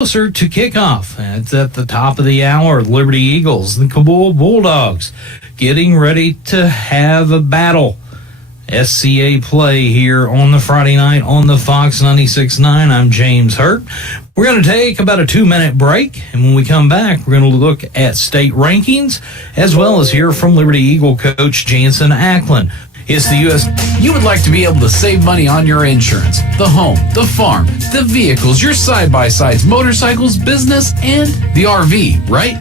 Closer to kickoff. It's at the top of the hour. Liberty Eagles, the Cabool Bulldogs, getting ready to have a battle. SCA play here on the Friday night on the Fox 96.9. I'm James Hurt. We're going to take about a 2-minute break, and when we come back, we're going to look at state rankings, as well as hear from Liberty Eagle coach Jansen Ackland. It's the U.S. You would like to be able to save money on your insurance, the home, the farm, the vehicles, your side-by-sides, motorcycles, business, and the RV, right?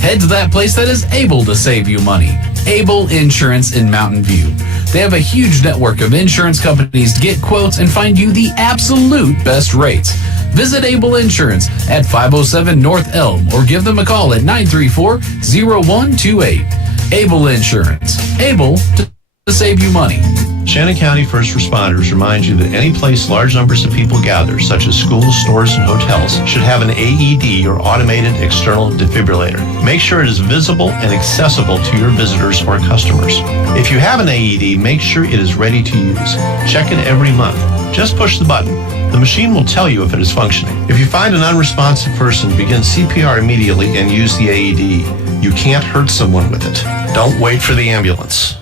Head to that place that is able to save you money. Able Insurance in Mountain View. They have a huge network of insurance companies to get quotes and find you the absolute best rates. Visit Able Insurance at 507 North Elm or give them a call at 934-0128. Able Insurance. Able to save you money. Shannon County First Responders remind you that any place large numbers of people gather, such as schools, stores, and hotels, should have an AED or automated external defibrillator. Make sure it is visible and accessible to your visitors or customers. If you have an AED, make sure it is ready to use. Check it every month. Just push the button. The machine will tell you if it is functioning. If you find an unresponsive person, begin CPR immediately and use the AED. You can't hurt someone with it. Don't wait for the ambulance.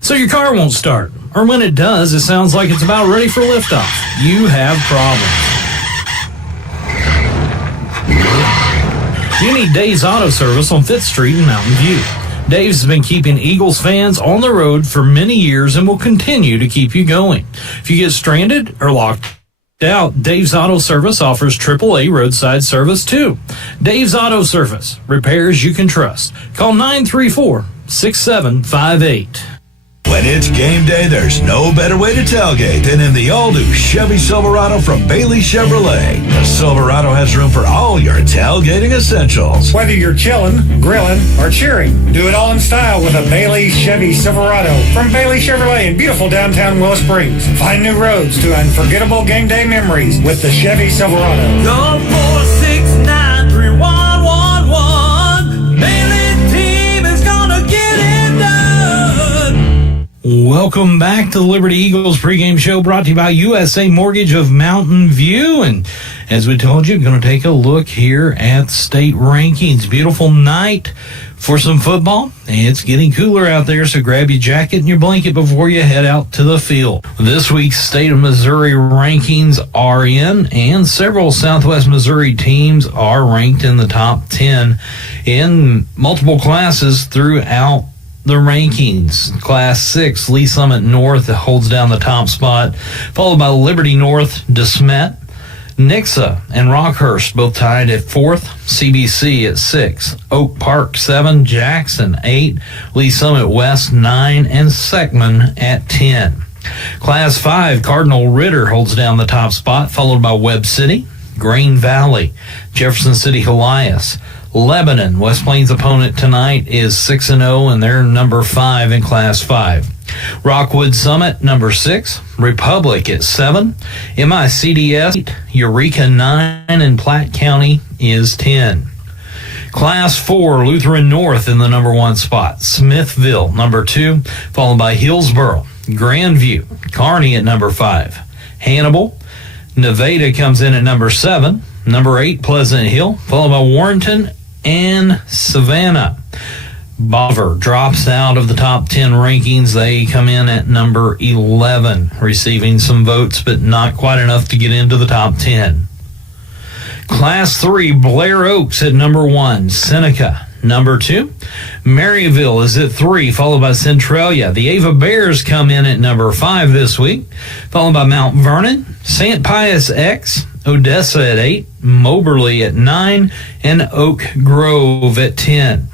So your car won't start, or when it does, it sounds like it's about ready for liftoff. You have problems. You need Dave's Auto Service on 5th Street in Mountain View. Dave's has been keeping Eagles fans on the road for many years and will continue to keep you going. If you get stranded or locked out, Dave's Auto Service offers AAA roadside service too. Dave's Auto Service, repairs you can trust. Call 934-6758. When it's game day, there's no better way to tailgate than in the all-new Chevy Silverado from Bailey Chevrolet. The Silverado has room for all your tailgating essentials. Whether you're chilling, grilling, or cheering, do it all in style with a Bailey Chevy Silverado from Bailey Chevrolet in beautiful downtown Willow Springs. Find new roads to unforgettable game day memories with the Chevy Silverado. Go 4693111. Bailey team is gonna get it done. Welcome back to the Liberty Eagles pregame show, brought to you by USA Mortgage of Mountain View. And as we told you, we're going to take a look here at state rankings. Beautiful night for some football. It's getting cooler out there, so grab your jacket and your blanket before you head out to the field. This week's State of Missouri rankings are in, and several Southwest Missouri teams are ranked in the top 10 in multiple classes throughout the rankings. Class 6, Lee Summit North holds down the top spot, followed by Liberty North, DeSmet, Nixa, and Rockhurst both tied at 4th, CBC at 6, Oak Park 7, Jackson 8, Lee Summit West 9, and Seckman at 10. Class 5, Cardinal Ritter holds down the top spot, followed by Webb City, Green Valley, Jefferson City Helias, Lebanon. West Plains' opponent tonight is 6-0, and they're number 5 in Class 5. Rockwood Summit, number 6. Republic at 7. MICDS 8. Eureka 9, and Platte County is 10. Class 4, Lutheran North in the number 1 spot. Smithville, number 2, followed by Hillsboro, Grandview, Kearney at number 5. Hannibal, Nevada comes in at number 7. Number 8, Pleasant Hill, followed by Warrenton and Savannah. Bolivar drops out of the top 10 rankings. They come in at number 11, receiving some votes, but not quite enough to get into the top 10. Class 3, Blair Oaks at number 1, Seneca number 2. Maryville is at 3, followed by Centralia. The Ava Bears come in at number 5 this week, followed by Mount Vernon, St. Pius X, Odessa at 8, Moberly at 9, and Oak Grove at 10.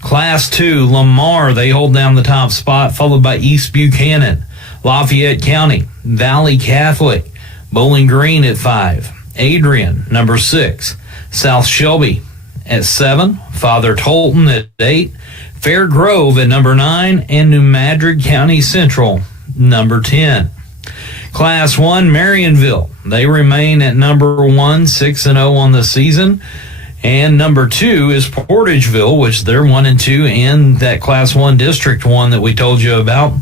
Class 2, Lamar, they hold down the top spot, followed by East Buchanan, Lafayette County, Valley Catholic, Bowling Green at 5, Adrian, number 6, South Shelby at 7, Father Tolton at 8, Fair Grove at number 9, and New Madrid County Central, number 10. Class 1, Marionville, they remain at number 1, 6-0 on the season. And number 2 is Portageville, which they're 1-2 in that Class 1 District 1 that we told you about.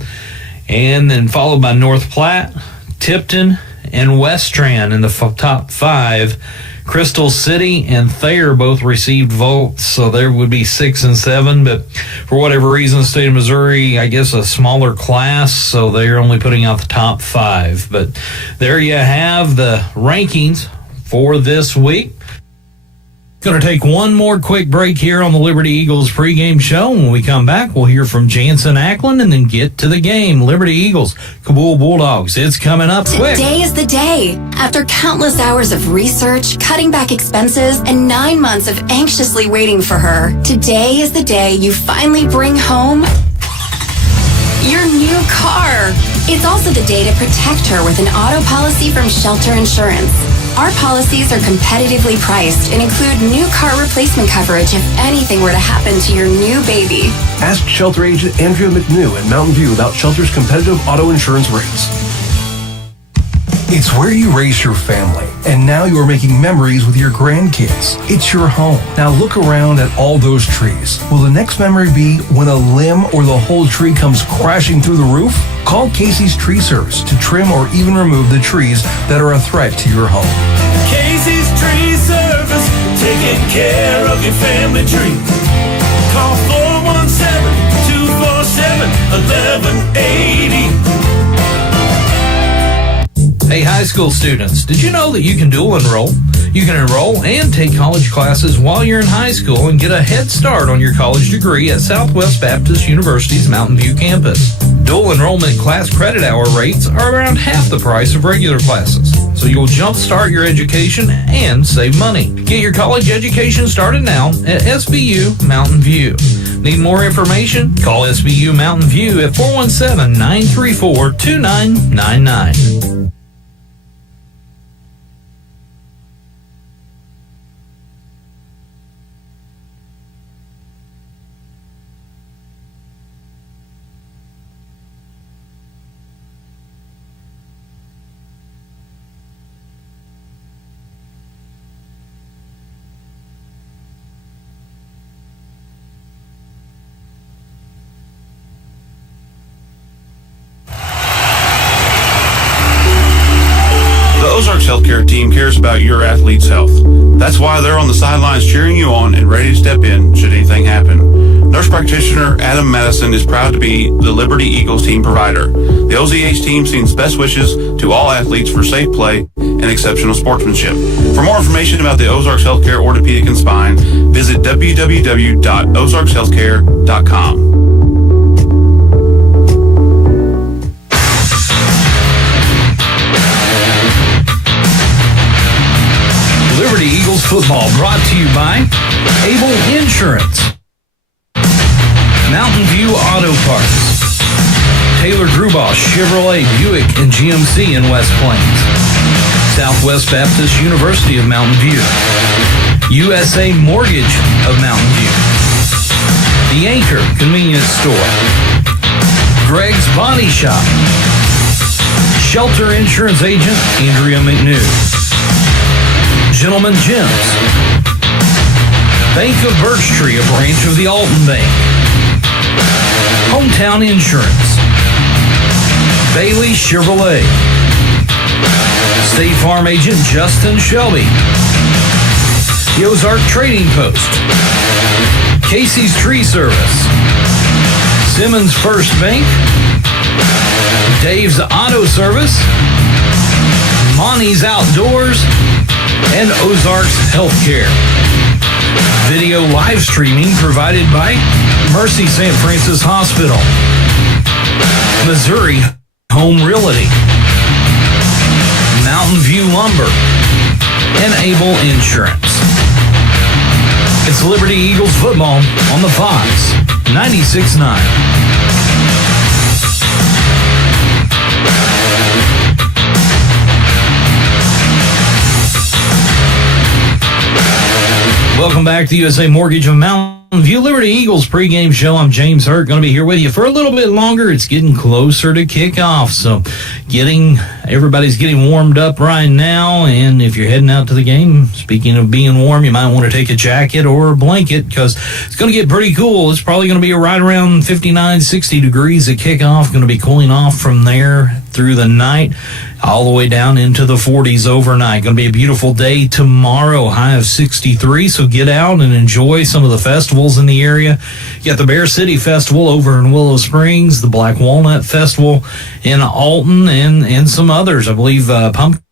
And then followed by North Platte, Tipton, and Westran in the top 5 Crystal City and Thayer both received votes, so there would be 6 and 7. But for whatever reason, the state of Missouri, I guess a smaller class, so they're only putting out the top 5. But there you have the rankings for this week. Going to take one more quick break here on the Liberty Eagles pregame show. When we come back, we'll hear from Jansen Ackland and then get to the game. Liberty Eagles, Cabool Bulldogs. It's coming up quick. Today is the day. After countless hours of research, cutting back expenses, and 9 months of anxiously waiting for her, today is the day you finally bring home your new car. It's also the day to protect her with an auto policy from Shelter Insurance. Our policies are competitively priced and include new car replacement coverage if anything were to happen to your new baby. Ask Shelter agent Andrea McNew in Mountain View about Shelter's competitive auto insurance rates. It's where you raise your family, and now you are making memories with your grandkids. It's your home. Now look around at all those trees. Will the next memory be when a limb or the whole tree comes crashing through the roof? Call Casey's Tree Service to trim or even remove the trees that are a threat to your home. Casey's Tree Service, taking care of your family tree. Call 417-247-1180. Hey, high school students, did you know that you can dual enroll? You can enroll and take college classes while you're in high school and get a head start on your college degree at Southwest Baptist University's Mountain View campus. Dual enrollment class credit hour rates are around half the price of regular classes, so you'll jumpstart your education and save money. Get your college education started now at SBU Mountain View. Need more information? Call SBU Mountain View at 417-934-2999. Ozarks Healthcare team cares about your athlete's health. That's why they're on the sidelines cheering you on and ready to step in should anything happen. Nurse practitioner Adam Madison is proud to be the Liberty Eagles team provider. The OZH team sends best wishes to all athletes for safe play and exceptional sportsmanship. For more information about the Ozarks Healthcare Orthopedic and Spine, visit www.ozarkshealthcare.com. Liberty Eagles football brought to you by Able Insurance, Mountain View Auto Parts, Taylor Grubosh Chevrolet Buick and GMC in West Plains, Southwest Baptist University of Mountain View, USA Mortgage of Mountain View, The Anchor Convenience Store, Greg's Body Shop, Shelter Insurance Agent Andrea McNew, Gentleman Gyms, Bank of Birchtree, a branch of the Alton Bank, Hometown Insurance, Bailey Chevrolet, State Farm Agent Justin Shelby, the Ozark Trading Post, Casey's Tree Service, Simmons First Bank, Dave's Auto Service, Monty's Outdoors, and Ozarks Healthcare. Video live streaming provided by Mercy St. Francis Hospital, Missouri Home Realty, Mountain View Lumber, and Able Insurance. It's Liberty Eagles football on the Fox 96.9. Welcome back to USA Mortgage of Mountain View Liberty Eagles pregame show. I'm James Hurt, going to be here with you for a little bit longer. It's getting closer to kickoff, so everybody's getting warmed up right now. And if you're heading out to the game, speaking of being warm, you might want to take a jacket or a blanket because it's going to get pretty cool. It's probably going to be right around 59, 60 degrees at kickoff. Going to be cooling off from there through the night, all the way down into the 40s overnight. Going to be a beautiful day tomorrow, high of 63, so get out and enjoy some of the festivals in the area. You got the Bear City Festival over in Willow Springs, the Black Walnut Festival in Alton, and some others. I believe Pumpkin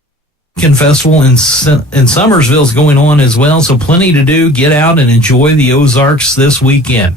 Festival in Summersville is going on as well, so plenty to do. Get out and enjoy the Ozarks this weekend.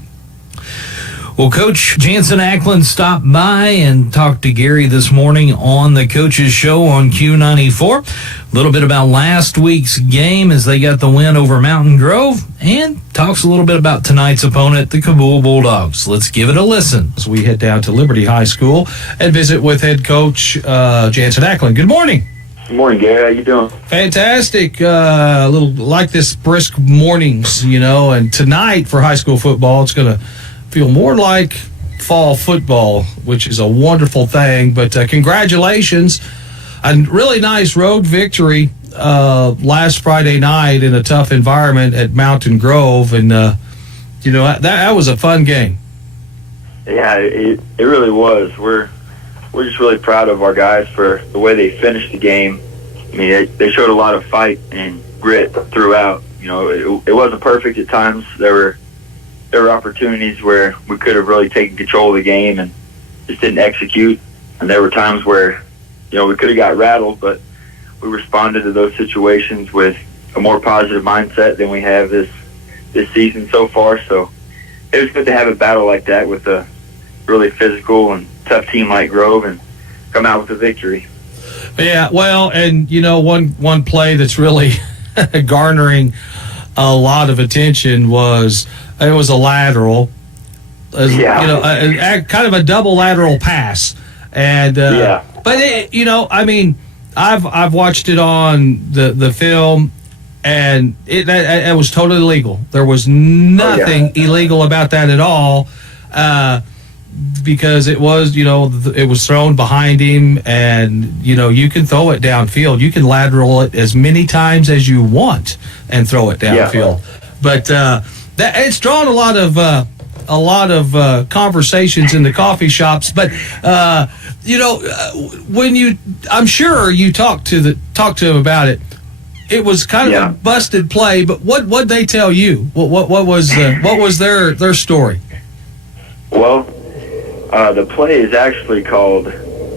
Well, Coach Jansen Ackland stopped by and talked to Gary this morning on the Coach's Show on Q94. A little bit about last week's game as they got the win over Mountain Grove, and talks a little bit about tonight's opponent, the Cabool Bulldogs. Let's give it a listen as we head down to Liberty High School and visit with head coach Jansen Ackland. Good morning. Good morning, Gary. How you doing? Fantastic. A little like this brisk mornings, and tonight for high school football, it's going to feel more like fall football, which is a wonderful thing. But congratulations. A really nice road victory last Friday night in a tough environment at Mountain Grove. And, that was a fun game. Yeah, it really was. We're just really proud of our guys for the way they finished the game. I mean, they showed a lot of fight and grit throughout. It wasn't perfect at times. There were opportunities where we could have really taken control of the game and just didn't execute. And there were times where, we could have got rattled, but we responded to those situations with a more positive mindset than we have this season so far. So it was good to have a battle like that with a really physical and tough team like Grove and come out with a victory. Yeah, well, and one play that's really garnering a lot of attention was a lateral, kind of a double lateral pass, and but I've watched it on the film, and it was totally legal. There was nothing illegal about that at all. Because it was, it was thrown behind him, and, you can throw it downfield. You can lateral it as many times as you want and throw it downfield. But it's drawn a lot of conversations in the coffee shops. But when I'm sure you talked to him about it. It was kind of a busted play. But what'd they tell you? What was their story? Well, the play is actually called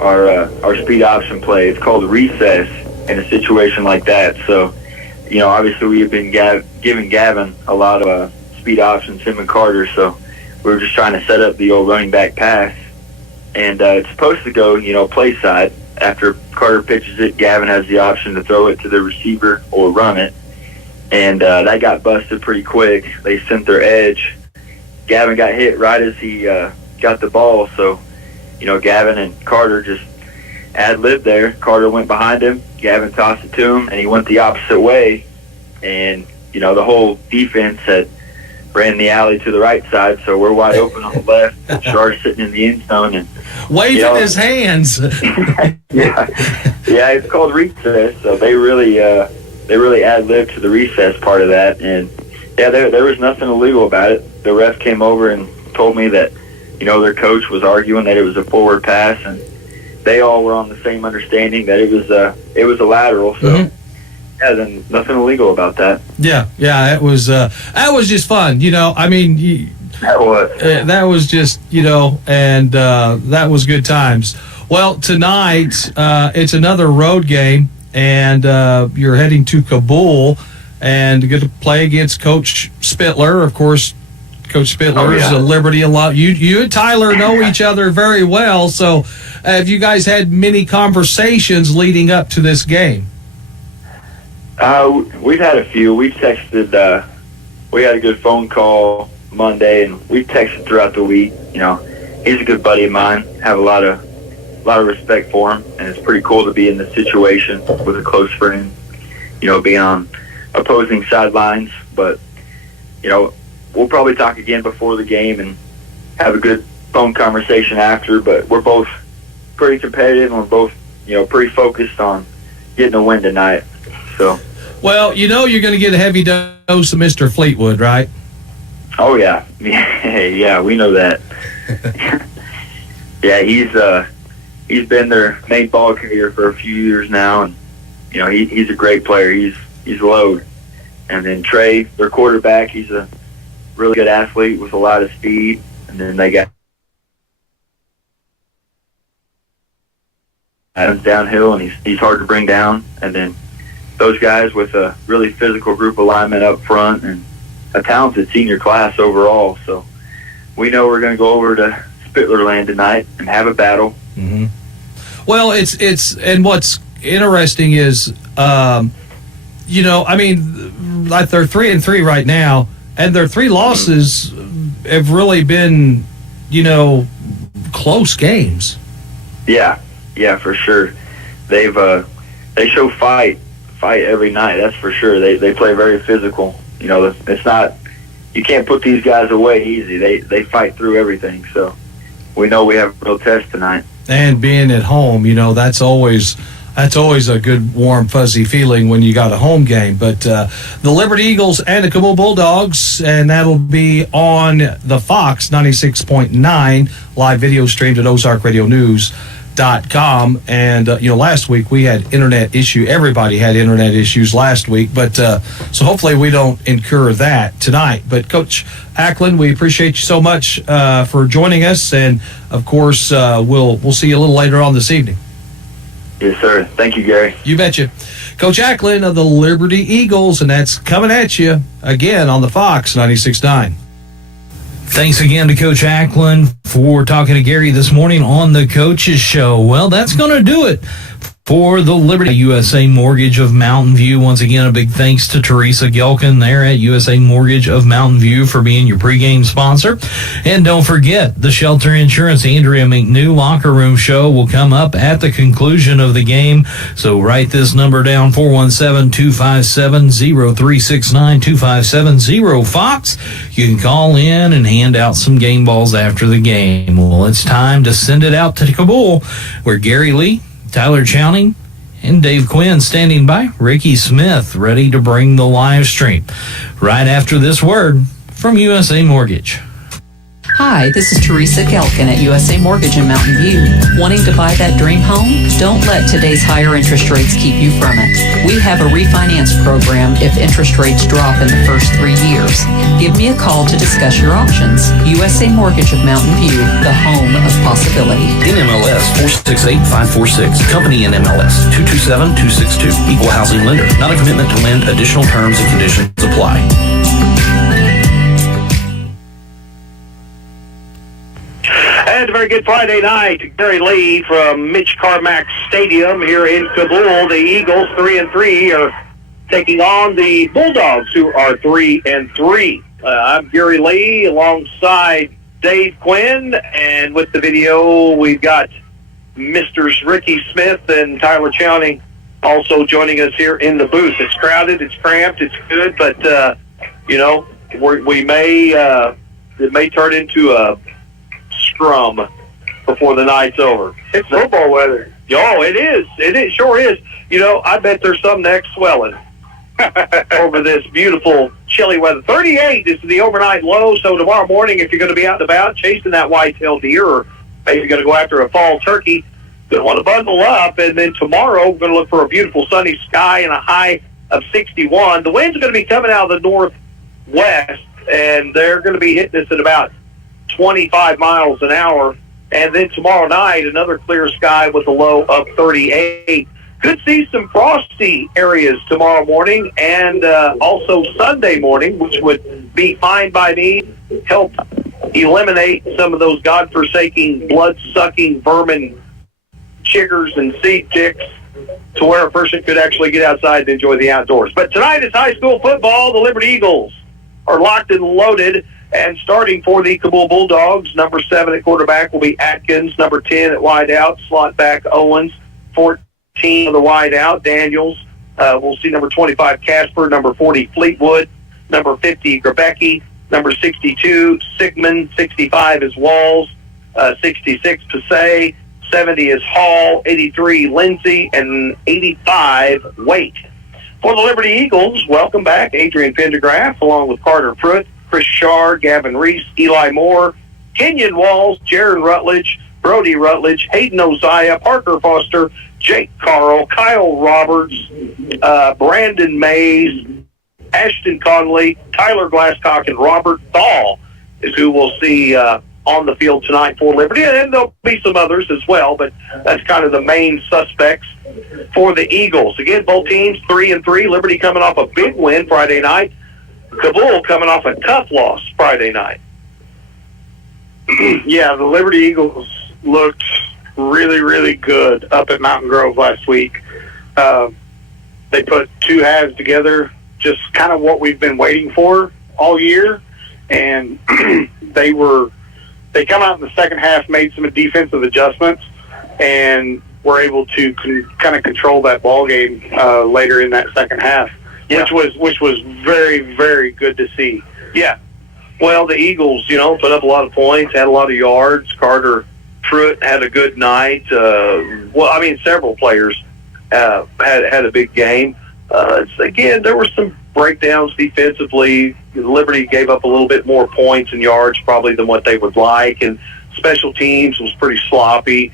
our speed option play. It's called recess in a situation like that. So, obviously we have been giving Gavin a lot of speed options, him and Carter. So we were just trying to set up the old running back pass. And it's supposed to go, play side. After Carter pitches it, Gavin has the option to throw it to the receiver or run it. And that got busted pretty quick. They sent their edge. Gavin got hit right as he got the ball, so Gavin and Carter just ad-libbed there. Carter went behind him, Gavin tossed it to him, and he went the opposite way, and the whole defense had ran the alley to the right side, so we're wide open on the left. Shar's sitting in the end zone and waving his hands. It's called recess, so they really ad-libbed to the recess part of that, and there was nothing illegal about it. The ref came over and told me that their coach was arguing that it was a forward pass, and they all were on the same understanding that it was a lateral. So then nothing illegal about that. It was that was just fun. That was just and that was good times. Well, tonight it's another road game, and you're heading to Cabool and get to play against Coach Spittler, of course. Coach Spittler is a Liberty alum. You and Tyler know each other very well, so have you guys had many conversations leading up to this game? We've had a few. We've texted. We had a good phone call Monday, and we've texted throughout the week. He's a good buddy of mine. Have a lot of respect for him, and it's pretty cool to be in this situation with a close friend. Being on opposing sidelines, but we'll probably talk again before the game and have a good phone conversation after, but we're both pretty competitive, and we're both, pretty focused on getting a win tonight. So, well, you're going to get a heavy dose of Mr. Fleetwood, right? Oh, yeah. Yeah, we know that. Yeah, he's been their main ball carrier for a few years now, and he's a great player. He's a load. And then Trey, their quarterback, he's a really good athlete with a lot of speed. And then they got Adams downhill, and he's hard to bring down. And then those guys with a really physical group of linemen up front and a talented senior class overall. So we know we're going to go over to Spittlerland tonight and have a battle. Mm-hmm. Well, it's and what's interesting is, like they're 3-3 right now, and their 3 losses have really been, close games. Yeah, for sure. They show fight every night. That's for sure. They play very physical. It's not, you can't put these guys away easy. They fight through everything. So we know we have a real test tonight. And being at home, that's always a good, warm, fuzzy feeling when you got a home game. But the Liberty Eagles and the Cabool Bulldogs, and that'll be on the Fox 96.9 live video streamed at OzarkRadioNews.com. And last week we had internet issue. Everybody had internet issues last week, but so hopefully we don't incur that tonight. But Coach Ackland, we appreciate you so much for joining us, and of course we'll see you a little later on this evening. Yes, sir. Thank you, Gary. You betcha. Coach Ackland of the Liberty Eagles, and that's coming at you again on the Fox 96.9. Thanks again to Coach Ackland for talking to Gary this morning on the Coaches Show. Well, that's going to do it for the Liberty USA Mortgage of Mountain View. Once again, a big thanks to Teresa Gelkin there at USA Mortgage of Mountain View for being your pregame sponsor. And don't forget, the Shelter Insurance Andrea McNew Locker Room Show will come up at the conclusion of the game. So write this number down, 417-257-0369, 2570-FOX. You can call in and hand out some game balls after the game. Well, it's time to send it out to Cabool, where Gary Lee, Tyler Chowning, and Dave Quinn standing by. Ricky Smith ready to bring the live stream right after this word from USA Mortgage. Hi, this is Teresa Gelkin at USA Mortgage in Mountain View. Wanting to buy that dream home? Don't let today's higher interest rates keep you from it. We have a refinance program if interest rates drop in the first 3 years. Give me a call to discuss your options. USA Mortgage of Mountain View, the home of possibility. NMLS 468546. Company NMLS 227262. Equal housing lender. Not a commitment to lend. Additional terms and conditions apply. And a very good Friday night. Gary Lee from Mitch Carmack Stadium here in Cabool. The Eagles, 3-3, are taking on the Bulldogs, who are 3-3. I'm Gary Lee alongside Dave Quinn, and with the video, we've got Mr. Ricky Smith and Tyler Chowning also joining us here in the booth. It's crowded, it's cramped, it's good, but it may turn into a scrum before the night's over. It's football weather. Oh, it is. It sure is. I bet there's some neck swelling over this beautiful chilly weather. 38 is the overnight low, so tomorrow morning, if you're going to be out and about chasing that white-tailed deer, or maybe you're going to go after a fall turkey, you're going to want to bundle up. And then tomorrow, we're going to look for a beautiful sunny sky and a high of 61. The winds are going to be coming out of the northwest, and they're going to be hitting us at about 25 miles an hour. And then tomorrow night, another clear sky with a low of 38. Could see some frosty areas tomorrow morning and also Sunday morning, which would be fine by me. Help eliminate some of those godforsaken, blood-sucking vermin, chiggers, and seed ticks to where a person could actually get outside and enjoy the outdoors. But tonight is high school football. The Liberty Eagles are locked and loaded. And starting for the Cabool Bulldogs, number 7 at quarterback will be Atkins, number 10 at wide out, slot back Owens, 14 on the wide out, Daniels. We'll see number 25 Casper, number 40 Fleetwood, number 50 Grebecki, number 62 Sigmund, 65 is Walls, 66 Passay, 70 is Hall, 83 Lindsay, and 85 Waite. For the Liberty Eagles, welcome back Adrian Pendergraft along with Carter Pruitt, Chris Shar, Gavin Reese, Eli Moore, Kenyon Walls, Jaron Rutledge, Brody Rutledge, Hayden Oziah, Parker Foster, Jake Carl, Kyle Roberts, Brandon Mays, Ashton Conley, Tyler Glasscock, and Robert Thal is who we'll see on the field tonight for Liberty. And there'll be some others as well, but that's kind of the main suspects for the Eagles. Again, both teams 3-3. Liberty coming off a big win Friday night. Cabool coming off a tough loss Friday night. Yeah, the Liberty Eagles looked really, really good up at Mountain Grove last week. They put two halves together, just kind of what we've been waiting for all year, and they come out in the second half, made some defensive adjustments, and were able to kind of control that ball game later in that second half, which was very, very good to see. Yeah. Well, the Eagles, put up a lot of points, had a lot of yards. Carter Truitt had a good night. Several players had a big game. Again, there were some breakdowns defensively. Liberty gave up a little bit more points and yards probably than what they would like, and special teams was pretty sloppy.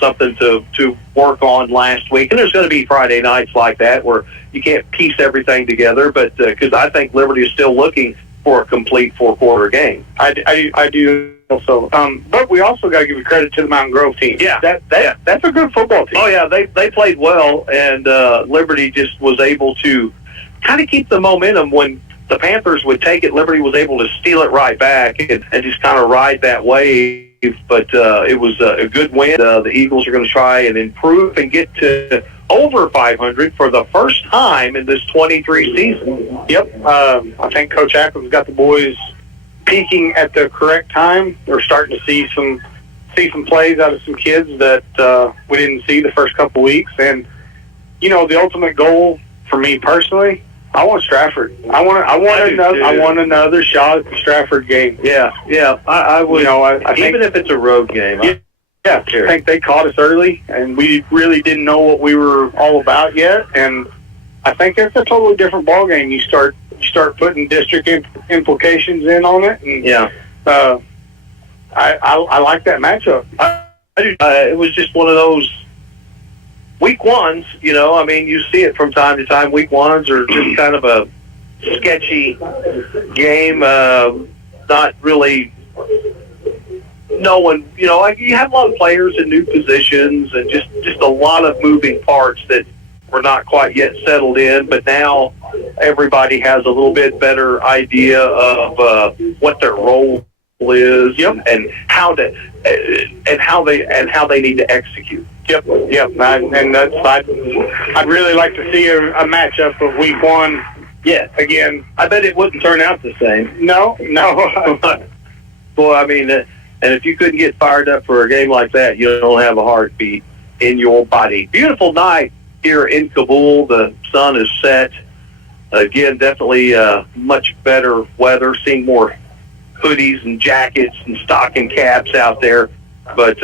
Something to work on last week. And there's going to be Friday nights like that where you can't piece everything together, but because I think Liberty is still looking for a complete four-quarter game. I do also. But we also got to give credit to the Mountain Grove team. Yeah. That's a good football team. Oh, yeah, they played well, and Liberty just was able to kind of keep the momentum. When the Panthers would take it, Liberty was able to steal it right back and just kind of ride that wave. But it was a good win. The Eagles are going to try and improve and get to over 500 for the first time in this 23 season. Yep. I think Coach Ackland's got the boys peaking at the correct time. We're starting to see some plays out of some kids that we didn't see the first couple weeks. And, the ultimate goal for me personally, I want Stratford. I want another shot at the Stratford game. Yeah. I would. I think, even if it's a road game. I think they caught us early, and we really didn't know what we were all about yet. And I think it's a totally different ball game. You start putting district implications in on it. And, I like that matchup. I do. It was just one of those week ones, you see it from time to time. Week ones are just kind of a sketchy game, not really knowing, you have a lot of players in new positions and just a lot of moving parts that were not quite yet settled in, but now everybody has a little bit better idea of what their role is and how they need to execute. I'd really like to see a matchup of week one. Yeah, again, I bet it wouldn't turn out the same. No. Boy, and if you couldn't get fired up for a game like that, you don't have a heartbeat in your body. Beautiful night here in Cabool. The sun is set. Again, definitely much better weather. Seeing more hoodies and jackets and stocking caps out there. But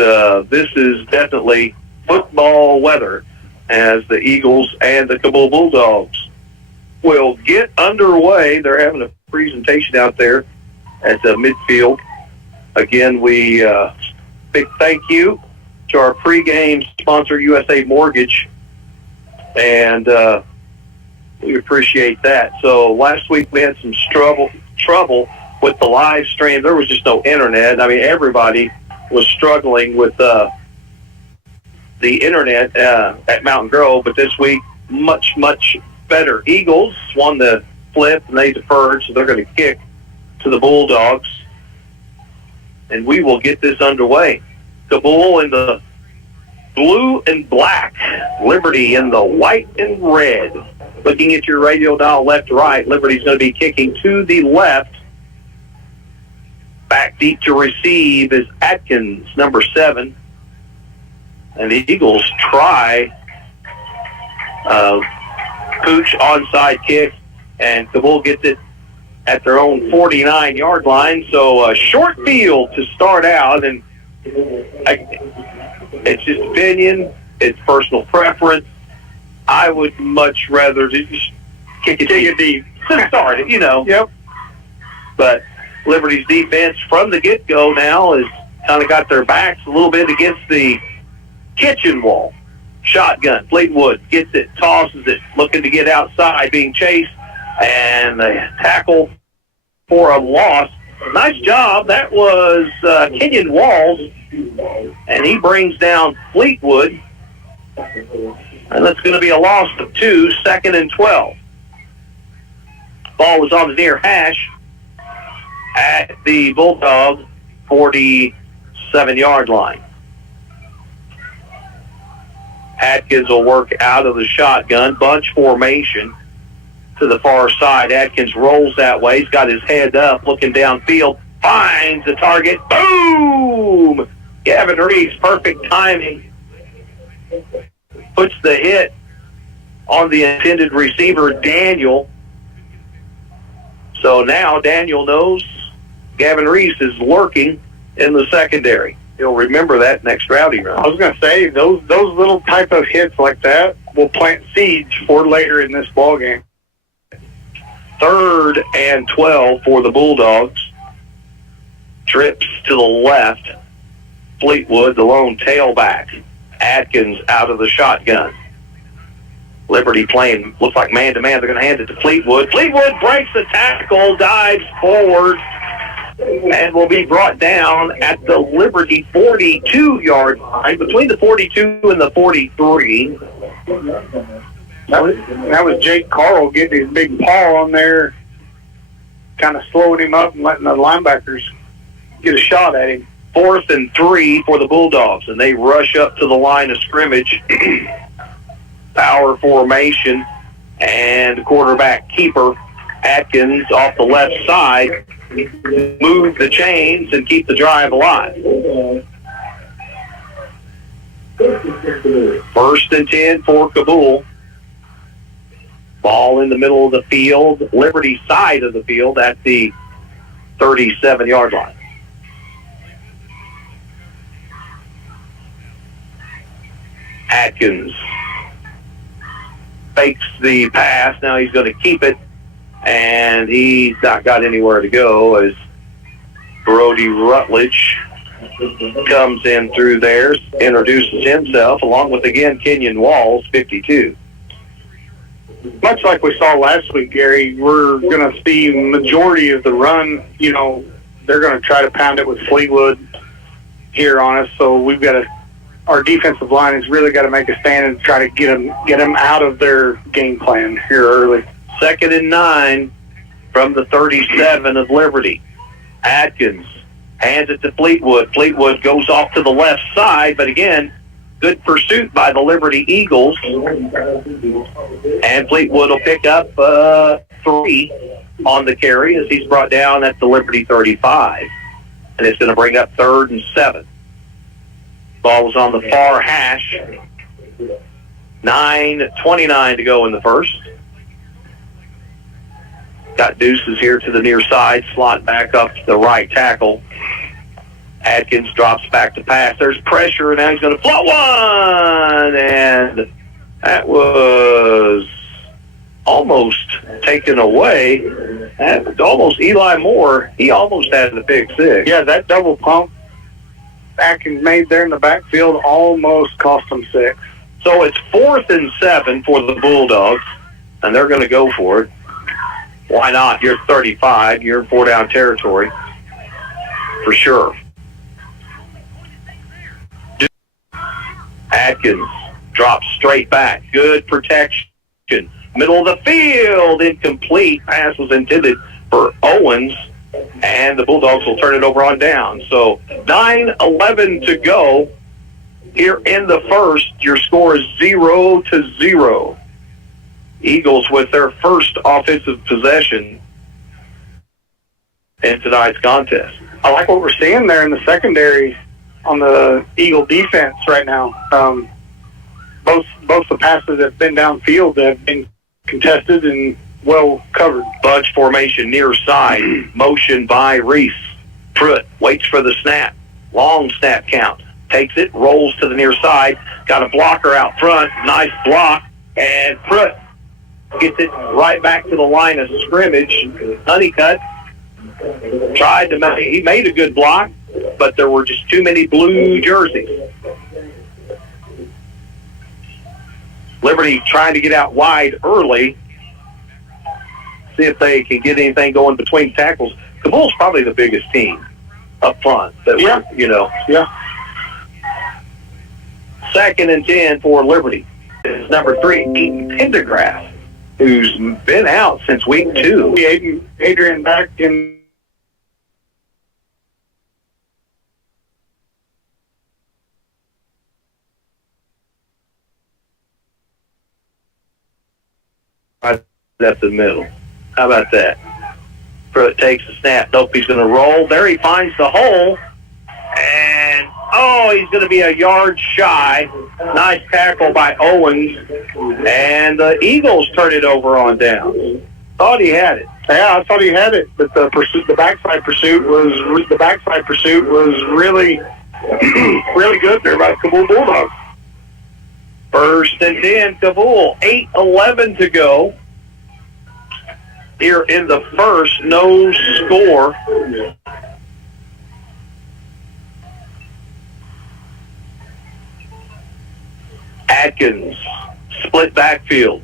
this is definitely football weather as the Eagles and the Cabool Bulldogs will get underway. They're having a presentation out there at the midfield. Again, we big thank you to our pregame sponsor, USA Mortgage, and we appreciate that. So last week we had some trouble with the live stream. There was just no internet. Everybody was struggling with the internet at Mountain Grove, but this week much better. Eagles won the flip and they deferred, so they're going to kick to the Bulldogs, and we will get this underway. Cabool in the blue and black, Liberty in the white and red. Looking at your radio dial left to right, Liberty's going to be kicking to the left. Back deep to receive is Atkins, number 7. And the Eagles try Pooch onside kick, and Cabool gets it at their own 49-yard line. So a short field to start out, and it's just opinion. It's personal preference. I would much rather just kick it deep to start it, Yep. But Liberty's defense from the get-go now is kind of got their backs a little bit against the kitchen wall. Shotgun. Fleetwood gets it, tosses it, looking to get outside, being chased, and the tackle for a loss. Nice job. That was Kenyon Walls, and he brings down Fleetwood. And that's going to be a loss of 2, 2nd and 12. Ball was on the near hash at the Bulldog 47-yard line. Atkins will work out of the shotgun, bunch formation to the far side. Atkins rolls that way. He's got his head up, looking downfield, finds the target. Boom! Gavin Reeves, perfect timing. Puts the hit on the intended receiver, Daniel. So now Daniel knows Gavin Reeves is lurking in the secondary. He'll remember that next route he runs. I was going to say, those little type of hits like that will plant seeds for later in this ball game. 3rd and 12 for the Bulldogs. Trips to the left. Fleetwood, the lone tailback. Atkins out of the shotgun. Liberty playing, looks like man-to-man. They're going to hand it to Fleetwood. Fleetwood breaks the tackle, dives forward, and will be brought down at the Liberty 42-yard line, between the 42 and the 43. That was Jake Carl getting his big paw on there, kind of slowing him up and letting the linebackers get a shot at him. 4th and 3 for the Bulldogs, and they rush up to the line of scrimmage. Power formation, and quarterback keeper Atkins off the left side move the chains and keep the drive alive. 1st and 10 for Cabool. Ball in the middle of the field, Liberty side of the field at the 37-yard line. Atkins fakes the pass. Now he's going to keep it, and he's not got anywhere to go as Brody Rutledge comes in through there, introduces himself, along with, again, Kenyon Walls, 52. Much like we saw last week, Gary, we're going to see majority of the run, they're going to try to pound it with Fleetwood here on us, so we've got to, our defensive line has really got to make a stand and try to get them out of their game plan here early. 2nd and 9 from the 37 of Liberty. Atkins hands it to Fleetwood. Fleetwood goes off to the left side, but again, good pursuit by the Liberty Eagles. And Fleetwood will pick up 3 on the carry as he's brought down at the Liberty 35. And it's going to bring up 3rd and 7. Ball was on the far hash. 9:29 to go in the first. Got Deuces here to the near side, slot back up to the right tackle. Atkins drops back to pass. There's pressure, and now he's going to float one, and that was almost taken away. That was almost Eli Moore. He almost had the pick six. Yeah, that double pump Atkins made there in the backfield almost cost them 6. So it's 4th and 7 for the Bulldogs, and they're going to go for it. Why not? You're 35. You're in 4-down territory for sure. Atkins drops straight back. Good protection. Middle of the field, incomplete. Pass was intended for Owens, and the Bulldogs will turn it over on down. So 9:11 to go here in the first. Your score is 0-0. Eagles with their first offensive possession in tonight's contest. I like what we're seeing there in the secondary on the Eagle defense right now. Both the passes that have been downfield that have been contested and well covered. Bunch formation near side. Motion by Reese. Pruitt waits for the snap. Long snap count. Takes it, rolls to the near side. Got a blocker out front. Nice block. And Pruitt gets it right back to the line of scrimmage. Honeycutt tried to make, he made a good block. but there were just too many blue jerseys. Liberty trying to get out wide early, see if they can get anything going between tackles. Cabool's probably the biggest team up front. Yeah. Yeah. 2nd and 10 for Liberty. It's number 3, Eaton Pendergrass, who's been out since week 2. Adrian back in. Right up the middle. How about that? Pruitt takes the snap. Nope, he's going to roll. There he finds the hole. And, he's going to be a yard shy. Nice tackle by Owens. And the Eagles turn it over on down. Thought he had it. Yeah, I thought he had it, but the backside pursuit was really, really good there by Cabool Bulldogs. 1st and 10, Cabool. 8:11 to go. Here in the first, no score. Atkins, split backfield.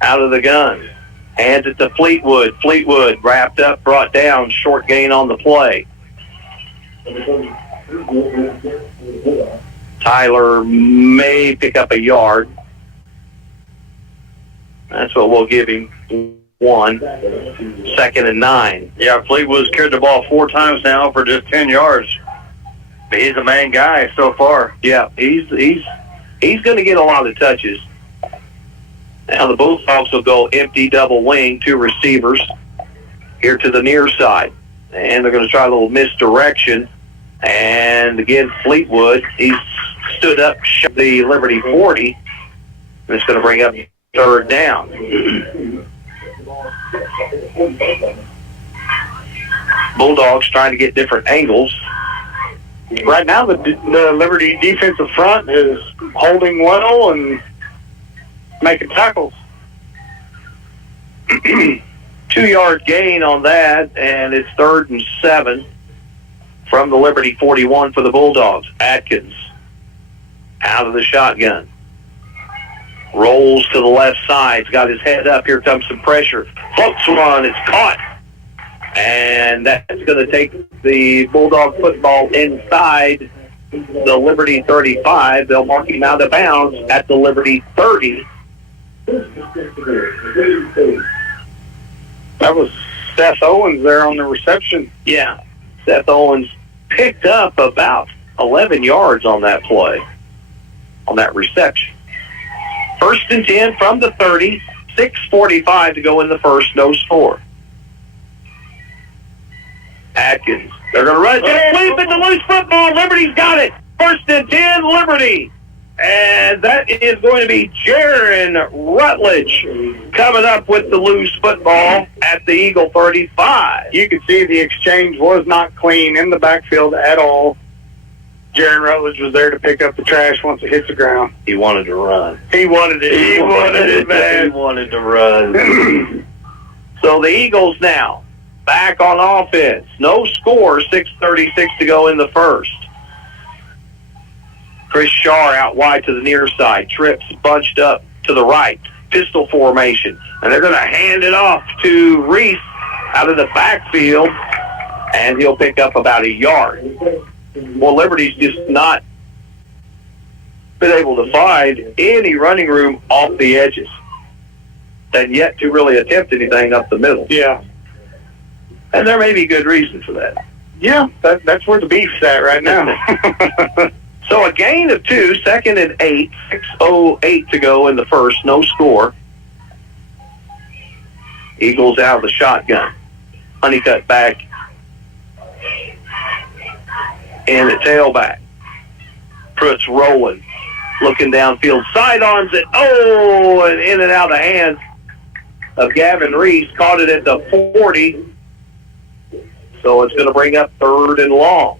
Out of the gun. Hands it to Fleetwood. Fleetwood wrapped up, brought down, short gain on the play. Tyler may pick up a yard. That's what we'll give him. 1. 2nd and 9. Yeah, Fleetwood's carried the ball 4 times now for just 10 yards. But he's the main guy so far. Yeah, he's going to get a lot of touches. Now the Bulldogs will go empty double wing, 2 receivers here to the near side. And they're going to try a little misdirection. And again, Fleetwood, he's stood up the Liberty 40. And it's going to bring up 3rd down. Bulldogs trying to get different angles. Right now, the Liberty defensive front is holding well and making tackles. 2-yard gain on that, and it's 3rd and 7 from the Liberty 41 for the Bulldogs. Atkins out of the shotgun. Rolls to the left side. He's got his head up. Here comes some pressure. Floats one. It's caught. And that's going to take the Bulldog football inside the Liberty 35. They'll mark him out of bounds at the Liberty 30. That was Seth Owens there on the reception. Yeah. Seth Owens picked up about 11 yards on that play, on that reception. 1st and 10 from the 30. 6:45 to go in the first. No score. Atkins. They're going to run. Sweep at the loose football. Liberty's got it. 1st and 10, Liberty. And that is going to be Jaron Rutledge coming up with the loose football at the Eagle 35. You could see the exchange was not clean in the backfield at all. Jaron Rutledge was there to pick up the trash once it hits the ground. He wanted to run. He wanted it. He wanted it, man. He wanted to run. So the Eagles now back on offense. No score, 6:36 to go in the first. Chris Shaw out wide to the near side. Trips bunched up to the right. Pistol formation. And they're going to hand it off to Reese out of the backfield. And he'll pick up about a yard. Well, Liberty's just not been able to find any running room off the edges. And yet to really attempt anything up the middle. Yeah. And there may be good reason for that. Yeah, that's where the beef's at right now. So a gain of 2, 2nd and 8, 6:08 to go in the first, no score. Eagles out of the shotgun. Honeycutt back in the tailback. Pruitt's rolling, looking downfield, sidearms it, and in and out of the hands of Gavin Reese. Caught it at the 40. So it's going to bring up 3rd and long.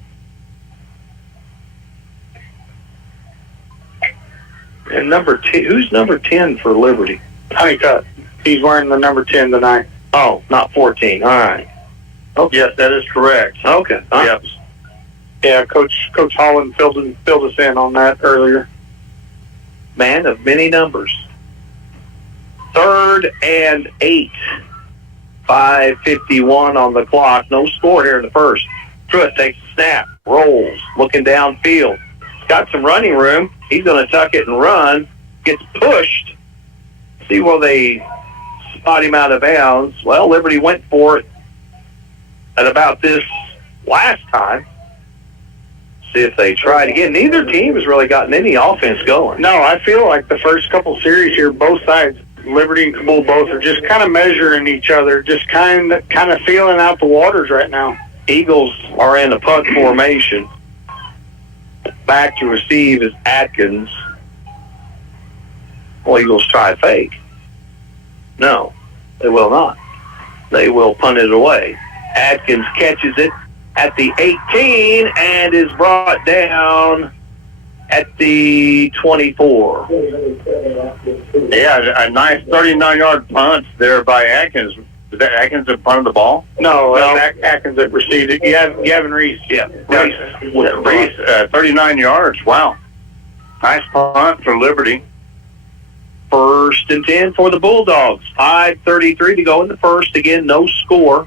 And number 10, who's number 10 for Liberty? Honeycutt. He's wearing the number 10 tonight. Oh, not 14. All right. Okay. Yes, that is correct. Okay. Yep. Yeah, Coach Holland filled us in on that earlier. Man of many numbers. 3rd and 8. 5:51 on the clock. No score here in the first. Pruitt takes a snap, rolls, looking downfield. Got some running room. He's going to tuck it and run. Gets pushed. See where they spot him out of bounds. Well, Liberty went for it at about this last time. See if they try it again. Neither team has really gotten any offense going. No, I feel like the first couple series here, both sides, Liberty and Cabool both, are just kind of measuring each other, just kind of feeling out the waters right now. Eagles are in a punt formation. Back to receive is Atkins. Well, Eagles try fake. No, they will not. They will punt it away. Atkins catches it at the 18 and is brought down at the 24. Yeah, a nice 39-yard punt there by Atkins. Is that Atkins that punted the ball? No, Atkins that received it. Gavin Reese. Yeah, Reese, 39 yards. Wow. Nice punt for Liberty. 1st and 10 for the Bulldogs. 5:33 to go in the first. Again, no score.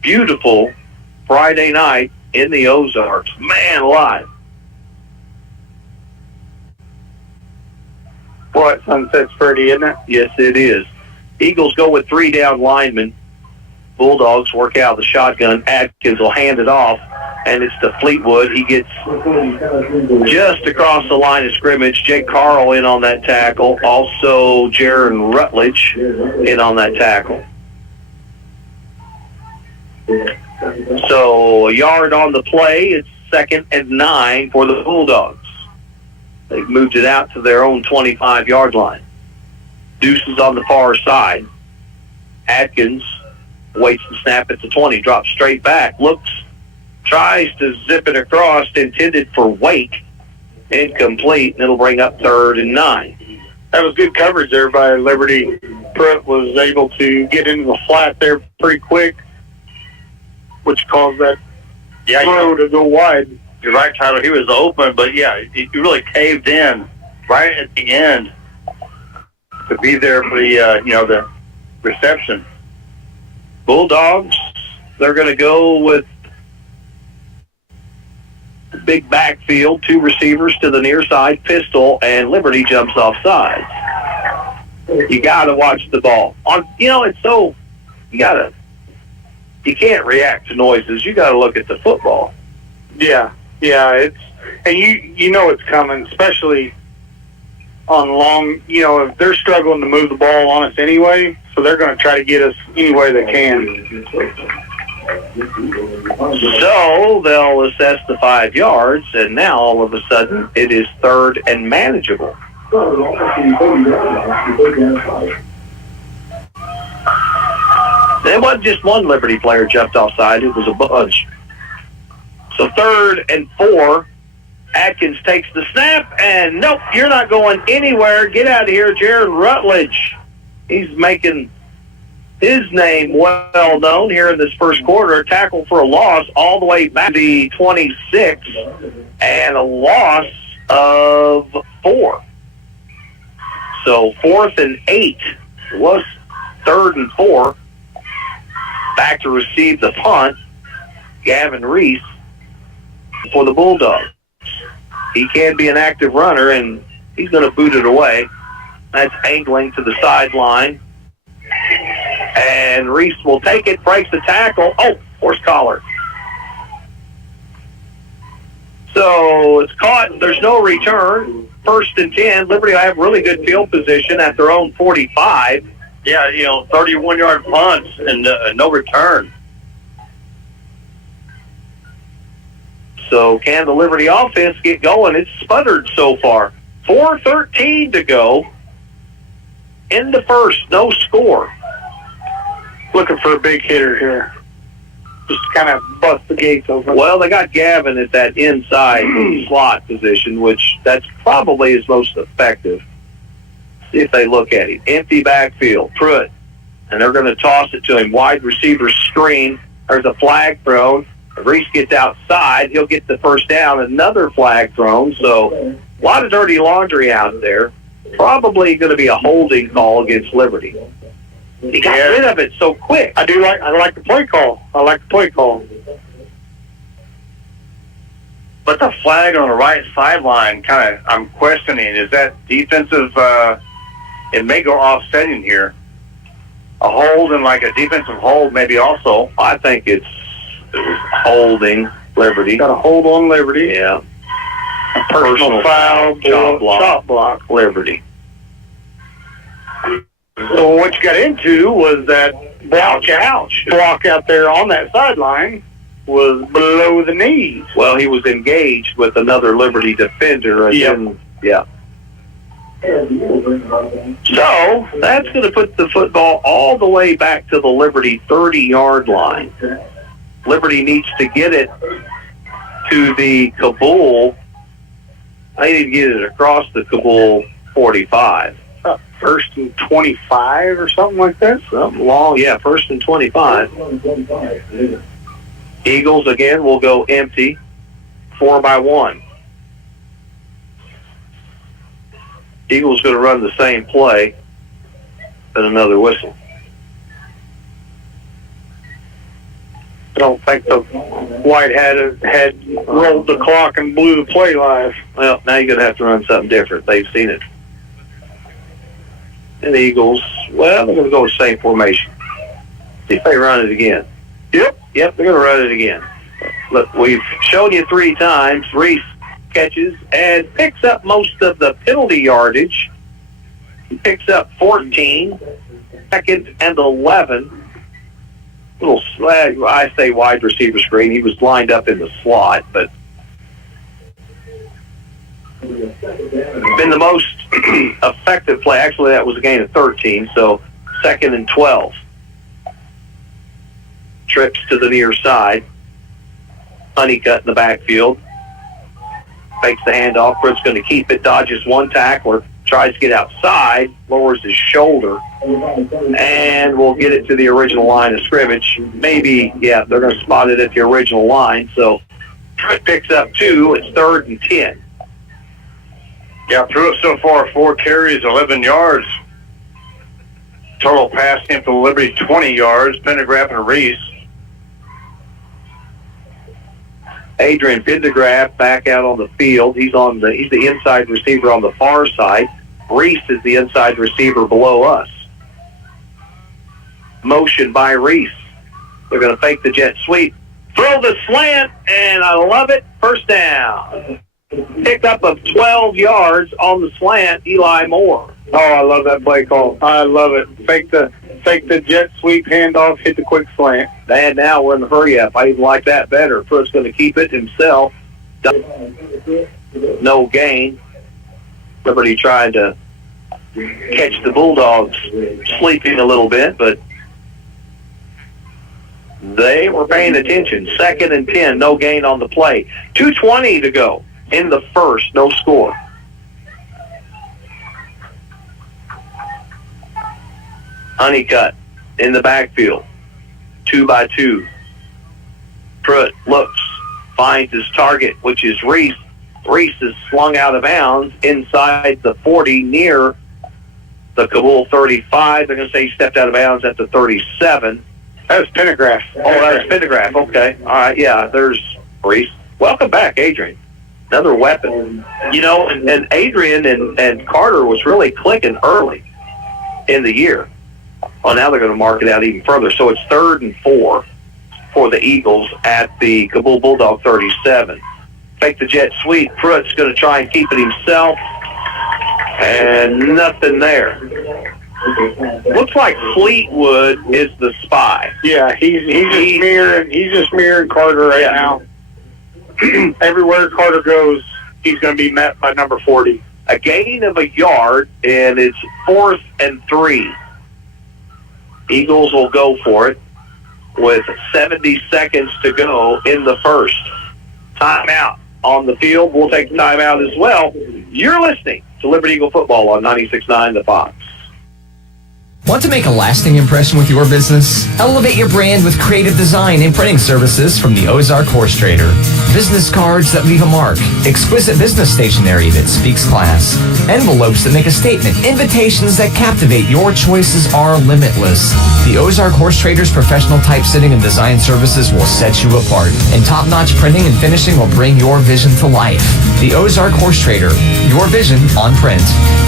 Beautiful Friday night in the Ozarks. Man alive. Boy, sunset's pretty, isn't it? Yes, it is. Eagles go with 3 down linemen. Bulldogs work out the shotgun. Atkins will hand it off, and it's to Fleetwood. He gets just across the line of scrimmage. Jake Carl in on that tackle. Also, Jaron Rutledge in on that tackle. So a yard on the play. It's 2nd and 9 for the Bulldogs. They've moved it out to their own 25-yard line. Deuce is on the far side. Atkins waits the snap at the 20, drops straight back, looks, tries to zip it across, intended for Wake. Incomplete, and it'll bring up 3rd and 9. That was good coverage there by Liberty. Pruitt was able to get into the flat there pretty quick, which caused that throw to go wide. You're right, Tyler. He was open, but he really caved in right at the end to be there for the reception. Bulldogs, they're going to go with the big backfield, 2 receivers to the near side, pistol, and Liberty jumps off sides. You got to watch the ball. It's so you can't react to noises. You got to look at the football. Yeah, it's and you know it's coming, especially on long. If they're struggling to move the ball on us anyway, so they're going to try to get us any way they can. So they'll assess the 5 yards, and now all of a sudden it is 3rd and manageable. It wasn't just one Liberty player jumped offside. It was a bunch. So 3rd and 4. Atkins takes the snap, and nope, you're not going anywhere. Get out of here, Jaron Rutledge. He's making his name well known here in this first quarter. A tackle for a loss all the way back to the 26, and a loss of 4. So 4th and 8 was 3rd and 4. Back to receive the punt, Gavin Reese for the Bulldogs. He can be an active runner, and he's going to boot it away. That's angling to the sideline. And Reese will take it, breaks the tackle. Oh, horse collar. So it's caught. There's no return. 1st and 10. Liberty will have really good field position at their own 45. Yeah, 31-yard punts and no return. So can the Liberty offense get going? It's sputtered so far. 4:13 to go in the first. No score. Looking for a big hitter here. Just kind of bust the gates open. Well, they got Gavin at that inside slot position, which that's probably his most effective. See if they look at him. Empty backfield. Pruitt. And they're going to toss it to him. Wide receiver screen. There's a flag thrown. If Reese gets outside, he'll get the first down. Another flag thrown. So a lot of dirty laundry out there. Probably going to be a holding call against Liberty. He got rid of it so quick. I like the play call. But the flag on the right sideline, I'm questioning. Is that defensive? It may go offsetting here. A hold and like a defensive hold, maybe also. I think it's holding Liberty. Got a hold on Liberty. Yeah. A personal foul, chop block, Liberty. So what you got into was that block out there on that sideline was below the knees. Well, he was engaged with another Liberty defender. And yeah. So that's going to put the football all the way back to the Liberty 30-yard line. Liberty needs to get it to the Cabool. They need to get it across the Cabool 45. First and 25 or something like that? Something long, yeah, first and 25. Eagles, again, will go empty, 4-by-1. Eagles going to run the same play, and another whistle. I don't think the White had rolled the clock and blew the play live. Well, now you're going to have to run something different. They've seen it. And the Eagles, well, they're going to go with the same formation. See if they run it again. Yep, they're going to run it again. Look, we've shown you 3 times. Reese catches and picks up most of the penalty yardage. He picks up 14, second and 11. I say wide receiver screen. He was lined up in the slot, but been the most effective play. Actually, that was a gain of 13, so second and 12. Trips to the near side. Honeycutt in the backfield. Fakes the handoff. Britt's going to keep it. Dodges one tackler. Tries to get outside. Lowers his shoulder. And we'll get it to the original line of scrimmage. Maybe, they're going to spot it at the original line. So Britt picks up 2. It's 3rd and 10. Yeah, threw it so far, 4 carries, 11 yards. Total passing for Liberty, 20 yards. Pendergraph and Reese. Adrian Pendergraph back out on the field. He's the inside receiver on the far side. Reese is the inside receiver below us. Motion by Reese. They're going to fake the jet sweep. Throw the slant, and I love it. First down. Pickup of 12 yards on the slant, Eli Moore. Oh, I love that play call. I love it. Fake the jet sweep handoff, hit the quick slant. And now we're in the hurry up. I even like that better. Pruitt's going to keep it himself. No gain. Liberty trying to catch the Bulldogs sleeping a little bit, but they were paying attention. 2nd and 10, no gain on the play. 2:20 to go in the first, no score. Honeycutt in the backfield, 2-by-2. Pruitt looks, finds his target, which is Reese. Reese is slung out of bounds inside the 40 near the Cabool 35. They're going to say he stepped out of bounds at the 37. That was Pendergraph. Oh, that was Pendergraph. Okay. All right. Yeah, there's Reese. Welcome back, Adrian. Another weapon. And Adrian and Carter was really clicking early in the year. Well, now they're going to mark it out even further. So it's 3rd and 4 for the Eagles at the Cabool Bulldog 37. Fake the jet sweep. Pruitt's going to try and keep it himself. And nothing there. Looks like Fleetwood is the spy. Yeah, he's just mirroring Carter right now. Everywhere Carter goes, he's going to be met by number 40. A gain of a yard, and it's 4th and 3. Eagles will go for it with 70 seconds to go in the first. Timeout on the field. We'll take the timeout as well. You're listening to Liberty Eagle Football on 96.9 The Fox. Want to make a lasting impression with your business? Elevate your brand with creative design and printing services from the Ozark Horse Trader. Business cards that leave a mark, exquisite business stationery that speaks class, envelopes that make a statement, invitations that captivate. Your choices are limitless. The Ozark Horse Trader's professional typesetting and design services will set you apart, and top-notch printing and finishing will bring your vision to life. The Ozark Horse Trader, your vision on print.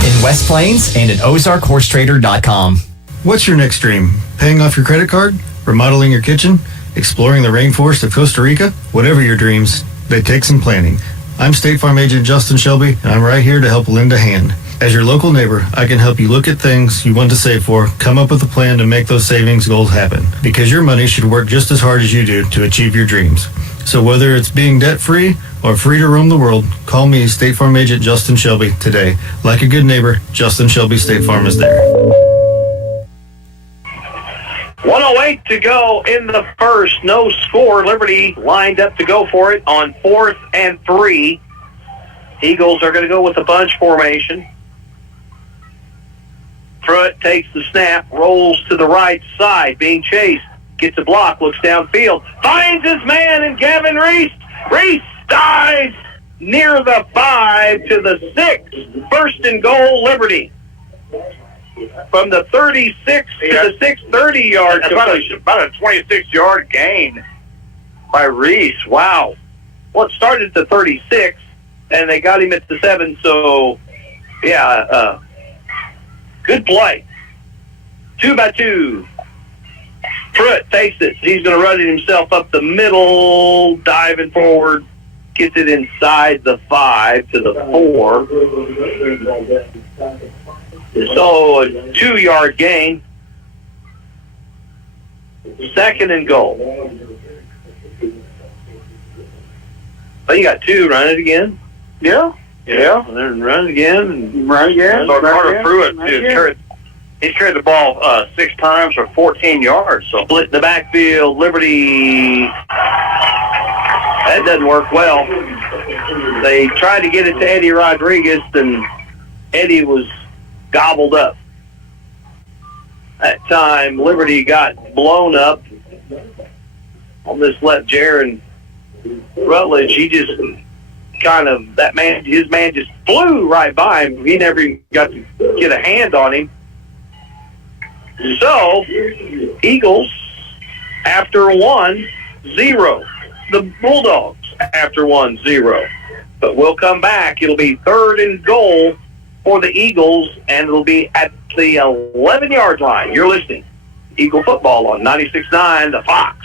In West Plains and at ozarkhorsetrader.com. What's your next dream? Paying off your credit card? Remodeling your kitchen? Exploring the rainforest of Costa Rica? Whatever your dreams, they take some planning. I'm State Farm Agent Justin Shelby, and I'm right here to help lend a hand. As your local neighbor, I can help you look at things you want to save for, come up with a plan to make those savings goals happen. Because your money should work just as hard as you do to achieve your dreams. So whether it's being debt-free or free to roam the world, call me, State Farm Agent Justin Shelby, today. Like a good neighbor, Justin Shelby State Farm is there. 1:08 to go in the first. No score. Liberty lined up to go for it on 4th and 3. Eagles are going to go with a bunch formation. Pruitt takes the snap, rolls to the right side, being chased. Gets a block, looks downfield, finds his man in Gavin Reese. Reese dives near the 5 to the 6. First and goal, Liberty. From the 36 to the 6, 30-yard completion. About a 26-yard gain by Reese. Wow. Well, it started at the 36, and they got him at the 7, so, yeah, good play. 2-by-2. Pruitt takes it. He's going to run it himself up the middle, diving forward, gets it inside the 5 to the 4. So a 2-yard gain. Second and goal. Oh, you got 2. Run it again. Yeah. And then run it again. Run again. So Carter Pruitt, he's carried the ball 6 times for 14 yards. So split in the backfield. Liberty. That doesn't work well. They tried to get it to Eddie Rodriguez, and Eddie was gobbled up. That time, Liberty got blown up on this left. Jaron Rutledge, he just kind of, his man just flew right by him. He never even got to get a hand on him. So, Eagles after 1-0. The Bulldogs after 1-0. But we'll come back. It'll be 3rd and goal for the Eagles, and it'll be at the 11-yard line. You're listening. Eagle football on 96.9, The Fox.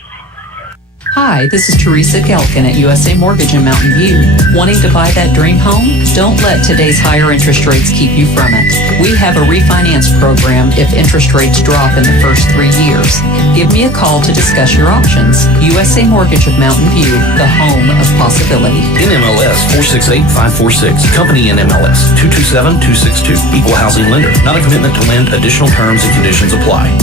Hi, this is Teresa Gelkin at USA Mortgage in Mountain View. Wanting to buy that dream home? Don't let today's higher interest rates keep you from it. We have a refinance program if interest rates drop in the first 3 years. Give me a call to discuss your options. USA Mortgage of Mountain View, the home of possibility. NMLS 468546. Company NMLS 227262. Equal housing lender. Not a commitment to lend. Additional terms and conditions apply.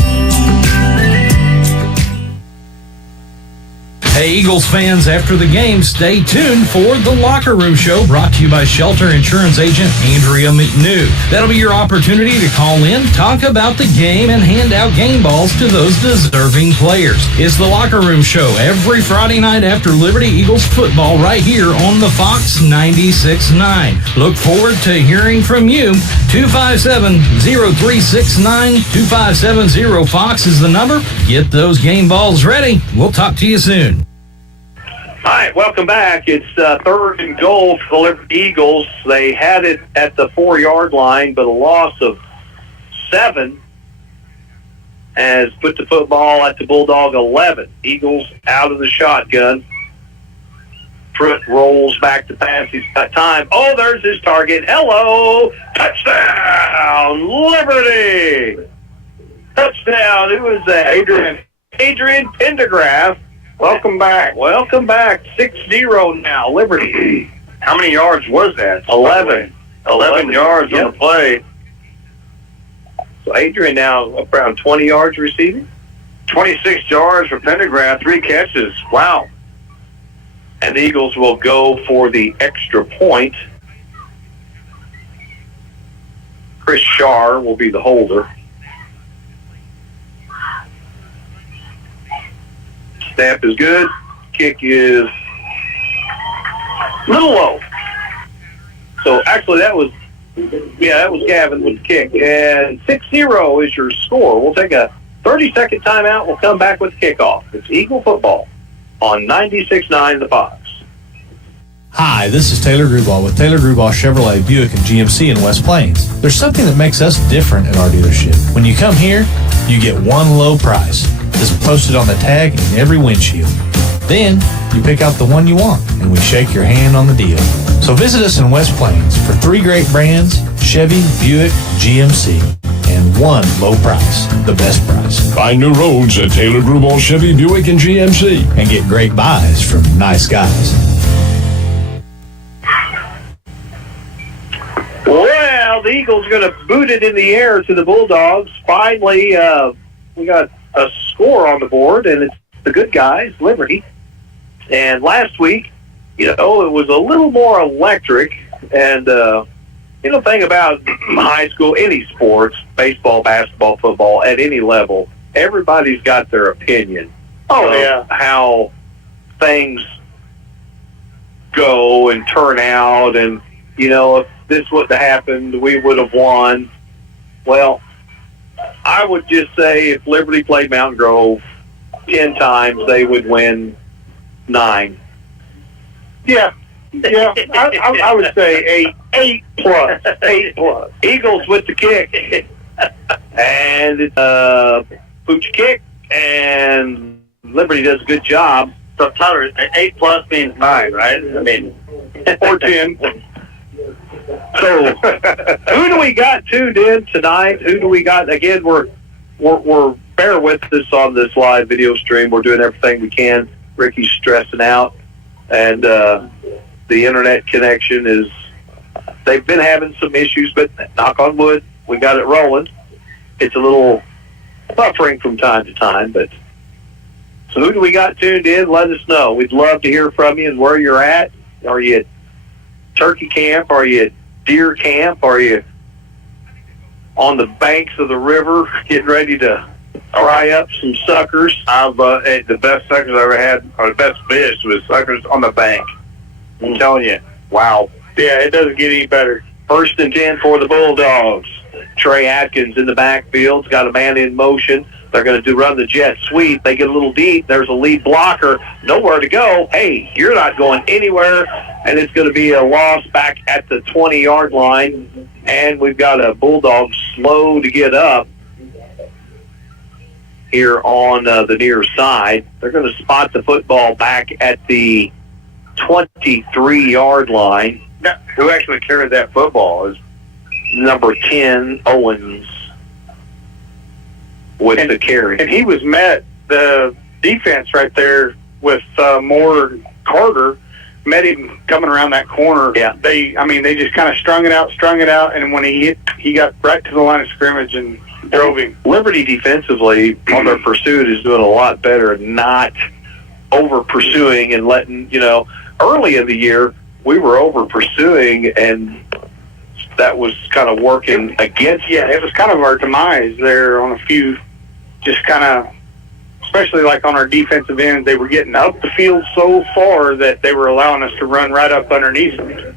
Hey, Eagles fans, after the game, stay tuned for the Locker Room Show, brought to you by Shelter Insurance Agent Andrea McNew. That'll be your opportunity to call in, talk about the game, and hand out game balls to those deserving players. It's the Locker Room Show every Friday night after Liberty Eagles football right here on the Fox 96.9. Look forward to hearing from you. 257-0369, 2570 is the number. Get those game balls ready. We'll talk to you soon. All right, welcome back. It's 3rd and goal for the Liberty Eagles. They had it at the 4-yard line, but a loss of 7 has put the football at the Bulldog 11. Eagles out of the shotgun. Pruitt rolls back to pass. He's got time. Oh, there's his target. Hello. Touchdown, Liberty. Touchdown. It was Adrian Pendergraft. Welcome back. 6-0 now, Liberty. how many yards was that? 11 yards on the play. So Adrian now around 20 yards receiving. 26 yards for Pendergraft, 3 catches. Wow. And the Eagles will go for the extra point. Chris Schaar will be the holder. Snap is good. Kick is a little low. So actually that was Gavin with the kick. And 6-0 is your score. We'll take a 30-second timeout. We'll come back with the kickoff. It's Eagle football on 96.9 The Fox. Hi, this is Taylor Grubauer with Taylor Grubauer Chevrolet, Buick, and GMC in West Plains. There's something that makes us different at our dealership. When you come here, you get one low price. It's posted on the tag in every windshield. Then, you pick out the one you want, and we shake your hand on the deal. So visit us in West Plains for 3 great brands, Chevy, Buick, GMC, and one low price, the best price. Find new roads at Taylor Grubauer Chevy, Buick, and GMC. And get great buys from nice guys. Well, the Eagles are going to boot it in the air to the Bulldogs. Finally, we got a score on the board, and it's the good guys, Liberty. And last week, it was a little more electric. And, thing about high school, any sports, baseball, basketball, football, at any level, everybody's got their opinion. How things go and turn out, and, if this wouldn't have happened, we would have won. Well, I would just say if Liberty played Mountain Grove 10 times, they would win 9. Yeah. I would say 8 plus. 8 plus. Eagles with the kick. And it's a pooch kick, and Liberty does a good job. So, Tyler, 8 plus means 9, right? I mean, or 10. So, who do we got tuned in tonight? Who do we got? Again, we're bear with us on this live video stream. We're doing everything we can. Ricky's stressing out, and the internet connection is. They've been having some issues, but knock on wood, we got it rolling. It's a little buffering from time to time, but. So who do we got tuned in? Let us know. We'd love to hear from you and where you're at. Are you at turkey camp? Are you at deer camp? Are you on the banks of the river getting ready to fry up some suckers? The best suckers I ever had, or the best fish, was suckers on the bank. I'm telling you, wow. Yeah, it doesn't get any better. 1st and 10 for the Bulldogs. Trey Atkins in the backfield's got a man in motion. They're going to run the jet sweep. They get a little deep. There's a lead blocker. Nowhere to go. Hey, you're not going anywhere. And it's going to be a loss back at the 20-yard line. And we've got a Bulldog slow to get up here on the near side. They're going to spot the football back at the 23-yard line. Now, who actually carried that football is number 10, Owens, with the carry. And he was met, the defense right there with Moore Carter, met him coming around that corner. Yeah. They just kind of strung it out, and when he hit, he got right to the line of scrimmage and drove him. Liberty defensively on their pursuit is doing a lot better, not over pursuing and letting, early in the year we were over pursuing, and that was kind of working against. Yeah, it was kind of our demise there on a few, just kind of, especially like on our defensive end, they were getting up the field so far that they were allowing us to run right up underneath them.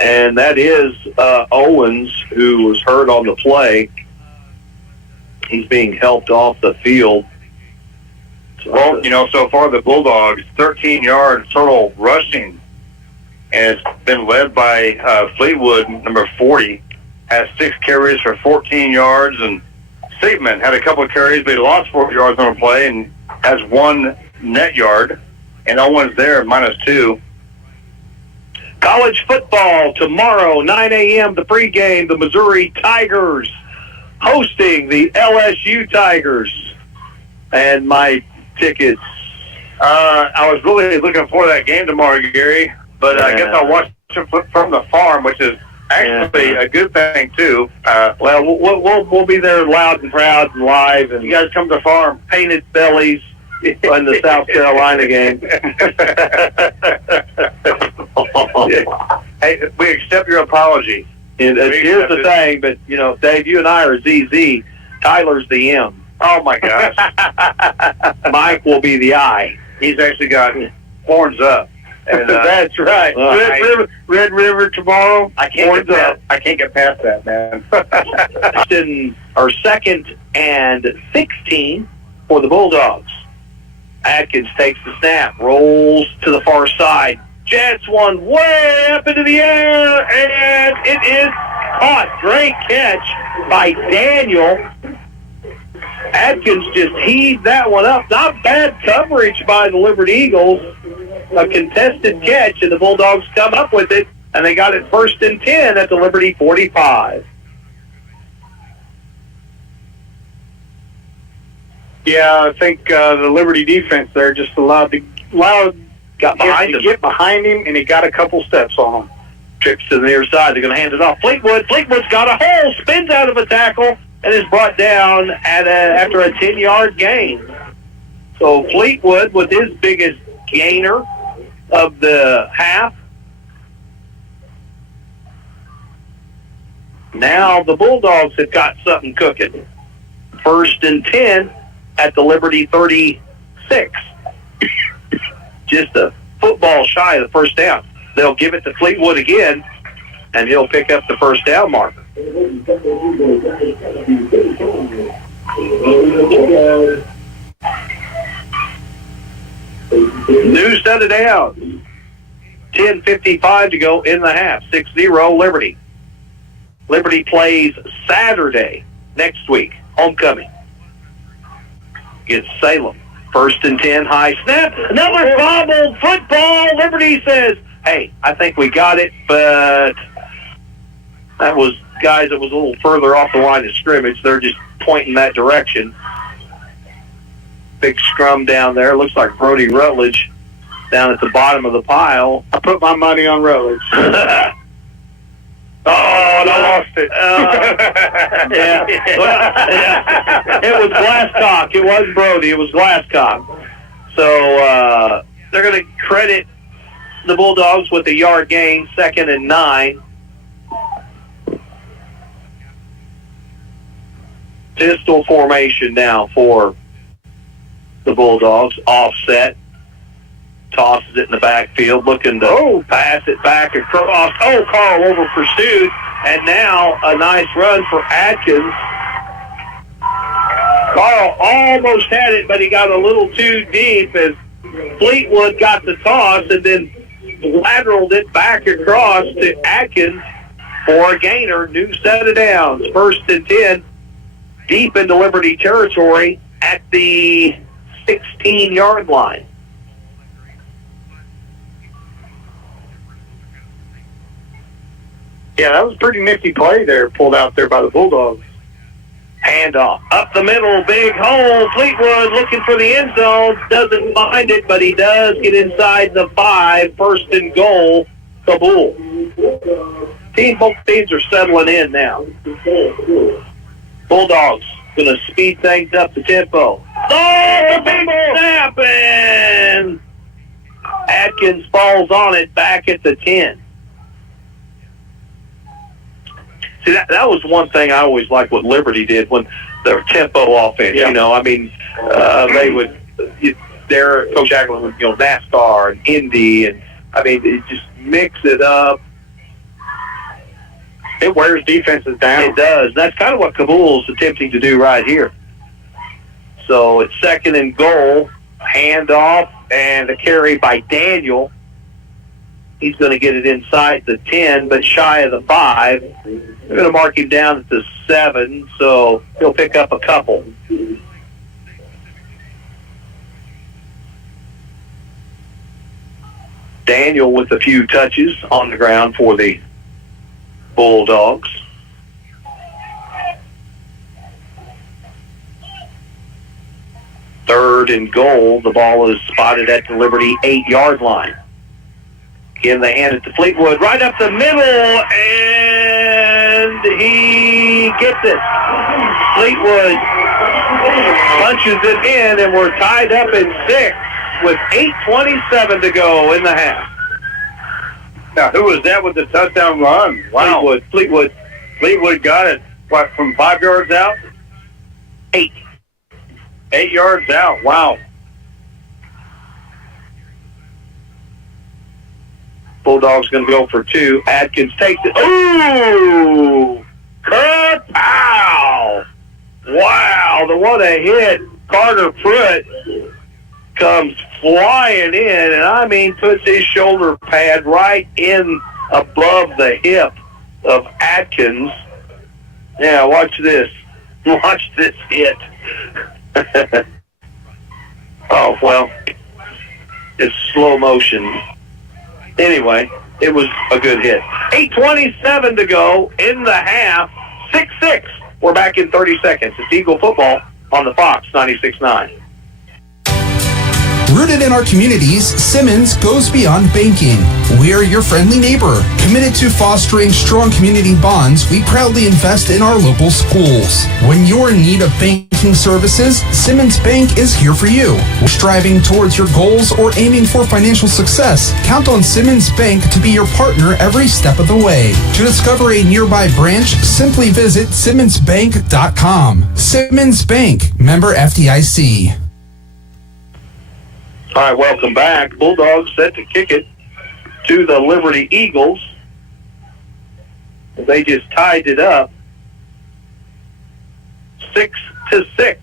And that is Owens, who was hurt on the play. He's being helped off the field. Well, so far the Bulldogs, 13 yards total rushing, and it's been led by Fleetwood, number 40, has 6 carries for 14 yards, and Seidman had a couple of carries, but he lost 4 yards on a play and has 1 net yard, and Owens there, -2. College football tomorrow, 9 a.m., the pregame, the Missouri Tigers hosting the LSU Tigers. And my tickets. I was really looking forward to that game tomorrow, Gary, but I guess I'll watch it from the farm, which is actually a good thing, too. We'll be there loud and proud and live. And you guys come to the farm. Painted bellies in the South Carolina game. Hey, we accept your apology. Here's the thing, but, Dave, you and I are ZZ. Tyler's the M. Oh, my gosh. Mike will be the eye. He's actually got horns up. And, That's right. Red River tomorrow. I can't get past that, man. Our 2nd and 16 for the Bulldogs. Atkins takes the snap, rolls to the far side, jets one way up into the air, and it is caught. Great catch by Daniel. Atkins just heaved that one up. Not bad coverage by the Liberty Eagles. A contested catch, and the Bulldogs come up with it, and they got it 1st and 10 at the Liberty 45. Yeah, I think the Liberty defense there just allowed Got behind him. Get behind him, and he got a couple steps on him. Trips to the near side. They're going to hand it off. Fleetwood. Fleetwood's got a hole, spins out of a tackle, and is brought down after a 10-yard gain. So Fleetwood with his biggest gainer of the half. Now the Bulldogs have got something cooking. 1st and 10 at the Liberty 36. Just a football shy of the first down. They'll give it to Fleetwood again, and he'll pick up the first down marker. New set of downs. 10:55 to go in the half. 6-0 Liberty. Liberty plays Saturday next week. Homecoming. Against Salem. 1st and 10, high snap. Another bobbled football. Liberty says, hey, I think we got it, but that was guys that was a little further off the line of scrimmage. They're just pointing that direction. Big scrum down there. Looks like Brody Rutledge down at the bottom of the pile. I put my money on Rutledge. Oh, I lost it. Yeah. It was Glasscock. It wasn't Brody. It was Glasscock. So they're going to credit the Bulldogs with a yard gain, 2nd and 9. Pistol formation now for the Bulldogs. Offset. Tosses it in the backfield, looking to pass it back across. Oh, Carl over pursued, and now a nice run for Atkins. Carl almost had it, but he got a little too deep as Fleetwood got the toss and then lateraled it back across to Atkins for a gainer. New set of downs. 1st and 10, deep into Liberty territory at the 16-yard line. Yeah, that was a pretty nifty play there, pulled out there by the Bulldogs. Handoff. Up the middle, big hole. Fleetwood looking for the end zone. Doesn't find it, but he does get inside the 5. 1st and goal, Cabool. Both teams are settling in now. Bulldogs going to speed things up the tempo. Oh, the big snap, and Atkins falls on it back at the 10. See, that was one thing I always liked what Liberty did when their tempo offense. Yeah. You know, I mean, they would, Coach Ackland would, NASCAR and Indy, and I mean, it just mix it up. It wears defenses down. It does. That's kind of what Cabool is attempting to do right here. So it's 2nd and goal, handoff, and a carry by Daniel. He's going to get it inside the 10, but shy of the 5. They're going to mark him down at the 7, so he'll pick up a couple. Daniel with a few touches on the ground for the Bulldogs. Third and goal. The ball is spotted at the Liberty 8-yard line. Again, they hand it to Fleetwood right up the middle, and he gets it. Fleetwood punches it in, and we're tied up at 6 with 8:27 to go in the half. Now, who was that with the touchdown run? Wow. Fleetwood got it, from 5 yards out? 8. 8 yards out. Wow. Bulldogs going to go for 2. Adkins takes it. Ooh! Cut! Pow! Wow, what a hit. Carter Pruitt comes flying in, and I mean puts his shoulder pad right in above the hip of Atkins. Yeah, watch this. Watch this hit. Oh, well, it's slow motion. Anyway, it was a good hit. 8:27 to go in the half. 6-6. We're back in 30 seconds. It's Eagle football on the Fox 96.9. Rooted in our communities, Simmons goes beyond banking. We're your friendly neighbor. Committed to fostering strong community bonds, we proudly invest in our local schools. When you're in need of banking services, Simmons Bank is here for you. Striving towards your goals or aiming for financial success, count on Simmons Bank to be your partner every step of the way. To discover a nearby branch, simply visit simmonsbank.com. Simmons Bank, member FDIC. All right, welcome back. Bulldogs set to kick it to the Liberty Eagles. They just tied it up 6-6.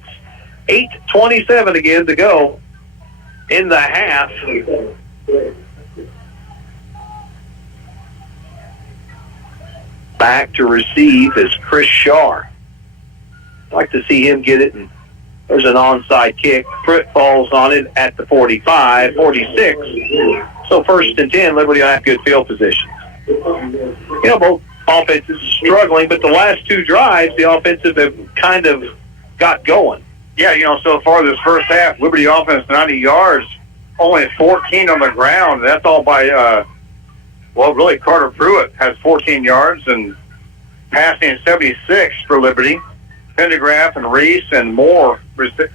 8:27 again to go in the half. Back to receive is Chris Shaw. I'd like to see him get it, and there's an onside kick. Pruitt falls on it at the 45, 46. So 1st and 10, Liberty will have good field position. You know, both offenses struggling, but the last 2 drives, the offensive have kind of got going. Yeah, you know, so far this first half, Liberty offense 90 yards, only 14 on the ground. That's all by, really Carter Pruitt has 14 yards and passing 76 for Liberty. Pendergraft and Reese and Moore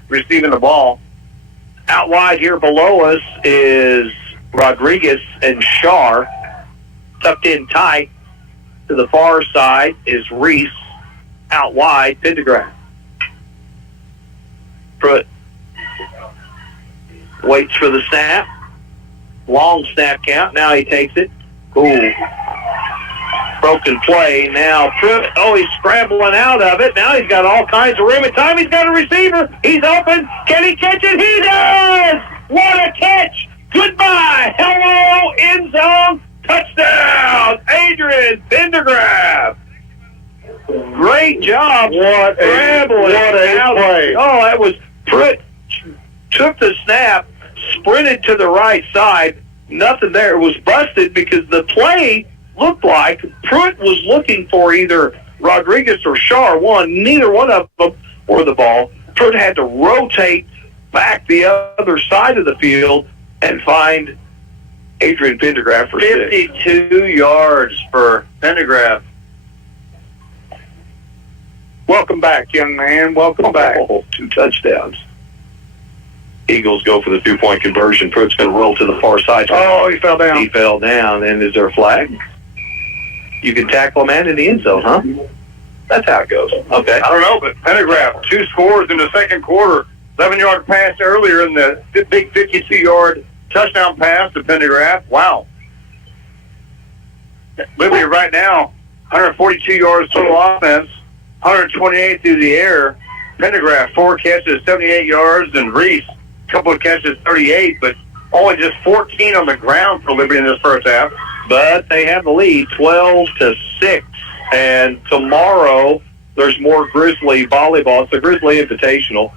receiving the ball. Out wide here below us is Rodriguez and Shar. Tucked in tight to the far side is Reese. Out wide, Pendergraft. Pruitt waits for the snap. Long snap count. Now he takes it. Cool. Broken play. Now Pruitt, he's scrambling out of it. Now he's got all kinds of room and time. He's got a receiver. He's open. Can he catch it? He does! What a catch! Goodbye! Hello, end zone. Touchdown! Adrian Pendergraft. Great job. What a play. Oh, that was Pruitt took the snap, sprinted to the right side. Nothing there. It was busted because the play looked like Pruitt was looking for either Rodriguez or Shar. Neither one of them were the ball. Pruitt had to rotate back the other side of the field and find Adrian Pendergraft for 52 yards for Pendergraft. Welcome back, young man. Welcome back. 2 touchdowns. Eagles go for the 2-point conversion. Pruitt's going to roll to the far side. Oh, he fell down. He fell down. And is there a flag? You can tackle a man in the end zone, huh? That's how it goes. Okay. I don't know, but Pendergraft, 2 scores in the second quarter. 11-yard pass earlier in the big 52-yard touchdown pass to Pendergraft. Wow. Liberty right now, 142 yards total offense, 128 through the air. Pendergraft, 4 catches, 78 yards, and Reese, a couple of catches, 38, but only just 14 on the ground for Liberty in this first half. But they have the lead, 12-6. And tomorrow, there's more Grizzly volleyball. It's a Grizzly Invitational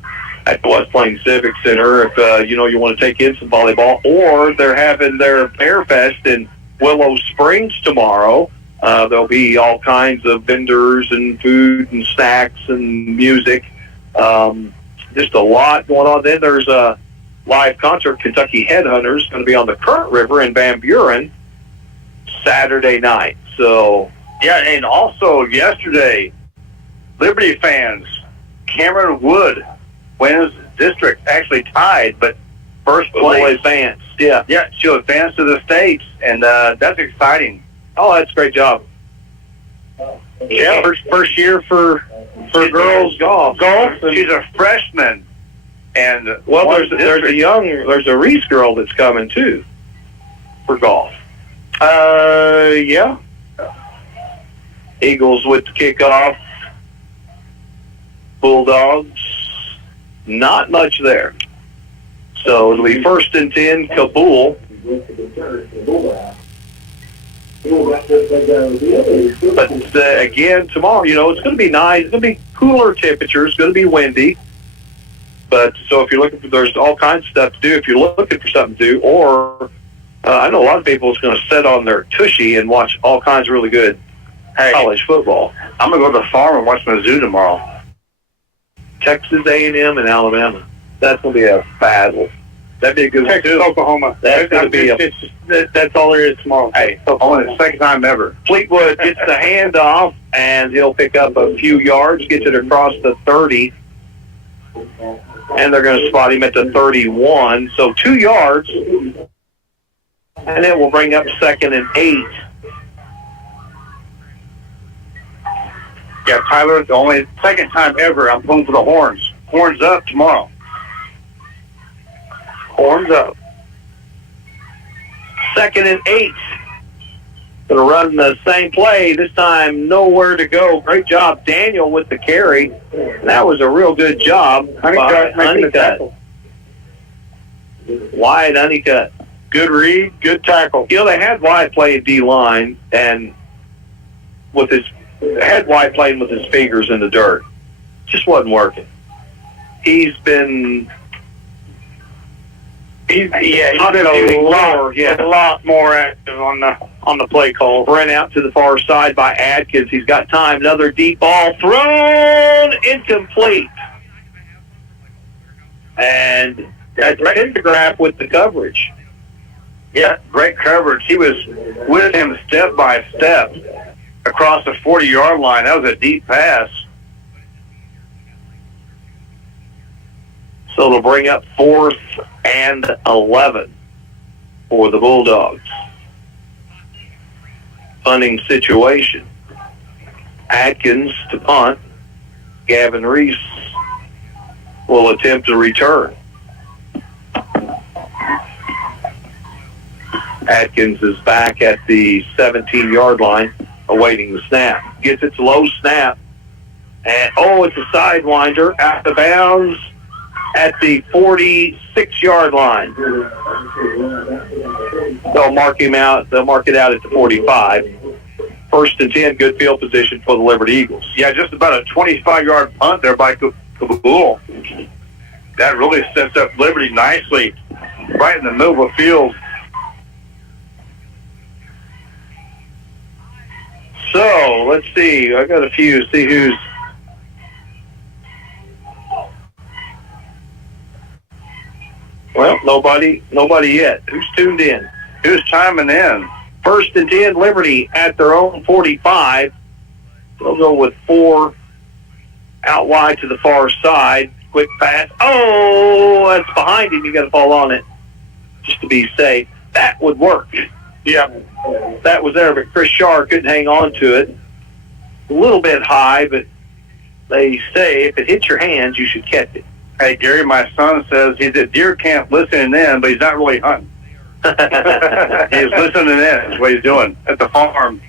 at the West Plains Civic Center if, you want to take in some volleyball. Or they're having their Bear Fest in Willow Springs tomorrow. There'll be all kinds of vendors and food and snacks and music. Just a lot going on. Then there's a live concert, Kentucky Headhunters, going to be on the Current River in Van Buren Saturday night. So, yeah, and also yesterday, Liberty fans, Cameron Wood wins district, actually tied, but first place. Will advance. Yeah. Yeah, she'll advance to the States, and that's exciting. Oh, that's a great job. Yeah, first year for girls golf. She's a freshman, And there's a Reese girl that's coming too for golf. Yeah. Eagles with the kickoff. Bulldogs, not much there. So it'll be 1st and 10, Cabool. But again, tomorrow, it's going to be nice. It's going to be cooler temperatures. It's going to be windy. But so if you're looking for, there's all kinds of stuff to do. If you're looking for something to do, or I know a lot of people is going to sit on their tushy and watch all kinds of really good college football. I'm going to go to the farm and watch Mizzou tomorrow. Texas A&M and Alabama. That's going to be a battle. That'd be a good one, too. Oklahoma. That's going to be that's all there is tomorrow. Hey, only the second time ever. Fleetwood gets the handoff, and he'll pick up a few yards, gets it across the 30, and they're going to spot him at the 31. So 2 yards, and it will bring up 2nd and 8. Yeah, Tyler, the only second time ever I'm going for the horns. Horns up tomorrow. Horns up. 2nd and 8. Going to run the same play. This time, nowhere to go. Great job, Daniel, with the carry. That was a real good job. Honeycutt. Wide Honeycutt. Good read, good tackle. They had Wide playing D-line, and had White playing with his fingers in the dirt. Just wasn't working. He's been a lot more active on the play call. Ran out to the far side by Adkins. He's got time. Another deep ball thrown, incomplete. And that's Pendergraph with the coverage. Yeah, great coverage. He was with him step by step across the 40-yard line. That was a deep pass. So it'll bring up 4th and 11 for the Bulldogs. Punting situation. Atkins to punt. Gavin Reese will attempt to return. Atkins is back at the 17-yard line, awaiting the snap. Gets it to low snap. And, it's a sidewinder out of bounds at the 46-yard line. They'll mark him out. They'll mark it out at the 45. 1st and 10, good field position for the Liberty Eagles. Yeah, just about a 25-yard punt there by Cabool. That really sets up Liberty nicely right in the middle of the field. So, let's see. I got a few. See who's... Well, nobody yet. Who's tuned in? Who's chiming in? 1st and 10, Liberty at their own 45. They'll go with 4 out wide to the far side. Quick pass. That's behind him. You got to fall on it just to be safe. That would work. Yeah. That was there, but Chris Shar couldn't hang on to it. A little bit high, but they say if it hits your hands, you should catch it. Hey, Gary, my son says he's at deer camp listening in, but he's not really hunting. He's listening in. That's what he's doing at the farm.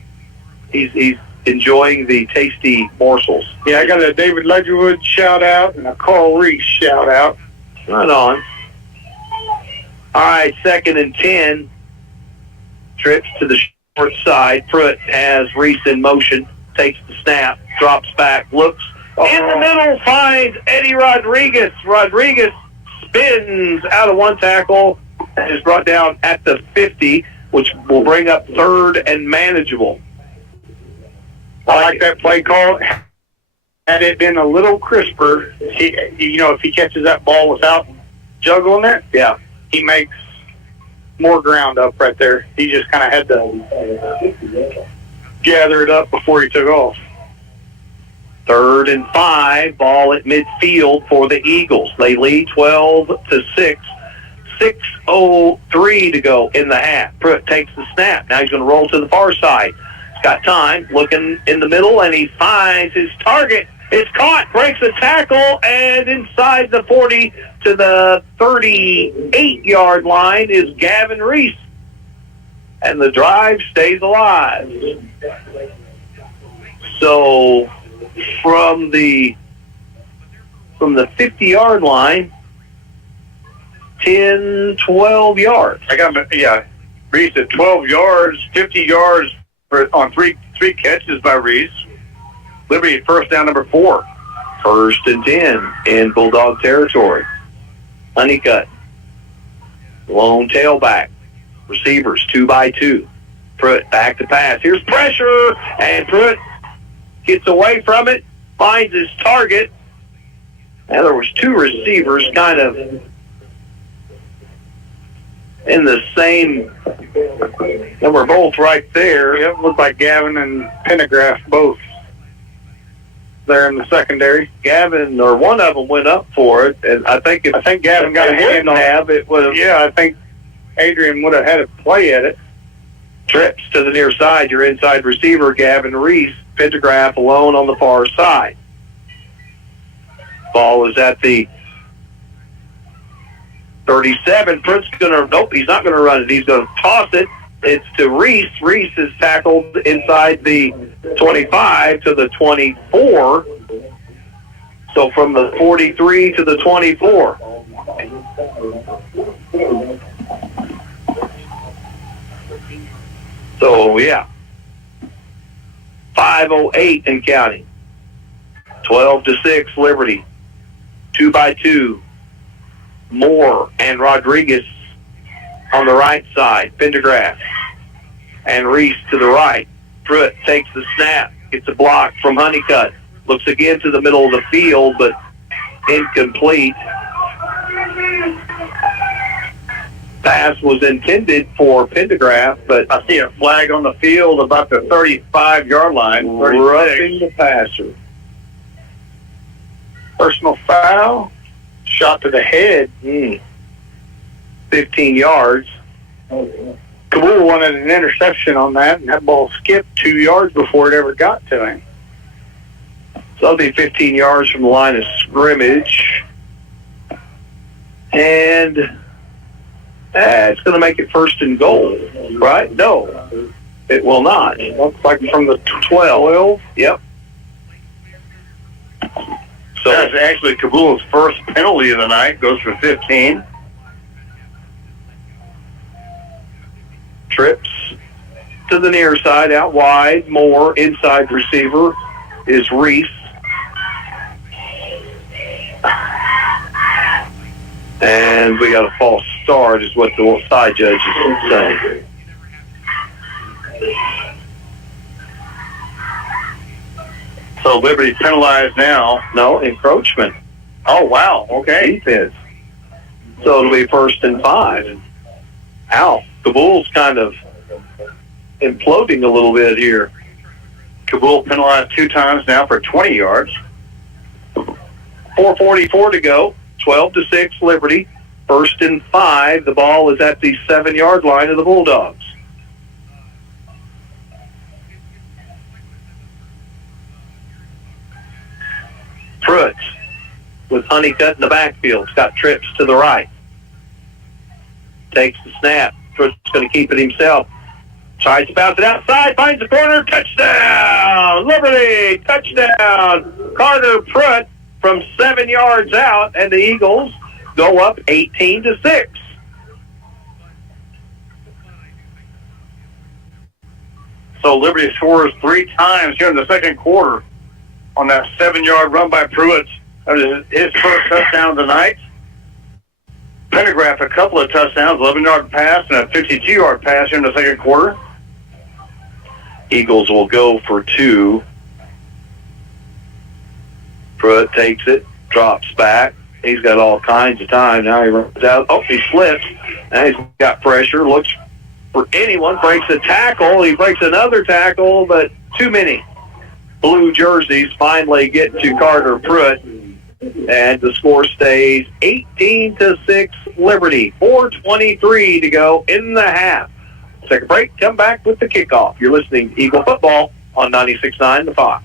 He's enjoying the tasty morsels. Yeah, I got a David Ledgerwood shout-out and a Carl Reese shout-out. Right on. All right, 2nd and 10. Trips to the short side. Pruitt has Reese in motion. Takes the snap. Drops back. Looks. In the middle, finds Eddie Rodriguez. Rodriguez spins out of one tackle and is brought down at the 50, which will bring up 3rd and manageable. I like that play call. Had it been a little crisper, if he catches that ball without juggling it, he makes more ground up right there. He just kind of had to gather it up before he took off. 3rd and 5, ball at midfield for the Eagles. They lead 12-6. 6:03 to go in the half. Pruitt takes the snap. Now he's going to roll to the far side. He's got time, looking in the middle, and he finds his target It's caught, breaks a tackle, and inside the 40 to the 38-yard line is Gavin Reese. And the drive stays alive. So from the 50-yard line, 10, 12 yards. Reese at 12 yards, 50 yards on three catches by Reese. Liberty first down, number 4. First and 10 in Bulldog territory. Honeycutt. Lone tailback. Receivers 2 by 2. Pruitt back to pass. Here's pressure, and Pruitt gets away from it, finds his target. Now there was 2 receivers kind of in the same. They were both right there. Yep, looked like Gavin and Pendergraft both there in the secondary. Gavin, or one of them, went up for it, and I think Gavin got a hand on it. Yeah, I think Adrian would have had a play at it. Trips to the near side. Your inside receiver, Gavin Reese. Pendergraft alone on the far side. Ball is at the 37. Pruitt's he's not going to run it. He's going to toss it. It's to Reese. Reese is tackled inside the 25 to the 24. So from the 43 to the 24. So, yeah. 5:08 and counting. 12-6, Liberty. 2 by 2. Moore and Rodriguez on the right side. Pendergraft and Reese to the right. Pruitt takes the snap. Gets a block from Honeycutt. Looks again to the middle of the field, but incomplete. Pass was intended for Pendergraft, but I see a flag on the field about the 35-yard line. Roughing the passer. Personal foul. Shot to the head. 15 yards. Cabool wanted an interception on that, and that ball skipped 2 yards before it ever got to him. So that'll be 15 yards from the line of scrimmage. And it's going to make it first and goal, right? No, it will not. Looks like from the 12. Yep. So that's actually Cabool's first penalty of the night. Goes for 15. Trips to the near side, out wide. Moore, inside receiver, is Reese. And we got a false start is what the side judge is saying. So Liberty penalized now. No, encroachment. Oh, wow. Okay. Defense. So it'll be first and 5. Ow. Cabool's kind of imploding a little bit here. Cabool penalized 2 times now for 20 yards. 4:44 to go. 12-6 Liberty. First and 5. The ball is at the 7-yard line of the Bulldogs. Pruitt with Honeycutt in the backfield. It's got trips to the right. Takes the snap. Pruitt's going to keep it himself. Tries to bounce it outside. Finds the corner. Touchdown! Liberty! Touchdown! Carter Pruitt from 7 yards out, and the Eagles go up 18-6. So Liberty scores 3 times here in the second quarter on that 7-yard run by Pruitt. That was his first touchdown of the night. Pendergraft a couple of touchdowns, 11-yard pass and a 52-yard pass here in the second quarter. Eagles will go for 2. Pruitt takes it, drops back. He's got all kinds of time. Now he runs out. Oh, he slips. Now he's got pressure. Looks for anyone. Breaks a tackle. He breaks another tackle, but too many blue jerseys finally get to Carter Pruitt. And the score stays 18-6 Liberty. 4:23 to go in the half. Take a break. Come back with the kickoff. You're listening to Eagle Football on 96.9 The Fox.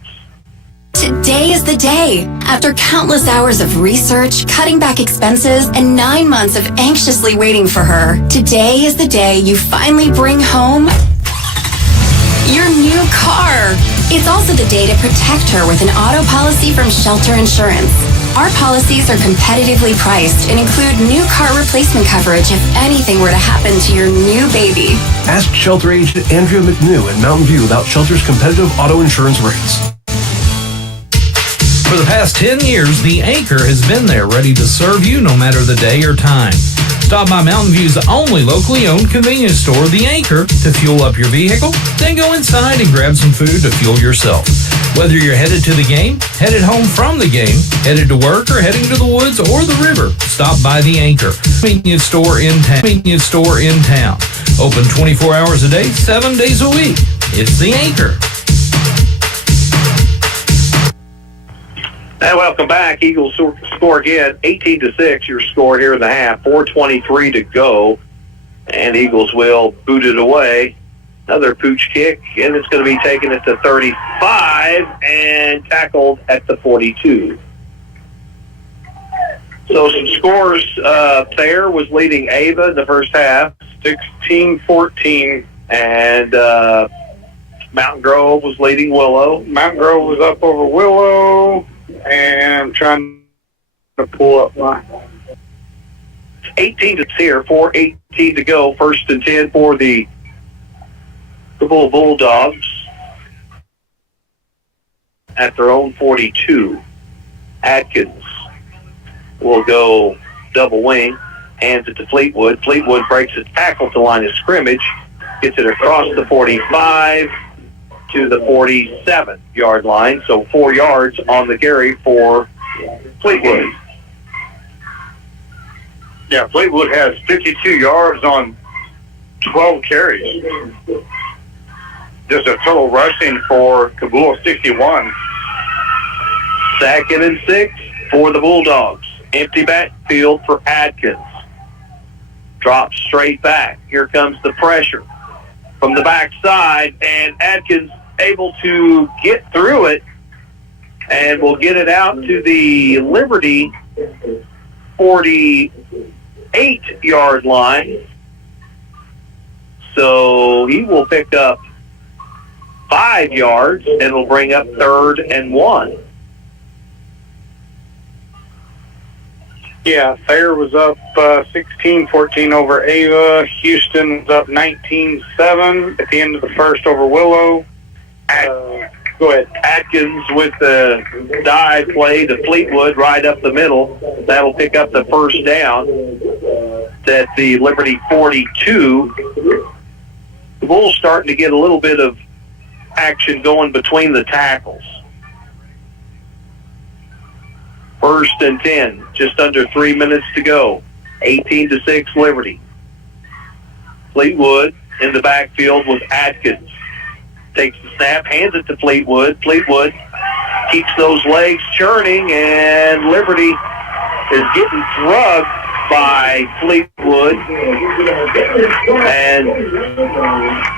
Today is the day. After countless hours of research, cutting back expenses, and 9 months of anxiously waiting for her, today is the day you finally bring home your new car. It's also the day to protect her with an auto policy from Shelter Insurance. Our policies are competitively priced and include new car replacement coverage if anything were to happen to your new baby. Ask Shelter agent Andrea McNew in Mountain View about Shelter's competitive auto insurance rates. For the past 10 years, the Anchor has been there ready to serve you no matter the day or time. Stop by Mountain View's only locally owned convenience store, The Anchor, to fuel up your vehicle, then go inside and grab some food to fuel yourself. Whether you're headed to the game, headed home from the game, headed to work, or heading to the woods or the river, stop by The Anchor, convenience store in town. Open 24 hours a day, 7 days a week. It's The Anchor. And welcome back. Eagles score again, 18-6. Your score here in the half. 4:23 to go, and Eagles will boot it away. Another pooch kick, and it's going to be taken at the 35 and tackled at the 42. So some scores. Thayer was leading Ava in the first half, 16-14, and Mountain Grove was leading Willow. Mountain Grove was up over Willow. And I'm trying to pull up my 18 to here, 4:18 to go. 1st and 10 for the Cabool Bulldogs at their own 42. Atkins will go double wing, hands it to Fleetwood. Fleetwood breaks a tackle to line of scrimmage, gets it across the 45 to the 47-yard line, so 4 yards on the carry for Fleetwood. Yeah, Fleetwood has 52 yards on 12 carries. Just a total rushing for Cabool, 61. 2nd and 6 for the Bulldogs. Empty backfield for Atkins. Drops straight back. Here comes the pressure from the backside, and Atkins able to get through it, and will get it out to the Liberty 48-yard line. So he will pick up 5 yards and will bring up 3rd and 1. Yeah, Thayer was up 16-14 over Ava. Houston was up 19-7 at the end of the first over Willow. Go ahead. Atkins with the dive play to Fleetwood right up the middle. That'll pick up the first down at the Liberty 42. The Bulls starting to get a little bit of action going between the tackles. 1st and 10, just under 3 minutes to go. 18-6 Liberty. Fleetwood in the backfield with Atkins. Takes the snap, hands it to Fleetwood. Fleetwood keeps those legs churning, and Liberty is getting drugged by Fleetwood. And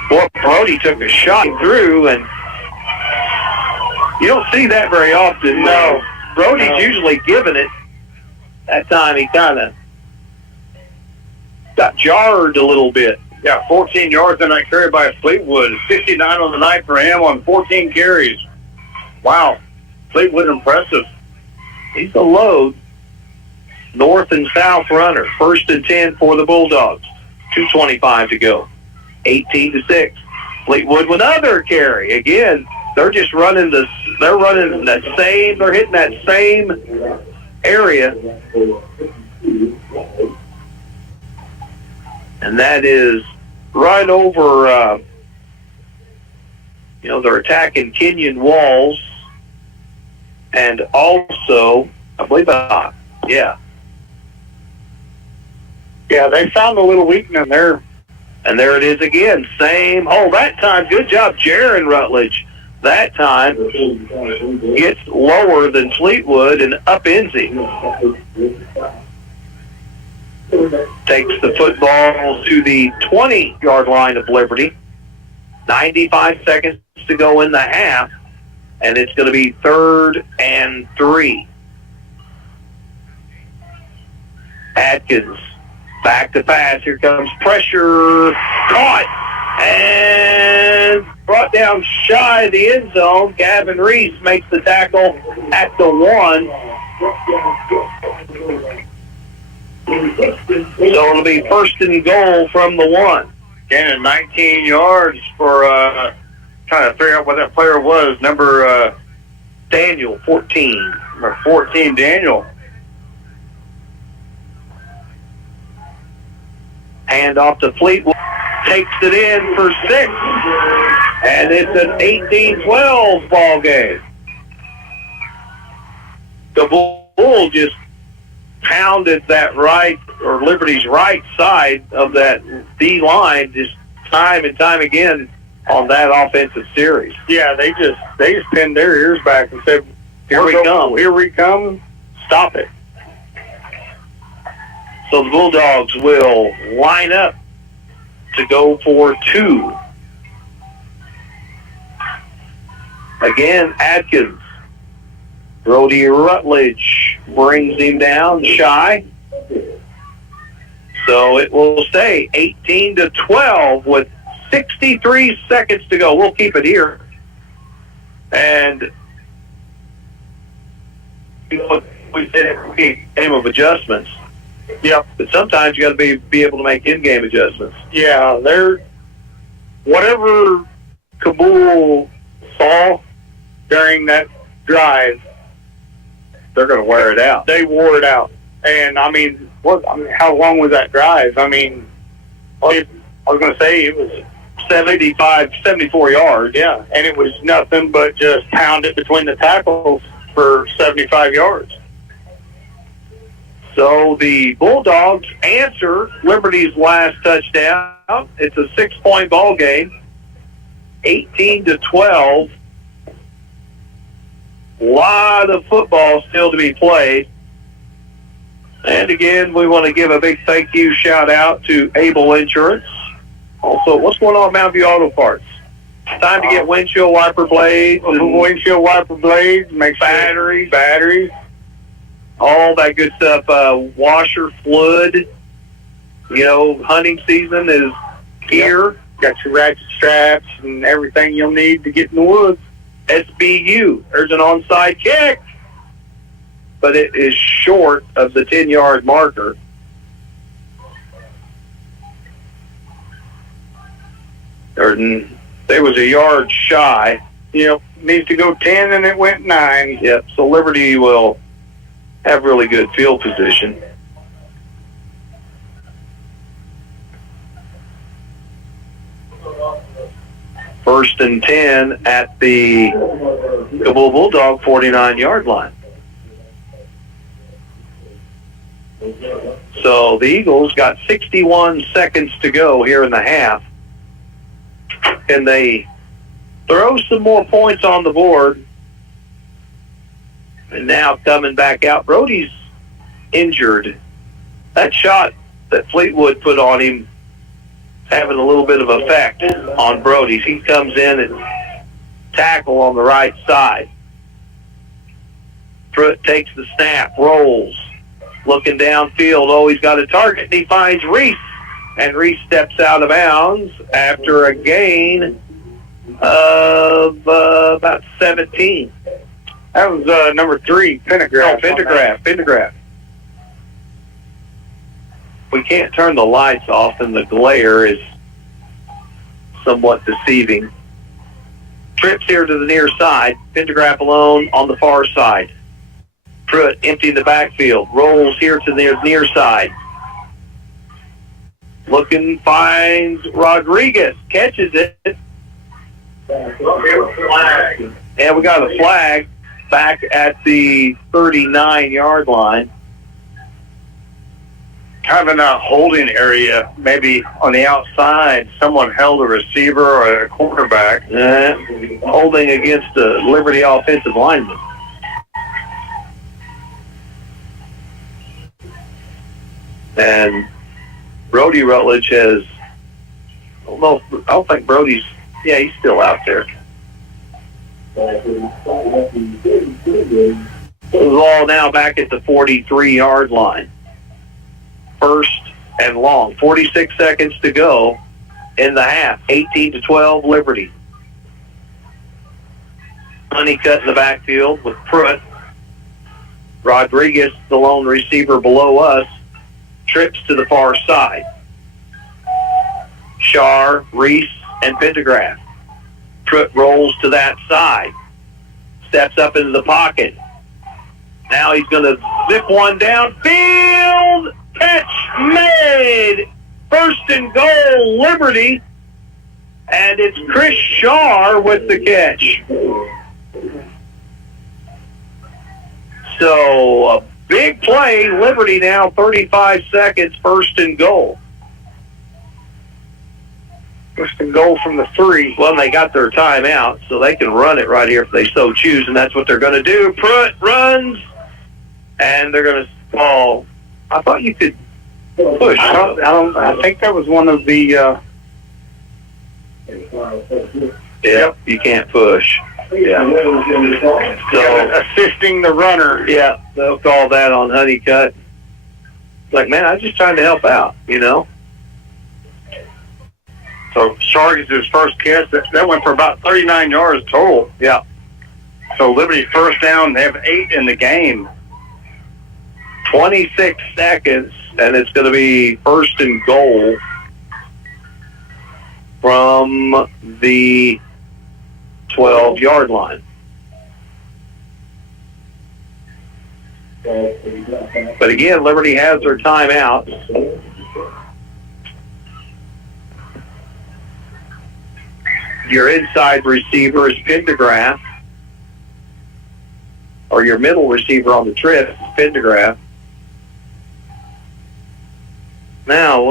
boy, Brody took a shot through, and you don't see that very often. No, Brody's usually giving it. That time he kind of got jarred a little bit. Yeah, 14 yards on that carry by Fleetwood. 59 on the night for him on 14 carries. Wow. Fleetwood impressive. He's a load. North and south runner. 1st and 10 for the Bulldogs. 2:25 to go. 18-6. Fleetwood with another carry. Again, they're just running they're hitting that same area. And that is right over, they're attacking Kenyon Walls. And also, I believe, yeah, they found a little weakness there. And there it is again. Same hole. That time, good job, Jaron Rutledge. That time gets lower than Fleetwood and upends him. Takes the football to the 20-yard line of Liberty. 95 seconds to go in the half. and it's going to be 3rd and 3. Atkins back to pass. Here comes pressure. Caught and brought down shy of the end zone. Gavin Reese makes the tackle at the 1. So it'll be 1st and goal from the 1. Gaining 19 yards for trying to figure out what that player was. Number Daniel, 14. Number 14, Daniel. Hand off to Fleetwood. Takes it in for 6. And it's an 18-12 ball game. Cabool just pounded that right, or Liberty's right side of that D line just time and time again on that offensive series. Yeah, they just pinned their ears back and said, Here we come. Stop it. So the Bulldogs will line up to go for 2. Again, Atkins. Brody Rutledge brings him down shy. So it will stay 18-12 with 63 seconds to go. We'll keep it here. And we said it would be a game of adjustments. Yep. But sometimes you got to be able to make in-game adjustments. Yeah, whatever Cabool saw during that drive, they're going to wear it out. They wore it out. And, how long was that drive? I was going to say it was 74 yards. Yeah, and it was nothing but just pound it between the tackles for 75 yards. So the Bulldogs answer Liberty's last touchdown. It's a 6-point ball game, 18-12. A lot of football still to be played. And again, we want to give a big thank you shout out to Able Insurance. Also, what's going on at Mountain View Auto Parts? Time to get windshield wiper blades, makes batteries, all that good stuff. Washer fluid. Hunting season is here. Got your ratchet straps and everything you'll need to get in the woods. SBU. There's an onside kick, but it is short of the 10-yard marker. There was a yard shy. Needs to go 10 and it went 9. Yep, so Liberty will have really good field position. First and 10 at the Cabool Bulldog 49-yard line. So the Eagles got 61 seconds to go here in the half. Can they throw some more points on the board? And now coming back out, Brody's injured. That shot that Fleetwood put on him having a little bit of effect on Brody. He comes in and tackle on the right side. Pruitt takes the snap, rolls, looking downfield. Oh, he's got a target, and he finds Reese. And Reese steps out of bounds after a gain of about 17. That was number 3, Pendergraft. Pendergraft. We can't turn the lights off, and the glare is somewhat deceiving. Trips here to the near side. Pendergraft alone on the far side. Pruitt emptying the backfield. Rolls here to the near side. Looking, finds Rodriguez. Catches it. And we got a flag back at the 39-yard line. Kind of in a holding area, maybe on the outside, someone held a receiver or a quarterback. Holding against the Liberty offensive lineman. And Brody Rutledge has, I don't think Brody's, he's still out there. The ball now back at the 43-yard line. First and long. 46 seconds to go in the half. 18-12, Liberty. Honeycutt in the backfield with Pruitt. Rodriguez, the lone receiver below us, trips to the far side. Shar, Reese, and Pendergraft. Pruitt rolls to that side. Steps up into the pocket. Now he's going to zip one downfield. Catch made. First and goal, Liberty. And it's Chris Shar with the catch. So a big play. Liberty now 35 seconds, first and goal. First and goal from the 3. Well, they got their timeout, so they can run it right here if they so choose, and that's what they're going to do. Pruitt runs, and they're going to call. I thought you could push. I think that was one of the. Yep, you can't push. Yeah. So assisting the runner. Yeah, they'll call that on Honeycutt. Like, man, I'm just trying to help out, you know. So Shar gets his first catch. That went for about 39 yards total. Yeah. So Liberty first down. They have 8 in the game. 26 seconds, and it's going to be first and goal from the 12-yard line. But again, Liberty has their timeouts. Your inside receiver is Pendergraft, or your middle receiver on the trip is Pendergraft. Now,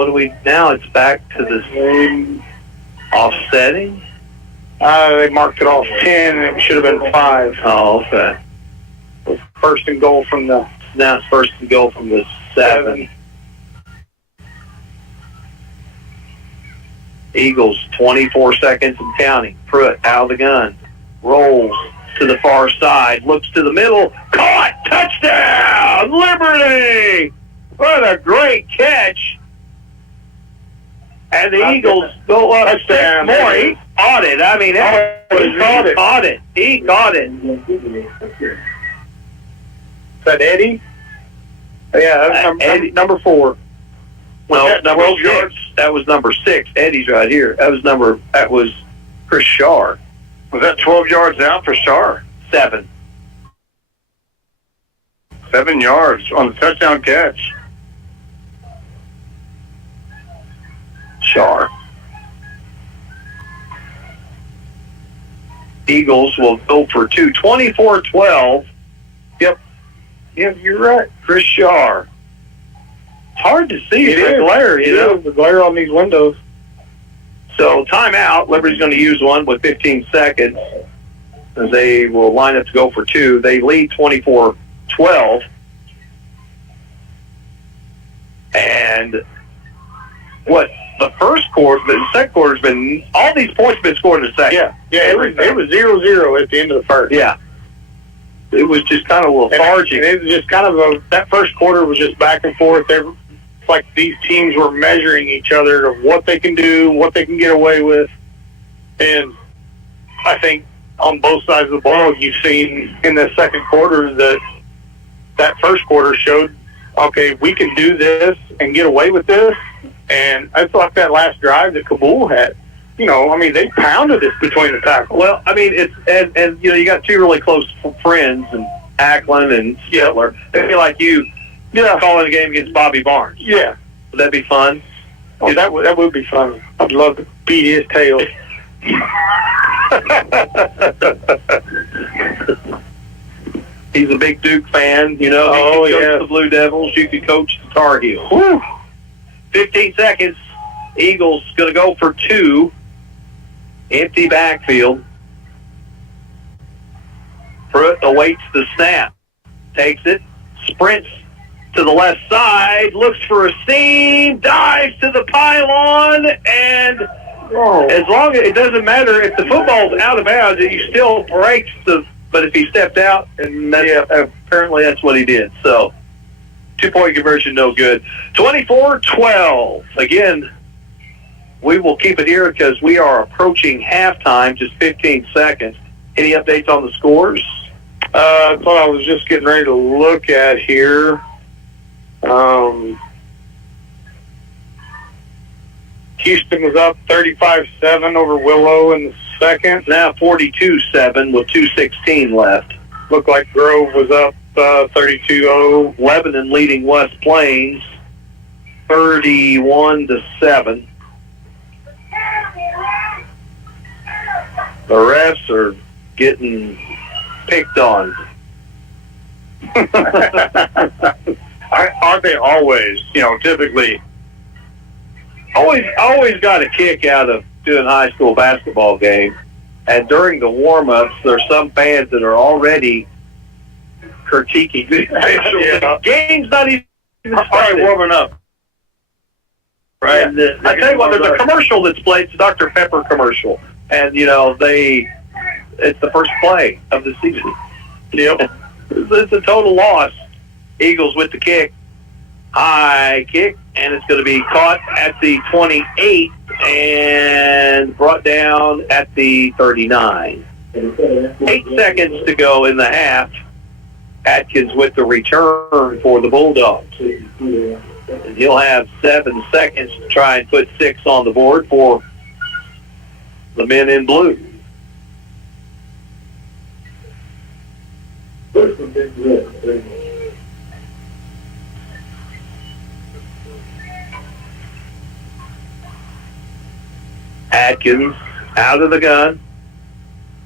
now it's back to the same offsetting. They marked it off 10, and it should have been 5. Oh, okay. First and goal from the. Now it's first and goal from the 7. Eagles, 24 seconds and counting. Pruitt out of the gun. Rolls to the far side. Looks to the middle. Caught! Touchdown! Liberty! What a great catch. And the Eagles go up 6 more. He caught it. I mean, he caught it. He caught it. Is that Eddie? Yeah, that's number 4. No, number 6. That was number 6. Eddie's right here. That was Chris Shar. Was that 12 yards out for Shar? 7. 7 yards on the touchdown catch. Shar. Eagles will go for 2. 24-12. Yep, you're right. Chris Shar. It's hard to see the glare, you know. The glare on these windows. So timeout. Liberty's going to use one with 15 seconds. As they will line up to go for 2. They lead 24-12. And what the first quarter, the second quarter's been, all these points have been scored in the second. Yeah, it was 0-0 at the end of the first. Yeah. It was just kind of lethargic. And it was just kind of that first quarter was just back and forth. It's like these teams were measuring each other of what they can do, what they can get away with. And I think on both sides of the ball, you've seen in the second quarter that first quarter showed, okay, we can do this and get away with this. And I thought that last drive that Cabool had, you know, I mean, they pounded it between the tackles. Well, I mean, it's and you know, you got 2 really close friends, and Ackland and Stetler. It'd be like you calling a game against Bobby Barnes. Yeah. Would that be fun? Oh, that would be fun. I'd love to beat his tail. He's a big Duke fan, you know. He could coach the Blue Devils. You could coach the Tar Heels. Whew. 15 seconds. Eagles going to go for 2. Empty backfield. Pruitt awaits the snap. Takes it. Sprints to the left side. Looks for a seam. Dives to the pylon. And as long as it doesn't matter if the football's out of bounds, you still breaks the. But if he stepped out, and apparently that's what he did. So 2-point conversion, no good. 24-12. Again, we will keep it here because we are approaching halftime, just 15 seconds. Any updates on the scores? I thought I was just getting ready to look at here. Houston was up 35-7 over Willow in the second. Now 42-7 with 2:16 left. Looked like Grove was up 32-0. Lebanon leading West Plains 31-7. The refs are getting picked on. Aren't they always, typically? Always got a kick out of doing high school basketball game. And during the warm-ups, there's some fans that are already critiquing the officials. Game's not even warming up. Right? Yeah. I tell you what, there's a commercial that's played. It's a Dr. Pepper commercial. And, it's the first play of the season. Yep. It's a total loss. Eagles with the kick. High kick, and it's going to be caught at the 28 and brought down at the 39. 8 seconds to go in the half. Atkins with the return for the Bulldogs. And he'll have 7 seconds to try and put 6 on the board for the men in blue. Atkins out of the gun,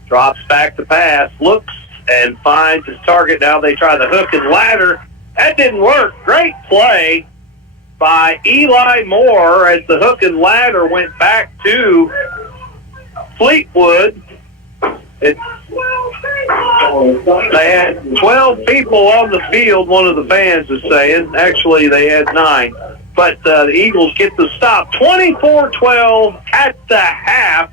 drops back to pass, looks and finds his target. Now they try the hook and ladder. That didn't work. Great play by Eli Moore as the hook and ladder went back to Fleetwood. They had 12 people on the field, one of the fans is saying. Actually, they had 9. But the Eagles get the stop. 24-12 at the half.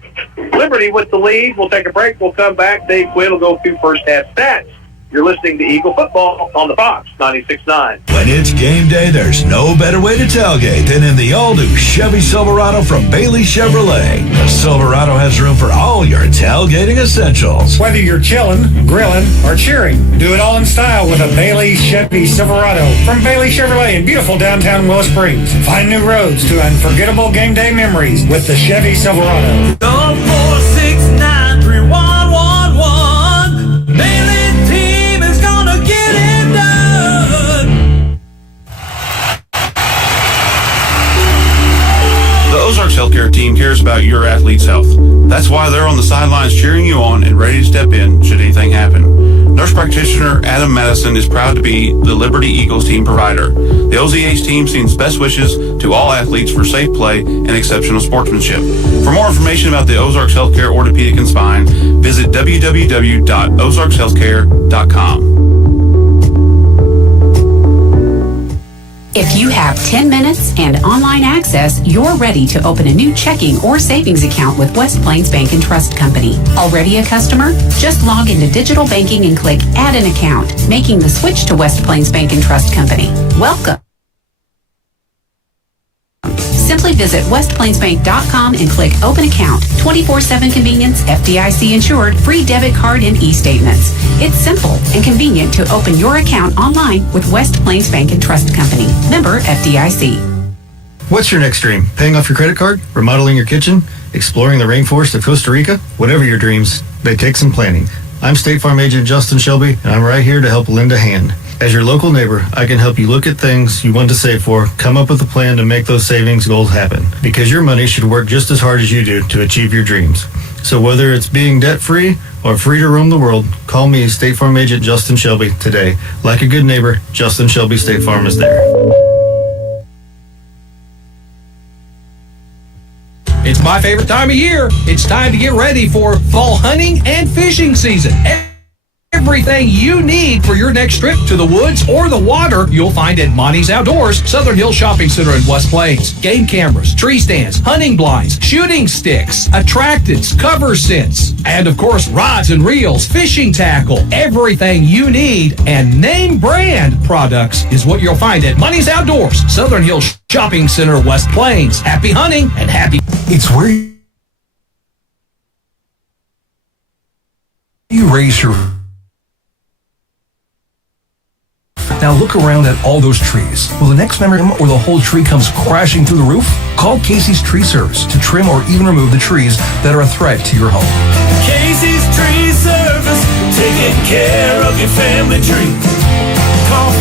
Liberty with the lead. We'll take a break. We'll come back. Dave Quinn will go through first half stats. You're listening to Eagle Football on the Fox 96.9. When it's game day, there's no better way to tailgate than in the all-new Chevy Silverado from Bailey Chevrolet. The Silverado has room for all your tailgating essentials. Whether you're chilling, grilling, or cheering, do it all in style with a Bailey Chevy Silverado from Bailey Chevrolet in beautiful downtown Willow Springs. Find new roads to unforgettable game day memories with the Chevy Silverado. Call 469-3111. Bailey team is gonna get it done. The Ozarks Healthcare team cares about your athlete's health. That's why they're on the sidelines cheering you on and ready to step in should anything happen. Nurse practitioner Adam Madison is proud to be the Liberty Eagles team provider. The OZH team sends best wishes to all athletes for safe play and exceptional sportsmanship. For more information about the Ozarks Healthcare Orthopedic and Spine, visit www.ozarkshealthcare.com. If you have 10 minutes and online access, you're ready to open a new checking or savings account with West Plains Bank and Trust Company. Already a customer? Just log into digital banking and click Add an Account, making the switch to West Plains Bank and Trust Company. Welcome. Simply visit westplainsbank.com and click Open Account. 24/7 convenience, FDIC insured, free debit card and e-statements. It's simple and convenient to open your account online with West Plains Bank and Trust Company. Member FDIC. What's your next dream? Paying off your credit card? Remodeling your kitchen? Exploring the rainforest of Costa Rica? Whatever your dreams, they take some planning. I'm State Farm Agent Justin Shelby, and I'm right here to help lend a hand. As your local neighbor, I can help you look at things you want to save for, come up with a plan to make those savings goals happen. Because your money should work just as hard as you do to achieve your dreams. So whether it's being debt-free or free to roam the world, call me, State Farm Agent Justin Shelby, today. Like a good neighbor, Justin Shelby State Farm is there. It's my favorite time of year. It's time to get ready for fall hunting and fishing season. Every Everything you need for your next trip to the woods or the water, you'll find at Monty's Outdoors, Southern Hills Shopping Center in West Plains. Game cameras, tree stands, hunting blinds, shooting sticks, attractants, cover scents, and of course, rods and reels, fishing tackle. Everything you need and name brand products is what you'll find at Monty's Outdoors, Southern Hills Shopping Center, West Plains. Happy hunting and happy... It's where you raise your... Now look around at all those trees. Will the next member or the whole tree comes crashing through the roof? Call Casey's Tree Service to trim or even remove the trees that are a threat to your home. Casey's Tree Service, taking care of your family tree. Call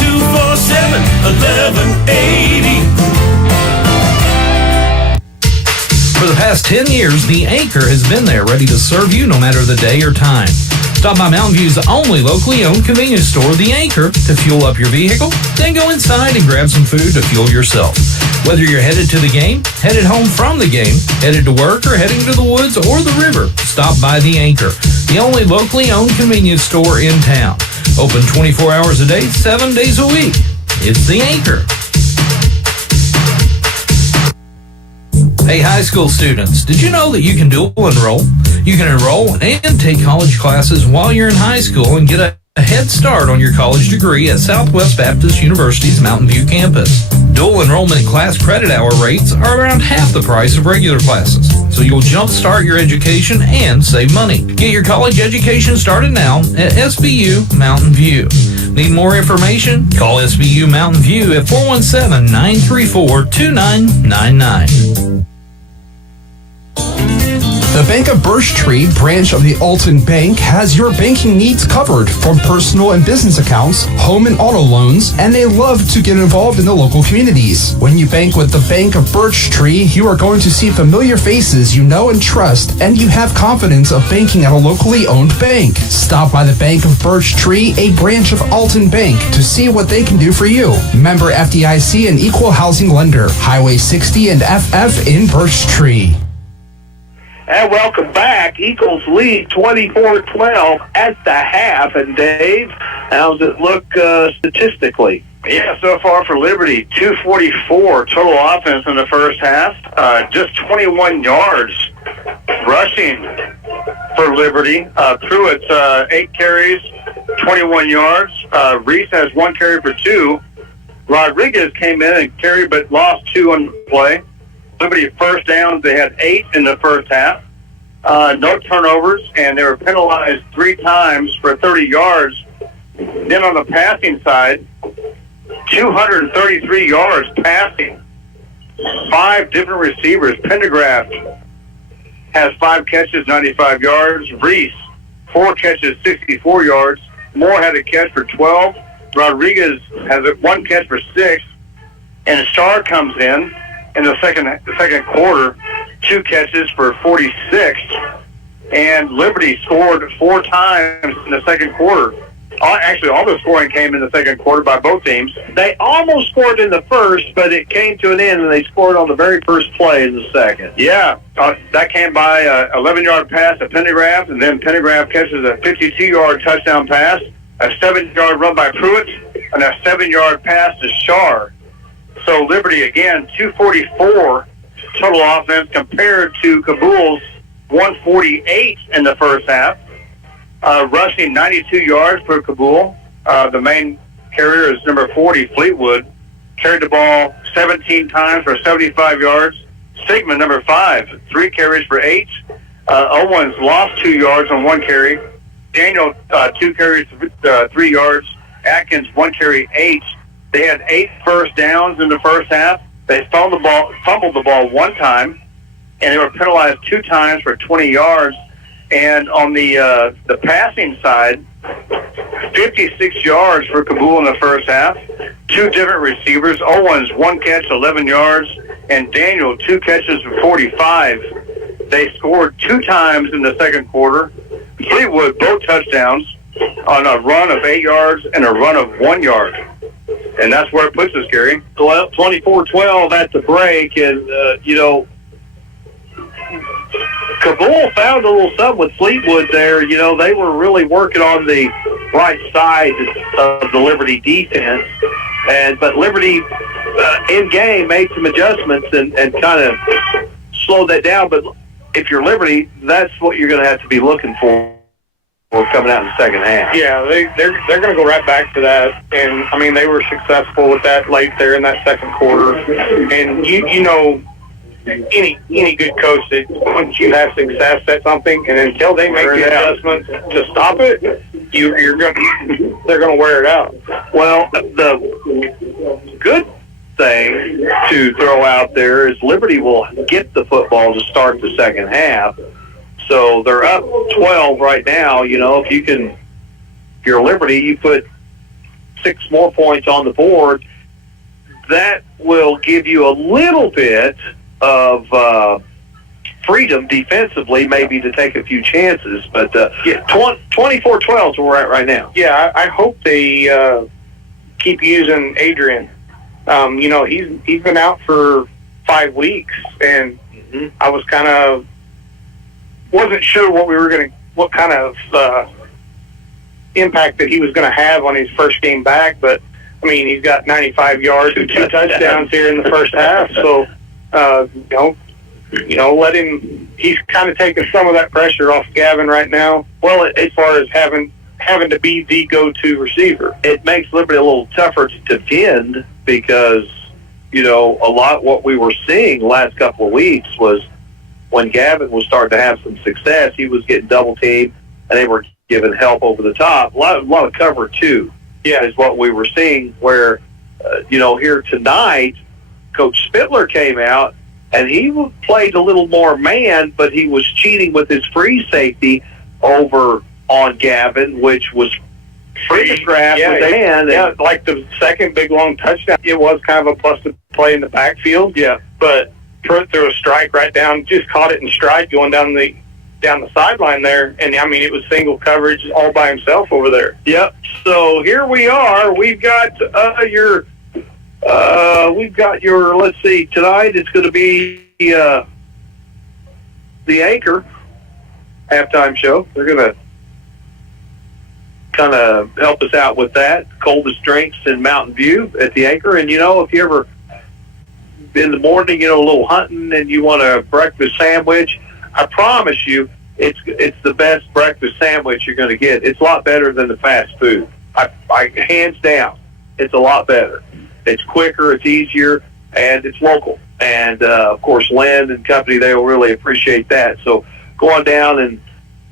417-247-1180. For the past 10 years, The Anchor has been there ready to serve you no matter the day or time. Stop by Mountain View's only locally owned convenience store, The Anchor, to fuel up your vehicle, then go inside and grab some food to fuel yourself. Whether you're headed to the game, headed home from the game, headed to work, or heading to the woods or the river, stop by The Anchor, the only locally owned convenience store in town. Open 24 hours a day, 7 days a week. It's The Anchor. Hey, high school students, did you know that you can dual enroll? You can enroll and take college classes while you're in high school and get a head start on your college degree at Southwest Baptist University's Mountain View campus. Dual enrollment class credit hour rates are around half the price of regular classes, so you'll jumpstart your education and save money. Get your college education started now at SBU Mountain View. Need more information? Call SBU Mountain View at 417-934-2999. The Bank of Birch Tree branch of the Alton Bank has your banking needs covered, from personal and business accounts, home and auto loans, and they love to get involved in the local communities. When you bank with the Bank of Birch Tree, you are going to see familiar faces you know and trust, and you have confidence of banking at a locally owned bank. Stop by the Bank of Birch Tree, a branch of Alton Bank, to see what they can do for you. Member FDIC and equal housing lender. Highway 60 and FF in Birch Tree. And welcome back. Eagles lead 24-12 at the half. And Dave, how's it look statistically? Yeah, so far for Liberty, 244 total offense in the first half. Just 21 yards rushing for Liberty. Pruitt's 8 carries, 21 yards. Reese has 1 carry for 2. Rodriguez came in and carried but lost 2 on the play. Liberty first downs, they had 8 in the first half. No turnovers, and they were penalized 3 times for 30 yards. Then on the passing side, 233 yards passing. 5 different receivers. Pendergraft has 5 catches, 95 yards. Reese, 4 catches, 64 yards. Moore had a catch for 12. Rodriguez has 1 catch for 6. And Starr comes in the second quarter, 2 catches for 46, and Liberty scored 4 times in the second quarter. Actually, all the scoring came in the second quarter by both teams. They almost scored in the first, but it came to an end, and they scored on the very first play in the second. Yeah, that came by an 11-yard pass to Pendergraft, and then Pendergraft catches a 52-yard touchdown pass, a 7-yard run by Pruitt, and a 7-yard pass to Starr. So Liberty, again, 244 total offense compared to Cabool's 148 in the first half. Rushing 92 yards for Cabool. The main carrier is number 40, Fleetwood. Carried the ball 17 times for 75 yards. Sigmund, number 5, 3 carries for 8. Owens lost 2 yards on 1 carry. Daniel, 2 carries, 3 yards. Atkins, 1 carry, 8. They had 8 first downs in the first half. They fumbled the ball 1 time, and they were penalized 2 times for 20 yards. And on the passing side, 56 yards for Cabool in the first half. 2 different receivers. Owens, 1 catch, 11 yards, and Daniel, 2 catches for 45. They scored 2 times in the second quarter. Fleetwood, both touchdowns on a run of 8 yards and a run of 1 yard. And that's where it puts us, Gary. 24-12 at the break, and, Cabool found a little something with Fleetwood there. You know, they were really working on the right side of the Liberty defense. But Liberty, in game, made some adjustments and kind of slowed that down. But if you're Liberty, that's what you're going to have to be looking for coming out in the second half. Yeah, they're going to go right back to that. And, I mean, they were successful with that late there in that second quarter. And, you know, any good coach, that once you have success at something, and until they make the adjustments to stop it, they're going to wear it out. Well, the good thing to throw out there is Liberty will get the football to start the second half. So they're up 12 right now. You know, if you're Liberty, you put 6 more points on the board, that will give you a little bit of freedom defensively, maybe to take a few chances. But 24-12 is where we're at right now. Yeah, I hope they keep using Adrian. You know, he's been out for 5 weeks, and I was kind of wasn't sure what kind of impact that he was going to have on his first game back. But I mean, he's got 95 yards and 2 touchdowns here in the first half. So you know, let him. He's kind of taking some of that pressure off Gavin right now. Well, as far as having to be the go-to receiver, it makes Liberty a little tougher to defend because, you know, a lot what we were seeing the last couple of weeks was when Gavin was starting to have some success, he was getting double teamed and they were giving help over the top. A lot of cover too. Yeah, is what we were seeing. Where you know, here tonight, Coach Spittler came out and he played a little more man, but he was cheating with his free safety over on Gavin, which was photographed with the hand. Yeah, like the second big long touchdown, it was kind of a busted play in the backfield. Yeah, but threw a strike right down, just caught it in stride going down the sideline there, and I mean it was single coverage all by himself over there. Yep. So here we are. We've got your. Let's see. Tonight it's going to be the Anchor halftime show. They're going to kind of help us out with that. Coldest drinks in Mountain View at the Anchor, and you know, if you ever in the morning, you know, a little hunting and you want a breakfast sandwich, I promise you, it's the best breakfast sandwich you're going to get. It's a lot better than the fast food. I hands down, it's a lot better. It's quicker, it's easier, and it's local. And of course, Lynn and company, they will really appreciate that. So go on down and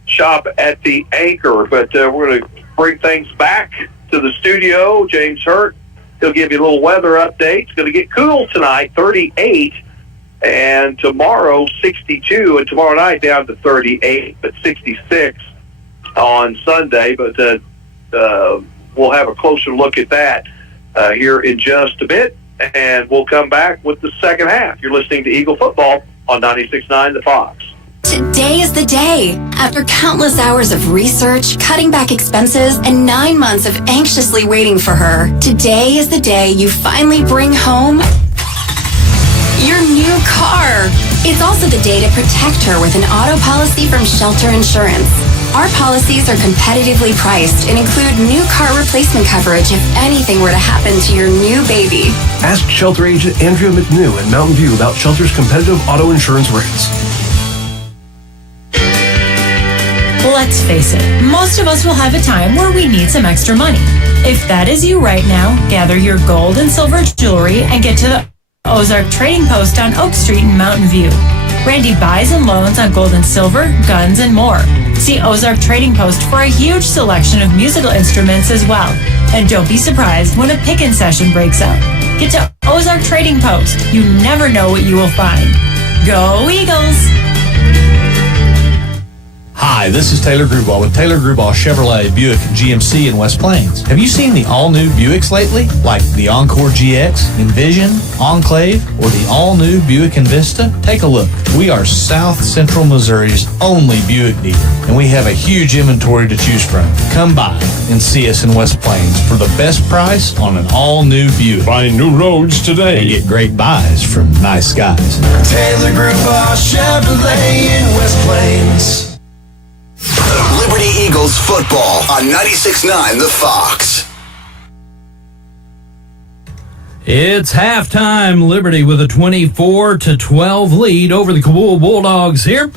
shop at the Anchor. But we're going to bring things back to the studio. James Hurt, he'll give you a little weather update. It's going to get cool tonight, 38. And tomorrow, 62, and tomorrow night down to 38, but 66 on Sunday. But we'll have a closer look at that here in just a bit, and we'll come back with the second half. You're listening to Eagle Football on 96.9 The Fox. Today is the day. After countless hours of research, cutting back expenses, and 9 months of anxiously waiting for her, today is the day you finally bring home your new car. It's also the day to protect her with an auto policy from Shelter Insurance. Our policies are competitively priced and include new car replacement coverage if anything were to happen to your new baby. Ask Shelter agent Andrea McNew in Mountain View about Shelter's competitive auto insurance rates. Let's face it, most of us will have a time where we need some extra money. If that is you right now, gather your gold and silver jewelry and get to the Ozark Trading Post on Oak Street in Mountain View. Randy buys and loans on gold and silver, guns, and more. See Ozark Trading Post for a huge selection of musical instruments as well. And don't be surprised when a pickin' session breaks out. Get to Ozark Trading Post. You never know what you will find. Go Eagles! Hi, Hi, this is Taylor Grubauer with Taylor Grubauer Chevrolet, Buick, and GMC in West Plains. Have you seen the all-new Buicks lately? Like the Encore GX, Envision, Enclave, or the all-new Buick Envista? Take a look. We are South Central Missouri's only Buick dealer, and we have a huge inventory to choose from. Come by and see us in West Plains for the best price on an all-new Buick. Find new roads today. And get great buys from nice guys. Taylor Grubauer Chevrolet in West Plains. Liberty Eagles football on 96.9 The Fox. It's halftime. Liberty with a 24-12 lead over the Cabool Bulldogs here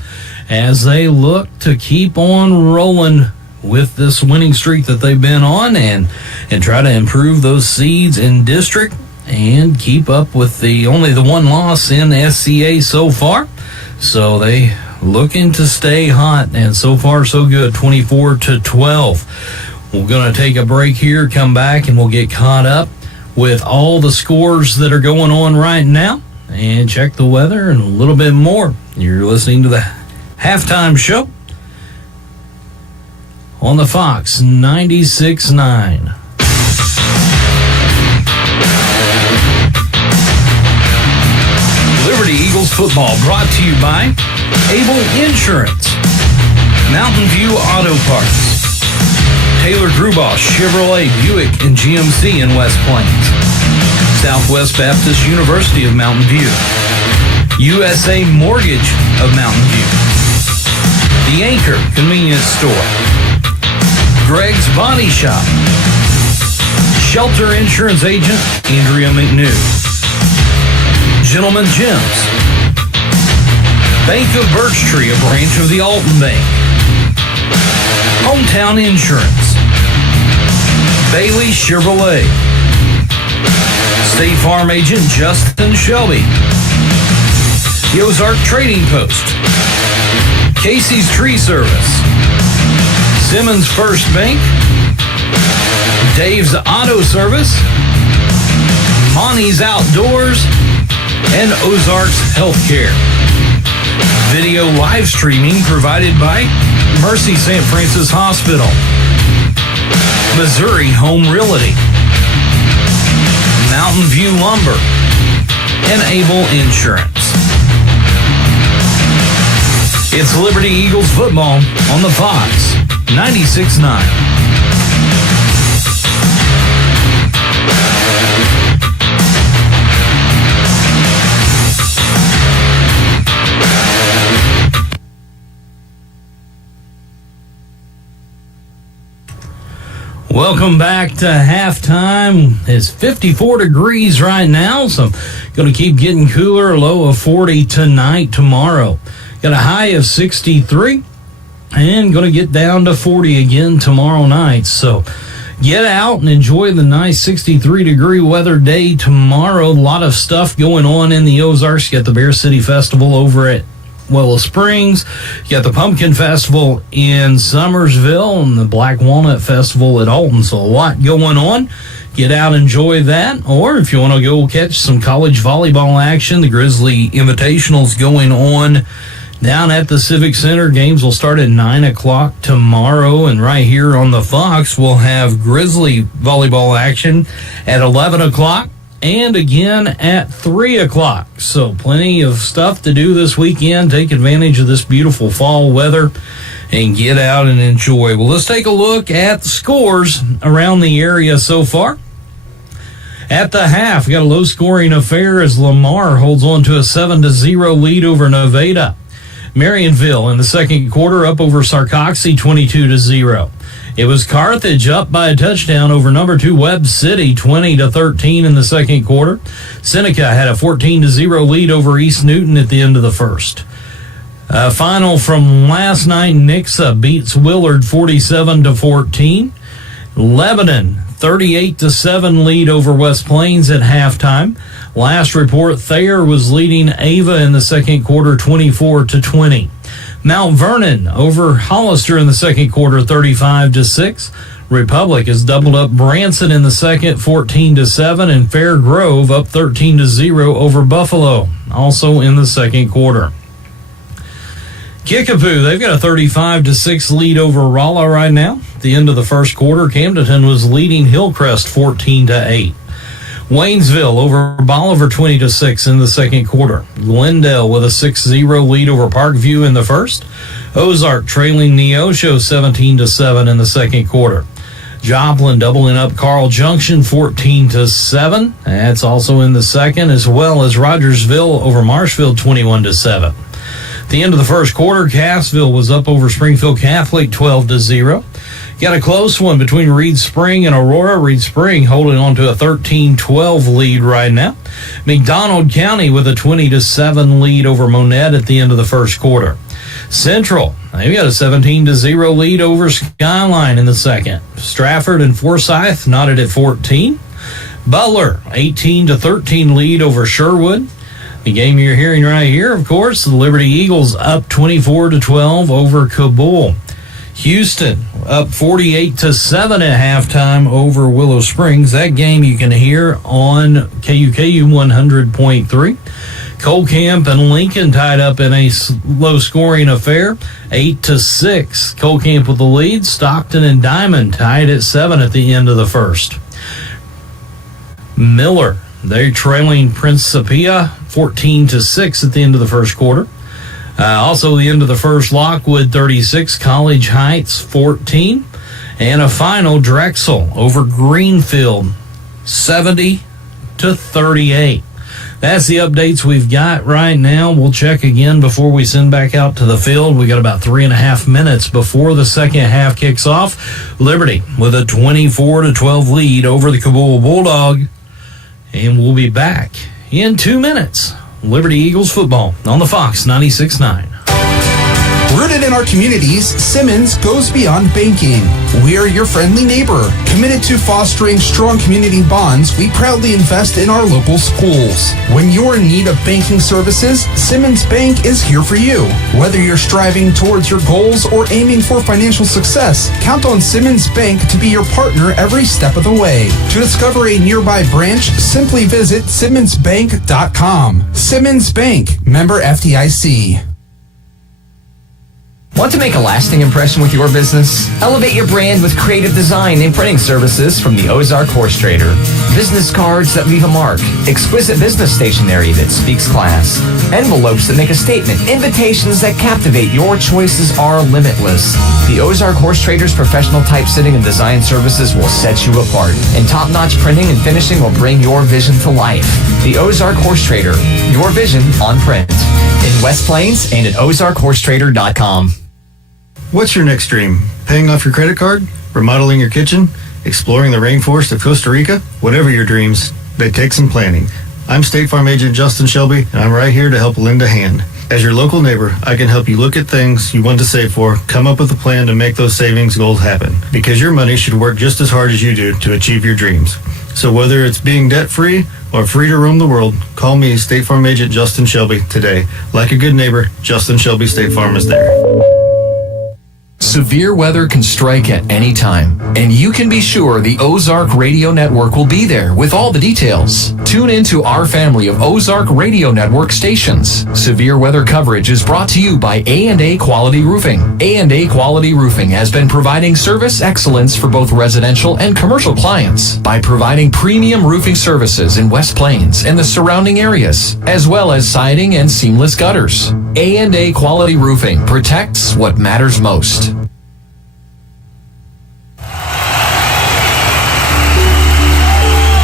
as they look to keep on rolling with this winning streak that they've been on and try to improve those seeds in district and keep up with only the one loss in SCA so far. So they looking to stay hot, and so far so good, 24-12. We're going to take a break here, come back, and we'll get caught up with all the scores that are going on right now and check the weather and a little bit more. You're listening to the halftime show on the Fox 96.9. Liberty Eagles football brought to you by Cabool Insurance, Mountain View Auto Parts, Taylor Grubauer Chevrolet, Buick, and GMC in West Plains, Southwest Baptist University of Mountain View, USA Mortgage of Mountain View, The Anchor Convenience Store, Greg's Body Shop, Shelter Insurance Agent Andrea McNew, Gentleman Gyms, Bank of Birch Tree, a branch of the Alton Bank, Hometown Insurance, Bailey Chevrolet, State Farm Agent Justin Shelby, the Ozark Trading Post, Casey's Tree Service, Simmons First Bank, Dave's Auto Service, Monty's Outdoors, and Ozark's Healthcare. Video live streaming provided by Mercy St. Francis Hospital, Missouri Home Realty, Mountain View Lumber, and Able Insurance. It's Liberty Eagles football on the Fox 96.9. Welcome back to halftime. It's 54 degrees right now, so going to keep getting cooler. A low of 40 tonight, tomorrow. Got a high of 63 and going to get down to 40 again tomorrow night. So get out and enjoy the nice 63-degree weather day tomorrow. A lot of stuff going on in the Ozarks. You got the Bear City Festival over at Willow Springs. You got the Pumpkin Festival in Summersville and the Black Walnut Festival at Alton. So a lot going on. Get out, enjoy that. Or if you want to go catch some college volleyball action, the Grizzly Invitational's going on down at the Civic Center. Games will start at 9 o'clock tomorrow. And right here on the Fox, we'll have Grizzly volleyball action at 11 o'clock. And again at 3 o'clock. So plenty of stuff to do this weekend. Take advantage of this beautiful fall weather and get out and enjoy. Well, let's take a look at the scores around the area so far. At the half, we got a low-scoring affair as Lamar holds on to a 7-0 lead over Nevada. Marionville in the second quarter up over Sarcoxy 22-0. It was Carthage up by a touchdown over number 2 Webb City 20-13 in the second quarter. Seneca had a 14-0 lead over East Newton at the end of the first. Final from last night, Nixa beats Willard 47-14. Lebanon 38-7 lead over West Plains at halftime. Last report, Thayer was leading Ava in the second quarter 24-20. Mount Vernon over Hollister in the second quarter 35-6. Republic has doubled up Branson in the second 14-7, and Fair Grove up 13-0 over Buffalo, also in the second quarter. Kickapoo, they've got a 35-6 lead over Rolla right now. At the end of the first quarter, Camdenton was leading Hillcrest 14-8. Waynesville over Bolivar 20-6 in the second quarter. Glendale with a 6-0 lead over Parkview in the first. Ozark trailing Neosho 17-7 in the second quarter. Joplin doubling up Carl Junction 14-7. That's also in the second, as well as Rogersville over Marshfield 21-7. At the end of the first quarter, Cassville was up over Springfield Catholic 12-0. Got a close one between Reed Spring and Aurora. Reed Spring holding on to a 13-12 lead right now. McDonald County with a 20-7 lead over Monette at the end of the first quarter. Central, they've got a 17-0 lead over Skyline in the second. Stratford and Forsyth knotted at 14. Butler, 18-13 lead over Sherwood. The game you're hearing right here, of course, the Liberty Eagles up 24-12 over Cabool. Houston up 48-7 at halftime over Willow Springs. That game you can hear on KUKU 100.3. Cole Camp and Lincoln tied up in a low-scoring affair, 8-6. Cole Camp with the lead. Stockton and Diamond tied at 7 at the end of the first. Miller, they're trailing Principia 14-6 at the end of the first quarter. Also, the end of the first, Lockwood 36, College Heights 14, and a final, Drexel over Greenfield 70-38. That's the updates we've got right now. We'll check again before we send back out to the field. We got about 3.5 minutes before the second half kicks off. Liberty with a 24-12 lead over the Cabool Bulldog, and we'll be back in 2 minutes. Liberty Eagles football on the Fox 96.9. Rooted in our communities, Simmons goes beyond banking. We're your friendly neighbor. Committed to fostering strong community bonds, we proudly invest in our local schools. When you're in need of banking services, Simmons Bank is here for you. Whether you're striving towards your goals or aiming for financial success, count on Simmons Bank to be your partner every step of the way. To discover a nearby branch, simply visit simmonsbank.com. Simmons Bank, member FDIC. Want to make a lasting impression with your business? Elevate your brand with creative design and printing services from the Ozark Horse Trader. Business cards that leave a mark, exquisite business stationery that speaks class, envelopes that make a statement, invitations that captivate. Your choices are limitless. The Ozark Horse Trader's professional typesetting and design services will set you apart, and top-notch printing and finishing will bring your vision to life. The Ozark Horse Trader, your vision on print. In West Plains and at ozarkhorsetrader.com. What's your next dream? Paying off your credit card? Remodeling your kitchen? Exploring the rainforest of Costa Rica? Whatever your dreams, they take some planning. I'm State Farm Agent Justin Shelby, and I'm right here to help lend a hand. As your local neighbor, I can help you look at things you want to save for, come up with a plan to make those savings goals happen. Because your money should work just as hard as you do to achieve your dreams. So whether it's being debt-free or free to roam the world, call me, State Farm Agent Justin Shelby, today. Like a good neighbor, Justin Shelby State Farm is there. Severe weather can strike at any time, and you can be sure the Ozark Radio Network will be there with all the details. Tune into our family of Ozark Radio Network stations. Severe weather coverage is brought to you by A&A Quality Roofing. A&A Quality Roofing has been providing service excellence for both residential and commercial clients by providing premium roofing services in West Plains and the surrounding areas, as well as siding and seamless gutters. A&A Quality Roofing protects what matters most.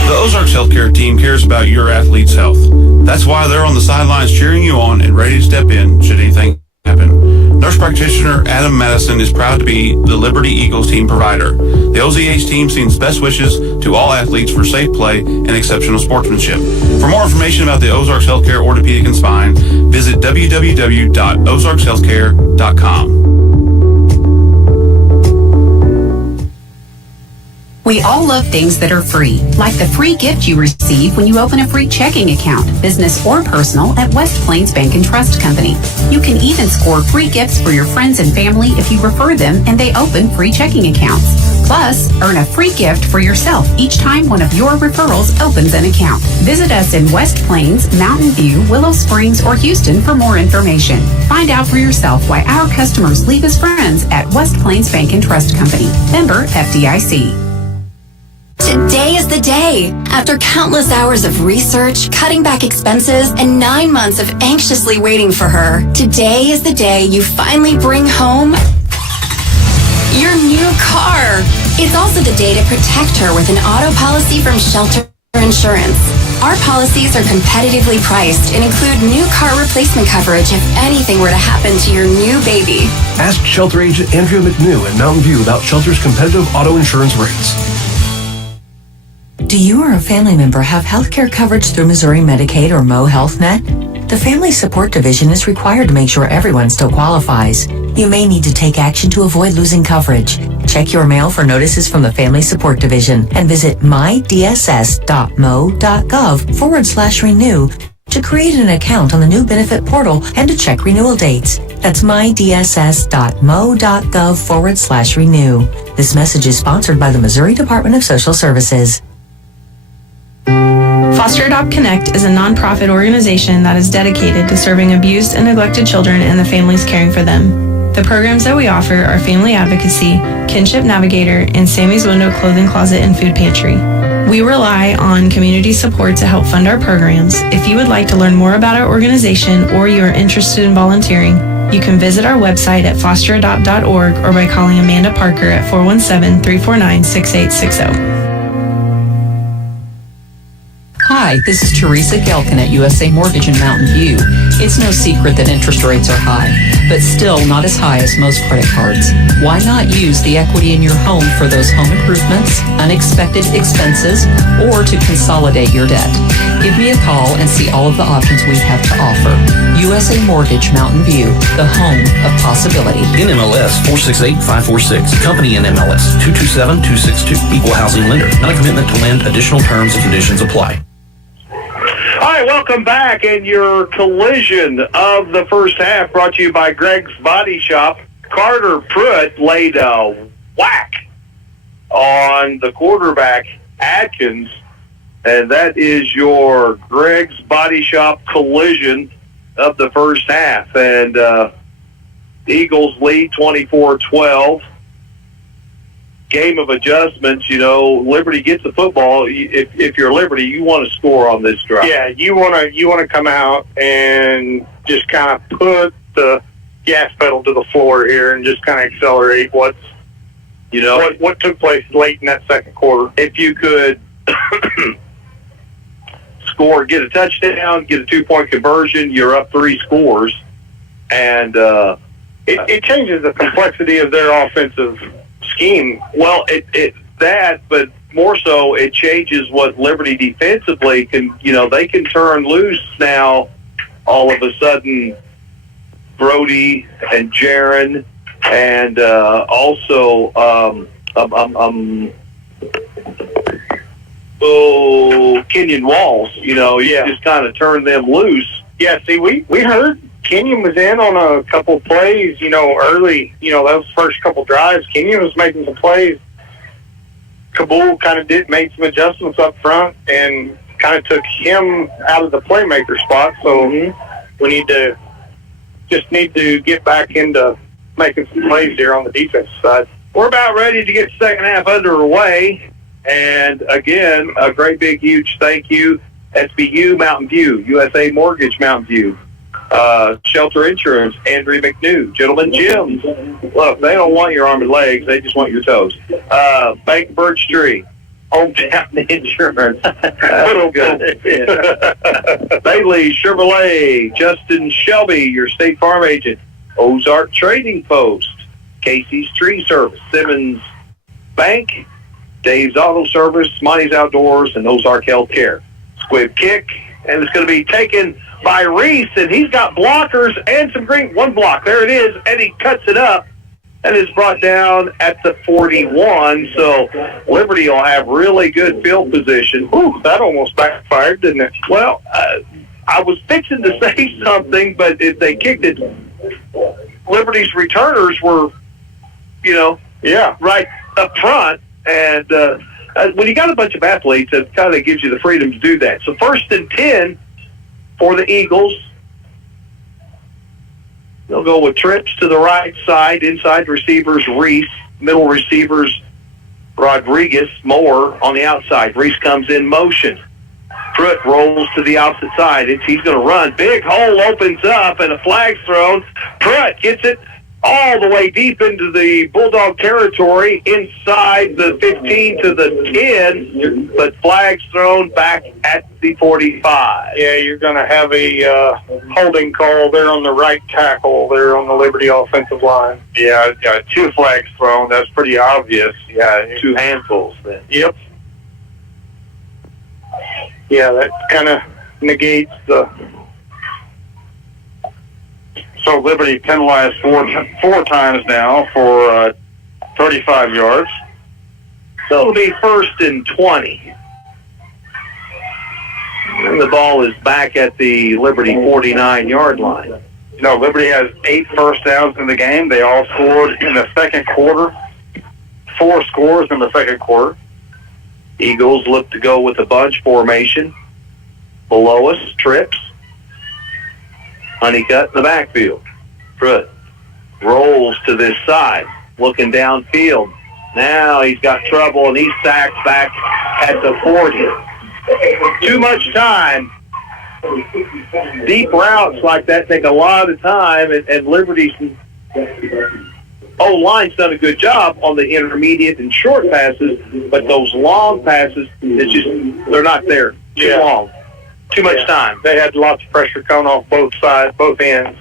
The Ozarks Healthcare team cares about your athlete's health. That's why they're on the sidelines cheering you on and ready to step in should anything happen. Nurse practitioner Adam Madison is proud to be the Liberty Eagles team provider. The OZH team sends best wishes to all athletes for safe play and exceptional sportsmanship. For more information about the Ozarks Healthcare Orthopedic and Spine, visit www.ozarkshealthcare.com. We all love things that are free, like the free gift you receive when you open a free checking account, business or personal, at West Plains Bank and Trust Company. You can even score free gifts for your friends and family if you refer them and they open free checking accounts. Plus, earn a free gift for yourself each time one of your referrals opens an account. Visit us in West Plains, Mountain View, Willow Springs, or Houston for more information. Find out for yourself why our customers leave as friends at West Plains Bank and Trust Company. Member FDIC. Today is the day. After countless hours of research, cutting back expenses, and 9 months of anxiously waiting for her, today is the day you finally bring home your new car. It's also the day to protect her with an auto policy from Shelter Insurance. Our policies are competitively priced and include new car replacement coverage if anything were to happen to your new baby. Ask Shelter Agent Andrea McNew in Mountain View about Shelter's competitive auto insurance rates. Do you or a family member have health care coverage through Missouri Medicaid or Mo Health Net? The Family Support Division is required to make sure everyone still qualifies. You may need to take action to avoid losing coverage. Check your mail for notices from the Family Support Division and visit mydss.mo.gov/renew to create an account on the new benefit portal and to check renewal dates. That's mydss.mo.gov/renew. This message is sponsored by the Missouri Department of Social Services. Foster Adopt Connect is a nonprofit organization that is dedicated to serving abused and neglected children and the families caring for them. The programs that we offer are Family Advocacy, Kinship Navigator, and Sammy's Window Clothing Closet and Food Pantry. We rely on community support to help fund our programs. If you would like to learn more about our organization or you are interested in volunteering, you can visit our website at fosteradopt.org or by calling Amanda Parker at 417-349-6860. Hi, this is Teresa Gelkin at USA Mortgage in Mountain View. It's no secret that interest rates are high, but still not as high as most credit cards. Why not use the equity in your home for those home improvements, unexpected expenses, or to consolidate your debt? Give me a call and see all of the options we have to offer. USA Mortgage Mountain View, the home of possibility. NMLS 468546. Company NMLS 227262. Equal housing lender. Not a commitment to lend. Additional terms and conditions apply. All right, welcome back. And your collision of the first half brought to you by Greg's Body Shop. Carter Pruitt laid a whack on the quarterback, Atkins. And that is your Greg's Body Shop collision of the first half. And Eagles lead 24-12. Game of adjustments, you know, Liberty gets the football. If you're Liberty, you want to score on this drive. Yeah, you want to come out and just kind of put the gas pedal to the floor here and just kind of accelerate what took place late in that second quarter. If you could score, get a touchdown, get a 2-point conversion, you're up 3 scores, and it changes the complexity of their offensive scheme. Well, but more so, it changes what Liberty defensively can. You know, they can turn loose now. All of a sudden, Brody and Jaron, and also Kenyon Walls. You know, you just kind of turn them loose. Yeah. See, we heard Kenyon was in on a couple plays, early, those first couple drives. Kenyon was making some plays. Cabool kind of made some adjustments up front and kind of took him out of the playmaker spot. So we need to get back into making some plays here on the defensive side. We're about ready to get the second half underway. And again, a great big huge thank you, SBU Mountain View, USA Mortgage Mountain View, Shelter Insurance, Andrea McNew, Gentleman Jim's. Look, they don't want your arm and legs, they just want your toes. Bank Birch Tree, Hometown Insurance. Real good. Bailey Chevrolet, Justin Shelby, your State Farm agent, Ozark Trading Post, Casey's Tree Service, Simmons Bank, Dave's Auto Service, Monty's Outdoors, and Ozark Healthcare. Squib kick, and it's going to be taken by Reese, and he's got blockers and some green. One block, there it is, and he cuts it up. and is brought down at the 41. So Liberty will have really good field position. Ooh, that almost backfired, didn't it? Well, I was fixing to say something, but if they kicked it, Liberty's returners were, right up front. And when you got a bunch of athletes, it kind of gives you the freedom to do that. So 1st and 10 for the Eagles. They'll go with trips to the right side. Inside receivers, Reese. Middle receivers, Rodriguez. Moore on the outside. Reese comes in motion. Pruitt rolls to the opposite side. He's going to run. Big hole opens up, and a flag's thrown. Pruitt gets it all the way deep into the Bulldog territory, inside the 15 to the 10, but flags thrown back at the 45. Yeah, you're going to have a holding call there on the right tackle there on the Liberty offensive line. Yeah, 2 flags thrown. That's pretty obvious. Yeah, 2 handfuls then. Yep. Yeah, that kind of negates the... So Liberty penalized four times now for 35 yards. So it'll be 1st and 20. And the ball is back at the Liberty 49-yard line. Liberty has 8 first downs in the game. They all scored in the second quarter. 4 scores in the second quarter. Eagles look to go with a bunch formation. Below us, trips. Honeycutt in the backfield. Pruitt rolls to this side, looking downfield. Now he's got trouble, and he's sacked back at the 40. Too much time. Deep routes like that take a lot of time, and Liberty's O-line's done a good job on the intermediate and short passes, but those long passes, they're not there. Too long. Too much time. They had lots of pressure coming off both sides, both ends.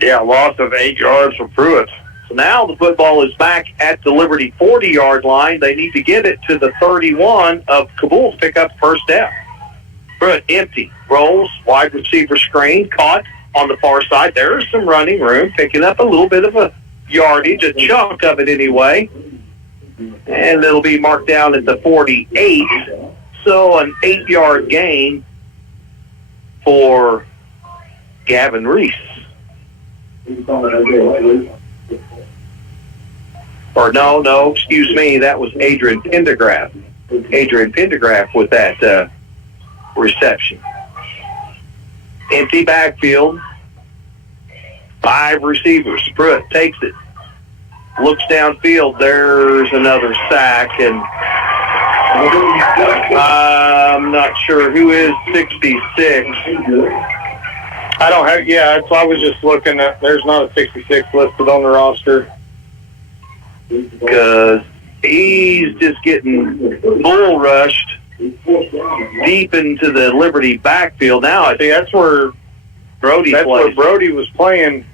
Yeah, loss of 8 yards from Pruitt. So now the football is back at the Liberty 40-yard line. They need to get it to the 31 of Cabool to pick up first down. Pruitt empty. Rolls, wide receiver screen, caught on the far side. There is some running room, picking up a little bit of a yardage, a chunk of it anyway. And it'll be marked down at the 48. So an 8-yard gain for Gavin Reese. Or no, excuse me, that was Adrian Pendergraft. Adrian Pendergraft with that reception. Empty backfield. 5 receivers. Pruitt takes it. Looks downfield. There's another sack, and I'm not sure who is 66. I don't have, so I was just looking at, there's not a 66 listed on the roster. Because he's just getting bull rushed deep into the Liberty backfield. Now I think that's where Brody plays. Where Brody was playing.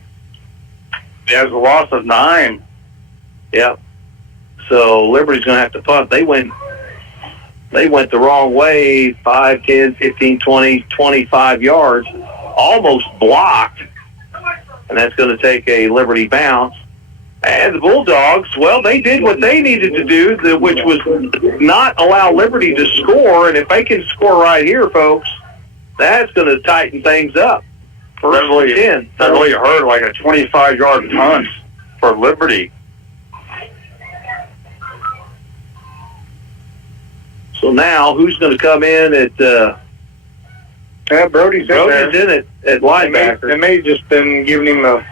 He has a loss of 9. Yep. So Liberty's going to have to punt. They went the wrong way, 5, 10, 15, 20, 25 yards, almost blocked. And that's going to take a Liberty bounce. And the Bulldogs, well, they did what they needed to do, which was not allow Liberty to score. And if they can score right here, folks, that's going to tighten things up. First and 10. That really hurt, like a 25-yard punt for Liberty. So now, who's going to come in at... Brody's in it at linebacker. They may have just been giving him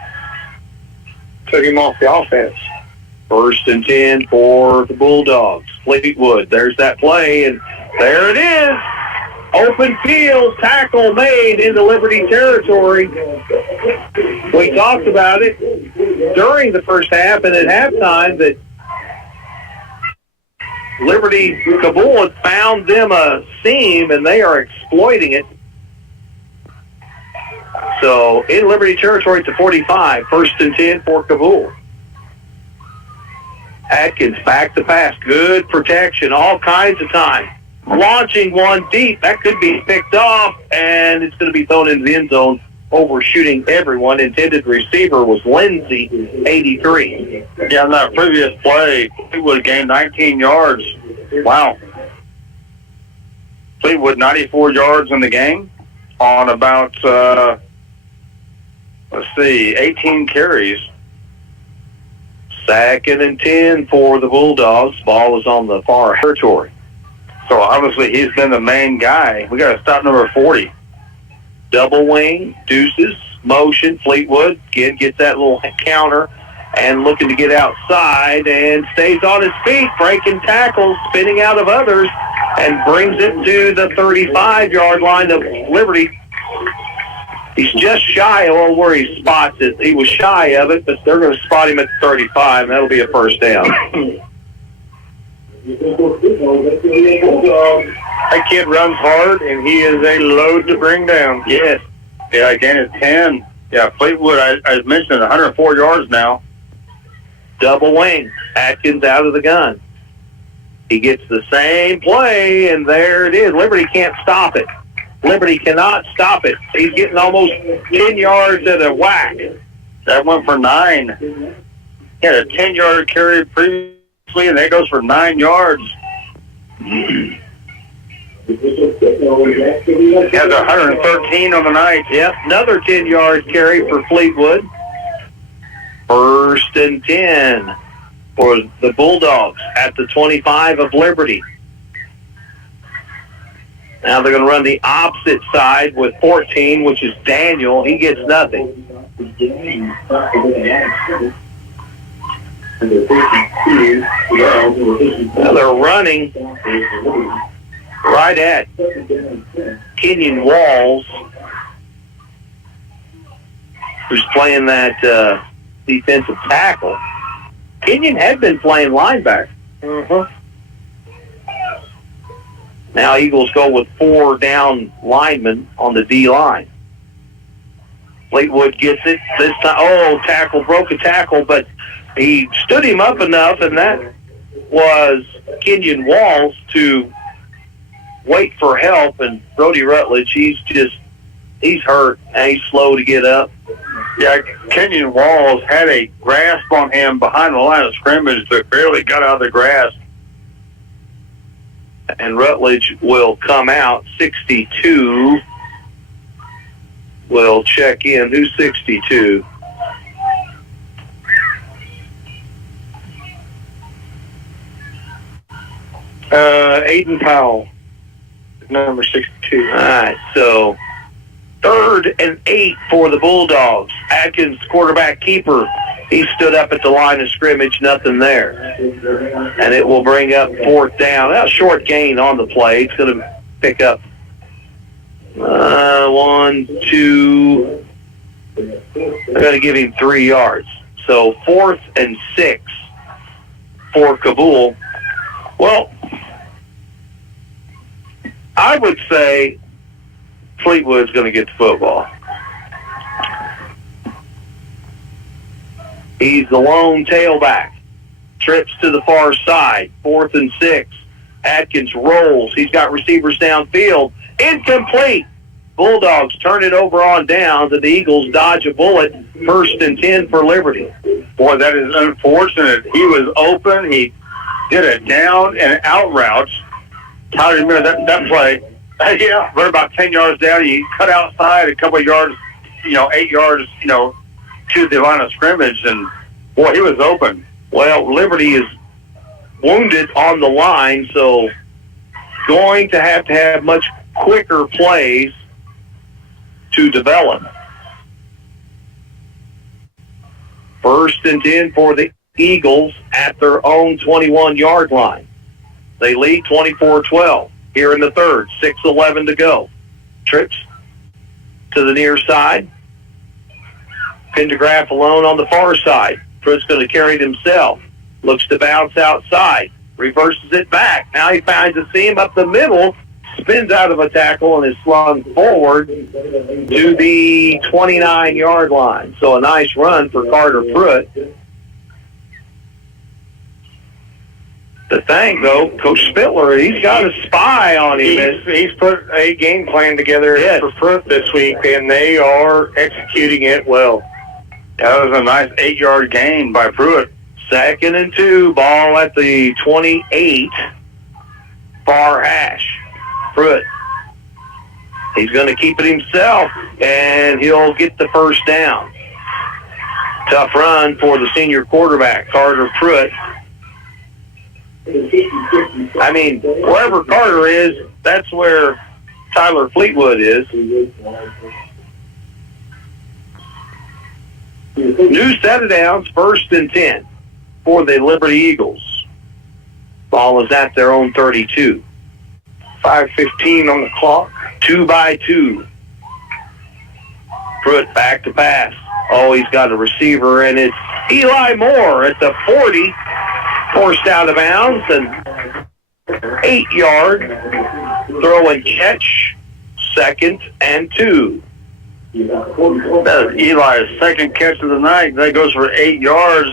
took him off the offense. 1st and 10 for the Bulldogs. Fleetwood, there's that play, and there it is. Open field, tackle made into Liberty territory. We talked about it during the first half and at halftime that Liberty Cabool had found them a seam, and they are exploiting it. So in Liberty territory to 45, 1st and 10 for Cabool. Atkins back to pass. Good protection all kinds of time. Launching one deep. That could be picked off, and it's going to be thrown into the end zone overshooting everyone. Intended receiver was Lindsey, 83. Yeah, on that previous play, Fleetwood gained 19 yards. Wow. Fleetwood 94 yards in the game on about, 18 carries. 2nd and 10 for the Bulldogs. Ball is on the far territory. So obviously he's been the main guy. We got to stop number 40. Double wing, deuces, motion. Fleetwood again gets that little counter and looking to get outside and stays on his feet, breaking tackles, spinning out of others, and brings it to the 35-yard line of Liberty. He's just shy of where he spots it. He was shy of it, but they're going to spot him at the 35, and that'll be a first down. That kid runs hard, and he is a load to bring down. Yes. Yeah, again, it's 10. Yeah, Fleetwood, I mentioned 104 yards now. Double wing. Atkins out of the gun. He gets the same play, and there it is. Liberty can't stop it. Liberty cannot stop it. He's getting almost 10 yards at a whack. That went for 9. He had a 10-yard carry previously, and that goes for 9 yards. He has 113 on the night. Yep, another 10-yard carry for Fleetwood. 1st and 10 for the Bulldogs at the 25 of Liberty. Now they're going to run the opposite side with 14, which is Daniel. He gets nothing. Now they're running right at Kenyon Walls, who's playing that defensive tackle. Kenyon had been playing linebacker. Now Eagles go with 4 down linemen on the D-line. Fleetwood gets it this time. Oh, tackle, broke a tackle, but he stood him up enough, and that was Kenyon Walls to wait for help. And Brody Rutledge, he's hurt, and he's slow to get up. Yeah, Kenyon Walls had a grasp on him behind the line of scrimmage, but barely got out of the grasp. And Rutledge will come out. 62 will check in. Who's 62? Aiden Powell, number 62. All right, so 3rd and 8 for the Bulldogs. Atkins, quarterback keeper, he stood up at the line of scrimmage, nothing there. And it will bring up 4th down. A short gain on the play. It's going to pick up 1, 2. They're going to give him 3 yards. So 4th and 6 for Cabool. Well, I would say Fleetwood's going to get the football. He's the lone tailback. Trips to the far side. 4th and 6. Atkins rolls. He's got receivers downfield. Incomplete. Bulldogs turn it over on downs, and the Eagles dodge a bullet. 1st and 10 for Liberty. Boy, that is unfortunate. He was open. He did a down and out route. Tyler, you remember that play? Yeah, right about 10 yards down. He cut outside a couple of yards, 8 yards, to the line of scrimmage, and boy, he was open. Well, Liberty is wounded on the line, so going to have much quicker plays to develop. 1st and 10 for the Eagles at their own 21-yard line. They lead 24-12 here in the 3rd. 6:11 to go. Trips to the near side. Pendergraft alone on the far side. Pruitt's going to carry it himself. Looks to bounce outside. Reverses it back. Now he finds a seam up the middle. Spins out of a tackle and is slung forward to the 29-yard line. So a nice run for Carter Pruitt. The thing, though, Coach Spittler, he's got a spy on him. He's put a game plan together for Pruitt this week, and they are executing it well. That was a nice 8-yard gain by Pruitt. 2nd and 2, ball at the 28, far hash. Pruitt. He's going to keep it himself, and he'll get the first down. Tough run for the senior quarterback, Carter Pruitt. I mean, wherever Carter is, that's where Tyler Fleetwood is. New set of downs, 1st and 10 for the Liberty Eagles. Ball is at their own 32. 5:15 on the clock. 2 by 2. Pruitt back to pass. Oh, he's got a receiver, and it's Eli Moore at the 40. Forced out of bounds, and 8-yard throw and catch. 2nd and 2. That's Eli's second catch of the night. That goes for 8 yards.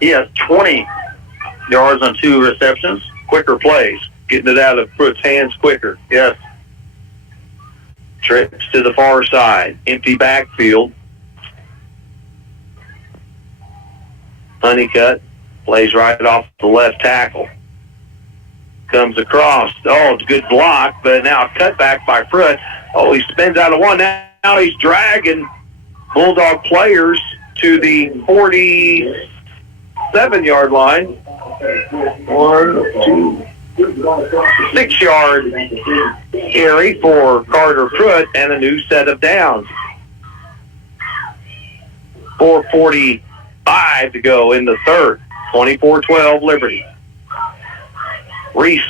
He has 20 yards on 2 receptions. Quicker plays. Getting it out of Pruitt's hands quicker. Yes. Trips to the far side. Empty backfield. Honeycutt plays right off the left tackle. Comes across. Oh, it's a good block, but now a cutback by Pruitt. Oh, he spins out of one. Now he's dragging Bulldog players to the 47-yard line. 1, 2, 6-yard carry for Carter Pruitt and a new set of downs. 4:45 to go in the third. 24-12 Liberty. Reese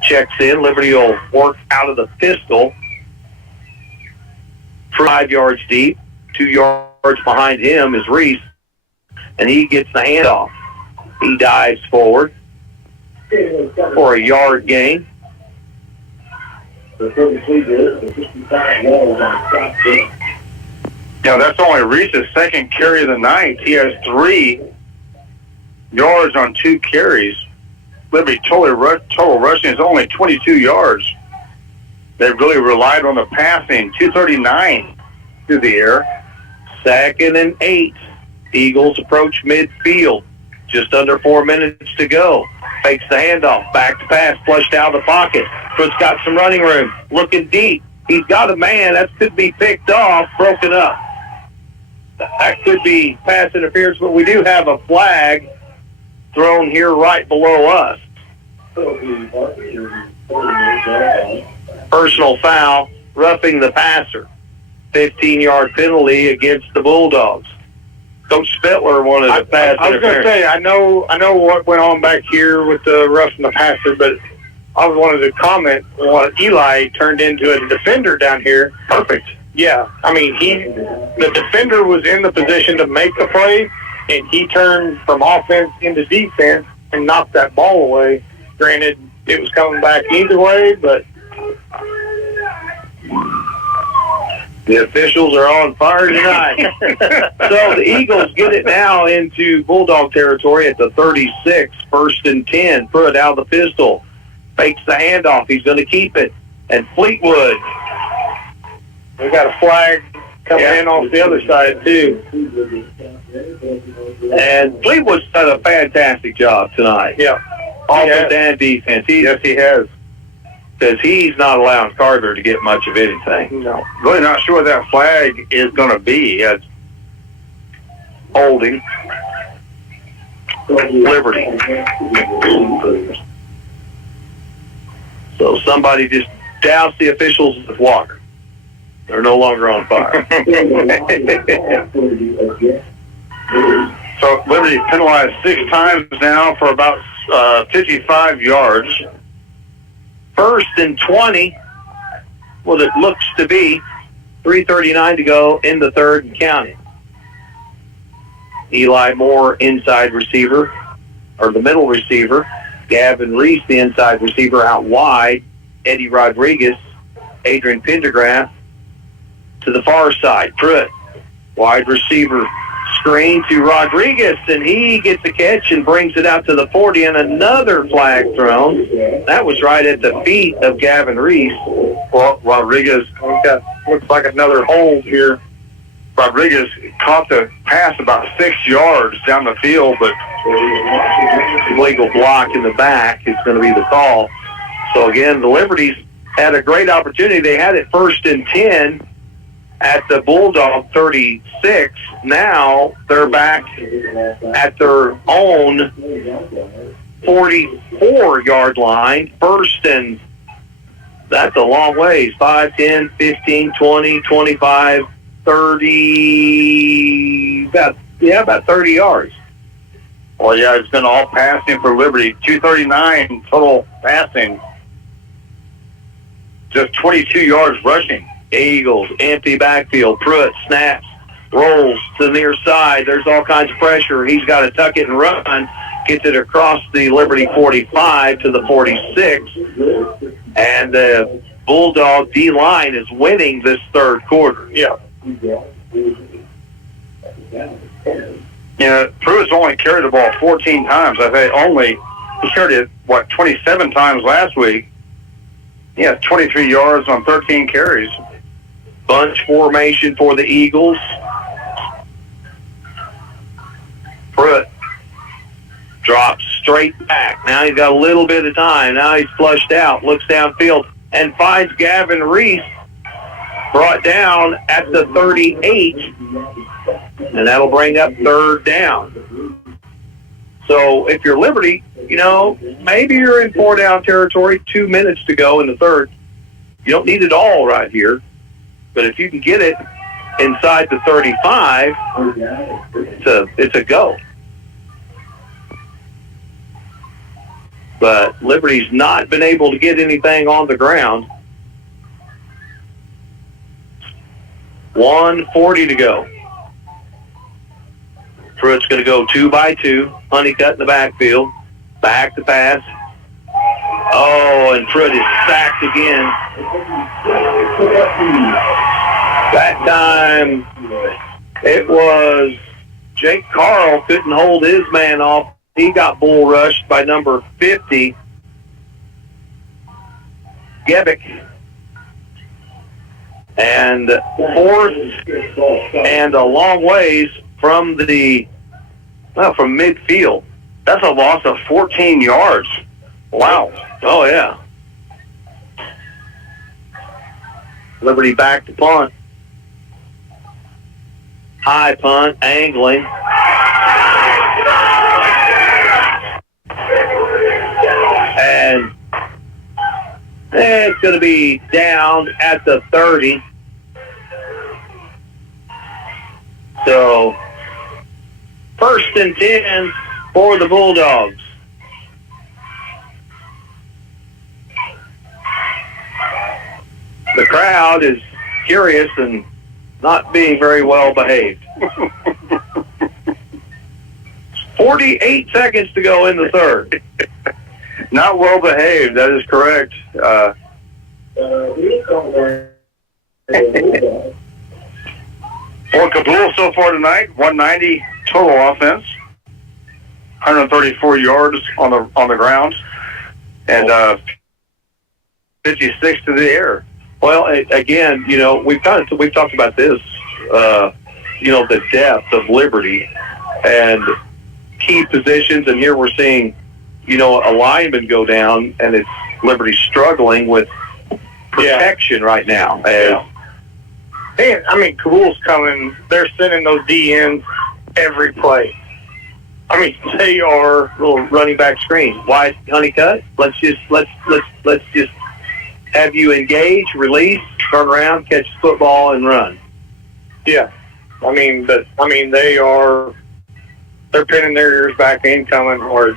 checks in. Liberty will work out of the pistol. 5 yards deep. 2 yards behind him is Reese, and he gets the handoff. He dives forward for a yard gain. Yeah, that's only Reese's second carry of the night. He has 3 yards on 2 carries. Liberty total rushing is only 22 yards. They really relied on the passing. 239 through the air. 2nd and 8. Eagles approach midfield. Just under 4 minutes to go. Fakes the handoff. Back to pass. Flushed out of the pocket. Pruitt's got some running room. Looking deep. He's got a man. That could be picked off. Broken up. That could be pass interference, but we do have a flag thrown here right below us. Personal foul, roughing the passer. 15-yard penalty against the Bulldogs. Coach Spittler wanted to pass interference. I was going to say, I know what went on back here with the roughing the passer, but I wanted to comment on what Eli turned into a defender down here. Perfect. Yeah, I mean, the defender was in the position to make the play, and he turned from offense into defense and knocked that ball away. Granted, it was coming back either way, but the officials are on fire tonight. So the Eagles get it now into Bulldog territory at the 36, 1st and 10. Pruitt out of the pistol. Fakes the handoff. He's going to keep it. And Fleetwood. We got a flag coming in off the other side, too. And Fleetwood's done a fantastic job tonight. Yeah. Offense and defense. Yes, he has. Because he's not allowing Carter to get much of anything. No. Really not sure what that flag is going to be. It's holding. Liberty. So somebody just doused the officials with water. They're no longer on fire. So Liberty penalized 6 times now for about 55 yards. 1st and 20, what it looks to be. 3:39 to go in the third and counting. Eli Moore, inside receiver, or the middle receiver. Gavin Reese, the inside receiver, out wide. Eddie Rodriguez, Adrian Pendergraft to the far side. Pruitt, wide receiver, screen to Rodriguez, and he gets a catch and brings it out to the 40, and another flag thrown. That was right at the feet of Gavin Reese. Well, Rodriguez looks like another hold here. Rodriguez caught the pass about 6 yards down the field, but legal block in the back is going to be the call. So again, the Liberties had a great opportunity. They had it 1st and 10 at the Bulldog 36. Now they're back at their own 44-yard line. 1st and that's a long ways. 5, 10, 15, 20, 25, 30, about 30 yards. Well, yeah, it's been all passing for Liberty. 239 total passing. Just 22 yards rushing. Eagles, empty backfield. Pruitt snaps, rolls to the near side. There's all kinds of pressure. He's got to tuck it and run. Gets it across the Liberty 45 to the 46. And the Bulldog D-line is winning this third quarter. Yeah. Pruitt's only carried the ball 14 times. I think he carried it, 27 times last week. He has 23 yards on 13 carries. Bunch formation for the Eagles. Pruitt drops straight back. Now he's got a little bit of time. Now he's flushed out, looks downfield, and finds Gavin Reese brought down at the 38, and that'll bring up third down. So if you're Liberty, maybe you're in 4-down territory, 2 minutes to go in the third. You don't need it all right here, but if you can get it inside the 35, it's a go. But Liberty's not been able to get anything on the ground. 1:40 to go. Pruitt's going to go 2 by 2. Honeycutt in the backfield. Back to pass. Oh, and Pruitt is sacked again. That time it was Jake Carl couldn't hold his man off. He got bull rushed by number 50, Gebick. And 4th and a long ways from from midfield. That's a loss of 14 yards. Wow. Oh, yeah. Liberty back to punt. High punt, angling. And it's going to be down at the 30. So, 1st and 10 for the Bulldogs. The crowd is curious and not being very well behaved. 48 seconds to go in the third. Not well behaved, that is correct. For Cabool so far tonight, 190 total offense, 134 yards on the ground, and 56 to the air. Well, again, we've talked about this, the depth of Liberty and key positions, and here we're seeing, a lineman go down, and it's Liberty struggling with protection right now. Yeah. Hey, Cabool's coming. They're sending those DNs every play. They are little running back screen. Why Honeycutt? Let's just have you engage, release, turn around, catch the football, and run. Yeah. They're pinning their ears back, incoming hard.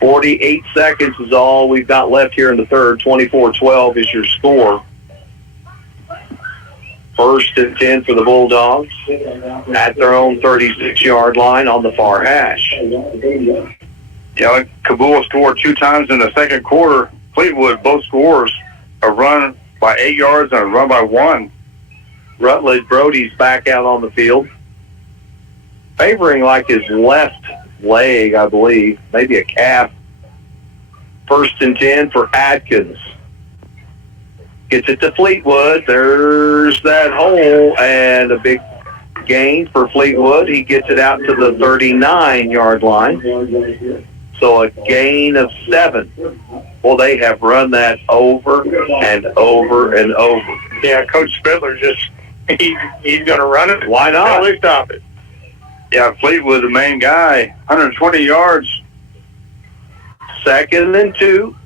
48 seconds is all we've got left here in the third. 24-12 is your score. 1st and 10 for the Bulldogs at their own 36-yard line on the far hash. Yeah, Cabool scored 2 times in the second quarter. Fleetwood, both scores, a run by 8 yards and a run by 1. Rutledge Brody's back out on the field. favoring like his left leg, I believe, maybe a calf. 1st and 10 for Atkins. Gets it to Fleetwood. There's that hole, and a big gain for Fleetwood. He gets it out to the 39-yard line. So a gain of 7. Well, they have run that over and over and over. Yeah, Coach Spitler he's going to run it. Why not? Let's stop it. Yeah, Fleetwood, the main guy, 120 yards. 2nd and 2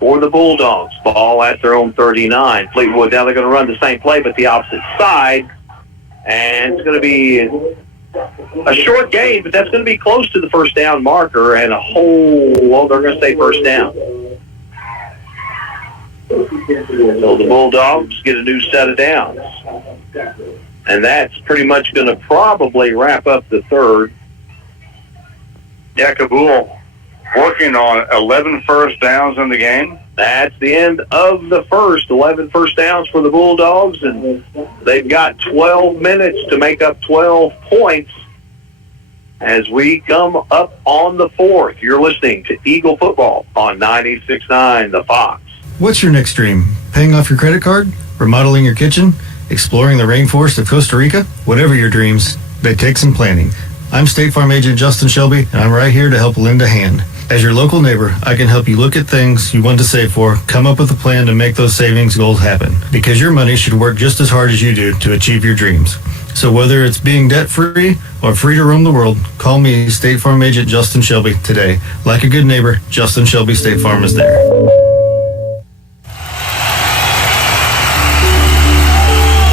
for the Bulldogs. Ball at their own 39. Fleetwood, now they're going to run the same play, but the opposite side. And it's going to be a short gain, but that's going to be close to the first down marker and a whole, well, they're going to say first down. So the Bulldogs get a new set of downs. And that's pretty much going to probably wrap up the third. Yeah, Cabool working on 11 first downs in the game. That's the end of the first. 11 first downs for the Bulldogs, and they've got 12 minutes to make up 12 points as we come up on the fourth. You're listening to Eagle Football on 96.9 The Fox. What's your next dream? Paying off your credit card? Remodeling your kitchen? Exploring the rainforest of Costa Rica? Whatever your dreams, they take some planning. I'm State Farm Agent Justin Shelby, and I'm right here to help lend a hand. As your local neighbor, I can help you look at things you want to save for, come up with a plan to make those savings goals happen. Because your money should work just as hard as you do to achieve your dreams. So whether it's being debt-free or free to roam the world, call me, State Farm Agent Justin Shelby, today. Like a good neighbor, Justin Shelby State Farm is there.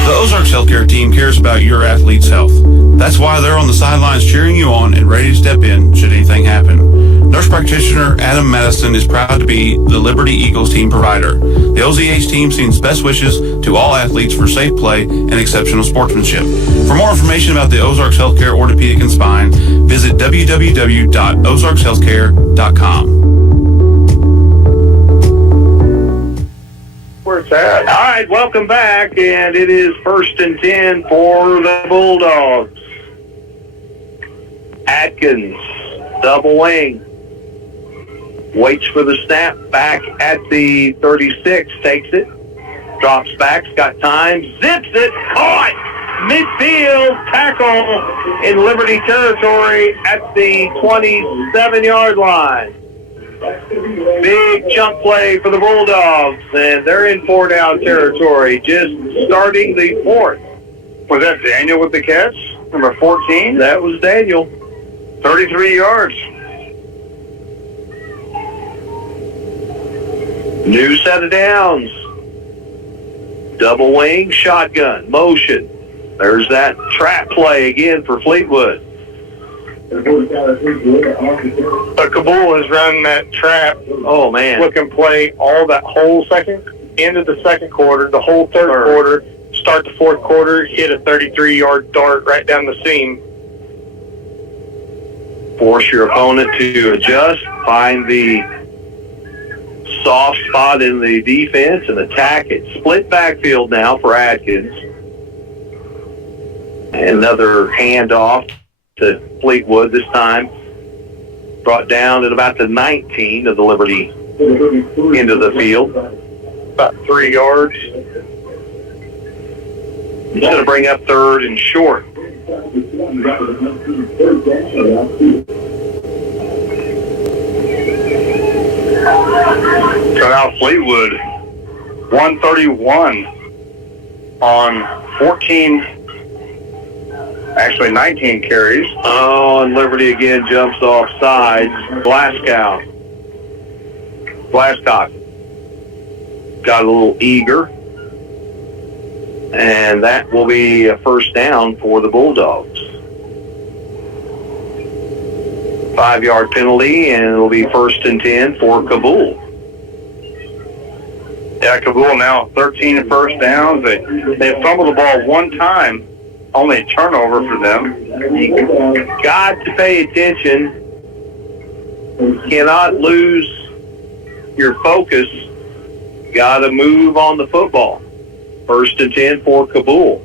The Ozarks Healthcare team cares about your athlete's health. That's why they're on the sidelines cheering you on and ready to step in should anything happen. Nurse practitioner Adam Madison is proud to be the Liberty Eagles team provider. The OZH team sends best wishes to all athletes for safe play and exceptional sportsmanship. For more information about the Ozarks Healthcare Orthopedic and Spine, visit www.ozarkshealthcare.com. Where it's at. All right, welcome back, and it is 1st and 10 for the Bulldogs. Atkins, double wing. Waits for the snap, back at the 36, takes it, drops back, got time, zips it, caught! Midfield tackle in Liberty territory at the 27-yard line. Big chunk play for the Bulldogs, and they're in 4-down territory, just starting the fourth. Was that Daniel with the catch? Number 14? That was Daniel. 33 yards. New set of downs. Double wing, shotgun, motion. There's that trap play again for Fleetwood. Cabool has run that trap. Oh, man. Looking play all that whole end of the second quarter, the whole third quarter, start the fourth quarter, hit a 33-yard dart right down the seam. Force your opponent to adjust, find the soft spot in the defense and attack it. Split backfield now for Atkins. Another handoff to Fleetwood, this time brought down at about the 19 of the Liberty end of the field. About 3 yards. He's going to bring up 3rd and short. So now Fleetwood, 131 on 19 carries. Oh, and Liberty again jumps off sides. Glasgow got a little eager. And that will be a first down for the Bulldogs. 5-yard penalty, and it'll be 1st and 10 for Cabool. Yeah, Cabool now 13 first downs. They fumbled the ball one time. Only a turnover for them. You got to pay attention. You cannot lose your focus. Got to move on the football. 1st and 10 for Cabool.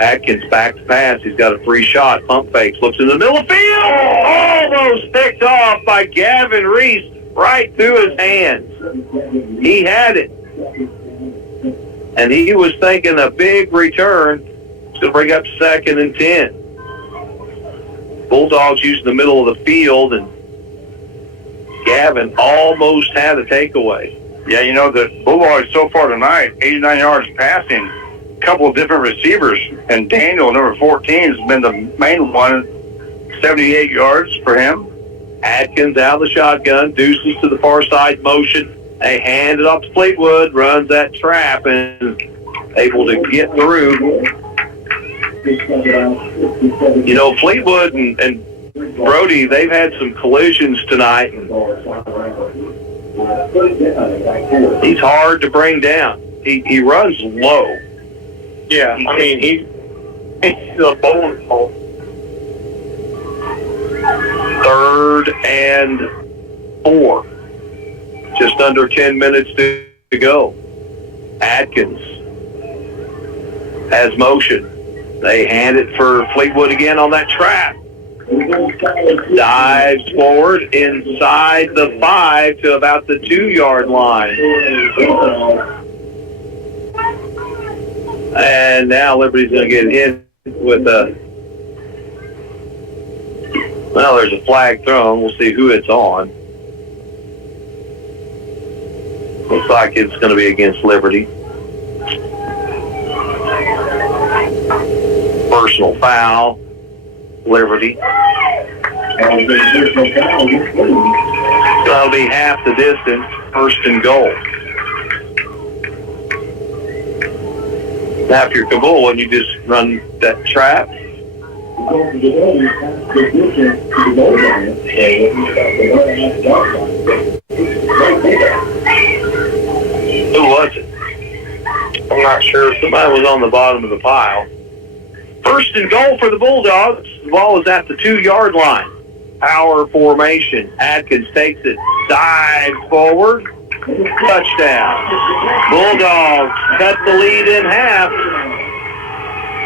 Atkins back to pass. He's got a free shot. Pump fakes. Looks in the middle of the field. Almost picked off by Gavin Reese right through his hands. He had it. And he was thinking a big return to bring up 2nd and 10. Bulldogs using the middle of the field, and Gavin almost had a takeaway. Yeah, you know, the Bulldogs so far tonight, 89 yards passing, a couple of different receivers, and Daniel, number 14, has been the main one, 78 yards for him. Atkins out of the shotgun, deuces to the far side motion. They hand it off to Fleetwood, runs that trap, and able to get through. You know, Fleetwood and Brody, they've had some collisions tonight. He's hard to bring down. He runs low. Yeah, I mean, he's a bowling ball. 3rd and 4. Just under 10 minutes to go. Atkins has motion. They hand it for Fleetwood again on that trap. Dives forward inside the 5 to about the 2-yard line. And now Liberty's going to get hit with a... Well, there's a flag thrown. We'll see who it's on. Looks like it's going to be against Liberty. Personal foul. Liberty. That'll be half the distance. 1st and goal. Now, if you're Cabool and you just run that trap, who was it? I'm not sure. Somebody was on the bottom of the pile. 1st and goal for the Bulldogs. The ball is at the 2-yard line. Power formation. Atkins takes it, dives forward. Touchdown. Bulldogs cut the lead in half.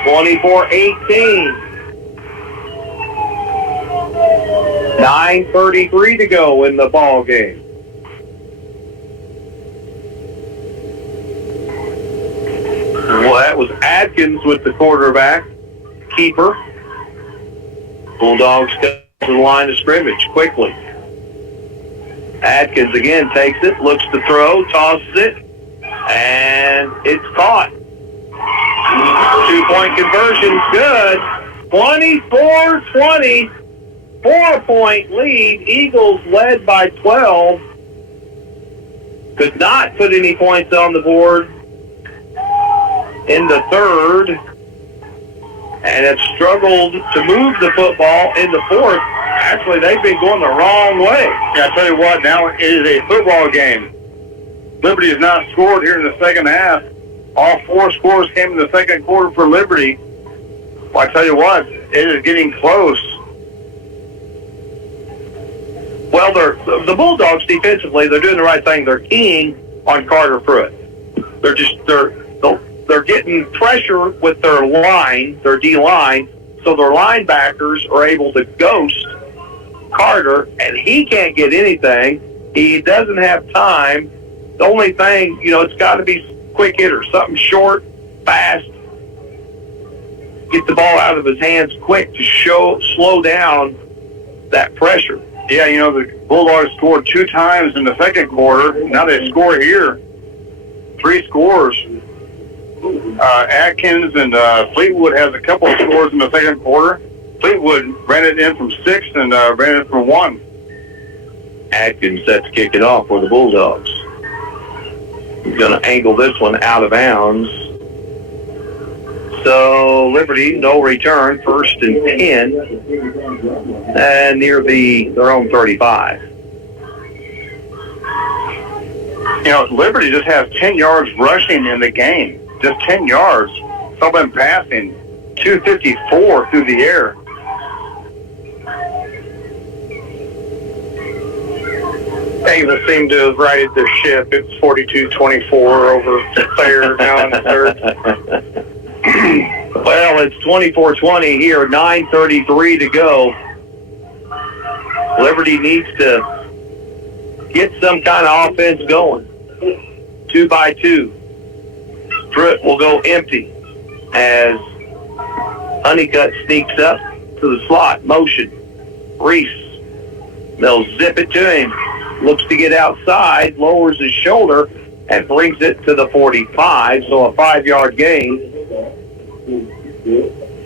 24-18. 9:33 to go in the ball game. Well, that was Atkins with the quarterback. Keeper. Bulldogs cut to the line of scrimmage quickly. Atkins again takes it, looks to throw, tosses it, and it's caught. 2-point conversion, good. 24-20, 4-point lead. Eagles led by 12. Could not put any points on the board in the 3rd, and have struggled to move the football in the 4th. Actually, they've been going the wrong way. Yeah, I tell you what, now it is a football game. Liberty has not scored here in the second half. All 4 scores came in the second quarter for Liberty. Well, I tell you what, it is getting close. Well, the Bulldogs defensively, they're doing the right thing. They're keying on Carter Pruitt. They're getting pressure with their line, their D-line, so their linebackers are able to ghost Carter, and he can't get anything. He doesn't have time. The only thing, it's got to be quick hitters, something short, fast, get the ball out of his hands quick to slow down that pressure. Yeah, the Bulldogs scored 2 times in the second quarter. Now they score here. 3 scores. Atkins and Fleetwood has a couple of scores in the second quarter. Fleetwood ran it in from 6 and ran it from 1. Atkins set to kick it off for the Bulldogs. He's going to angle this one out of bounds. So Liberty, no return, 1st and 10, and near their own 35. Liberty just has 10 yards rushing in the game. Just 10 yards. Some of them passing. 254 through the air. Davis seemed to have righted their ship. It's 42-24 over Thayer now in the 3rd. Well, it's 24-20 here, 9:33 to go. Liberty needs to get some kind of offense going. 2-by-2. Pruitt will go empty as Honeycutt sneaks up to the slot. Motion. Reese. They'll zip it to him. Looks to get outside, lowers his shoulder, and brings it to the 45. So a 5-yard gain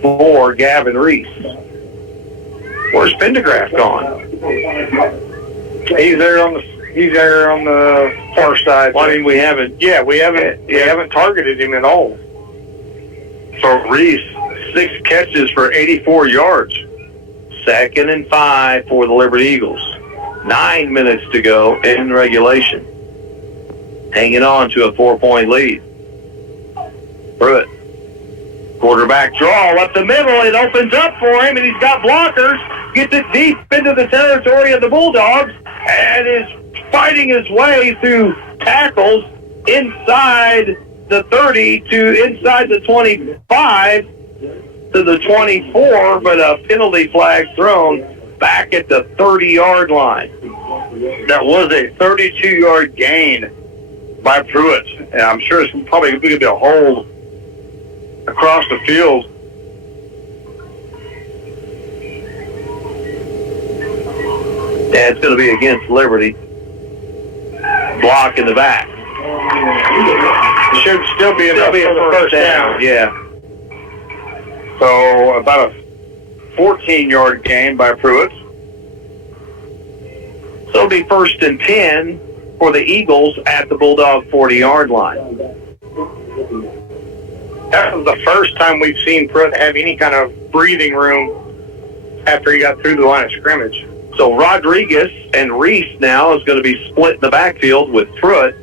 for Gavin Reese. Where's Pendergraft gone? He's there on the far side. Well, I mean, we haven't targeted him at all. So Reese, 6 catches for 84 yards. 2nd and 5 for the Liberty Eagles. 9 minutes to go in regulation. Hanging on to a 4-point lead. Pruitt. Quarterback draw up the middle. It opens up for him, and he's got blockers. Gets it deep into the territory of the Bulldogs and is fighting his way through tackles inside the 30 to inside the 25 to the 24, but a penalty flag thrown back at the 30-yard line. That was a 32-yard gain by Pruitt, and I'm sure it's probably going to be a hold across the field. Yeah, it's going to be against Liberty. Block in the back. Should still be enough for the first down. Yeah. So about a 14-yard gain by Pruitt. So it'll be 1st and 10 for the Eagles at the Bulldog 40-yard line. That was the first time we've seen Pruitt have any kind of breathing room after he got through the line of scrimmage. So Rodriguez and Reese now is going to be split in the backfield with Pruitt.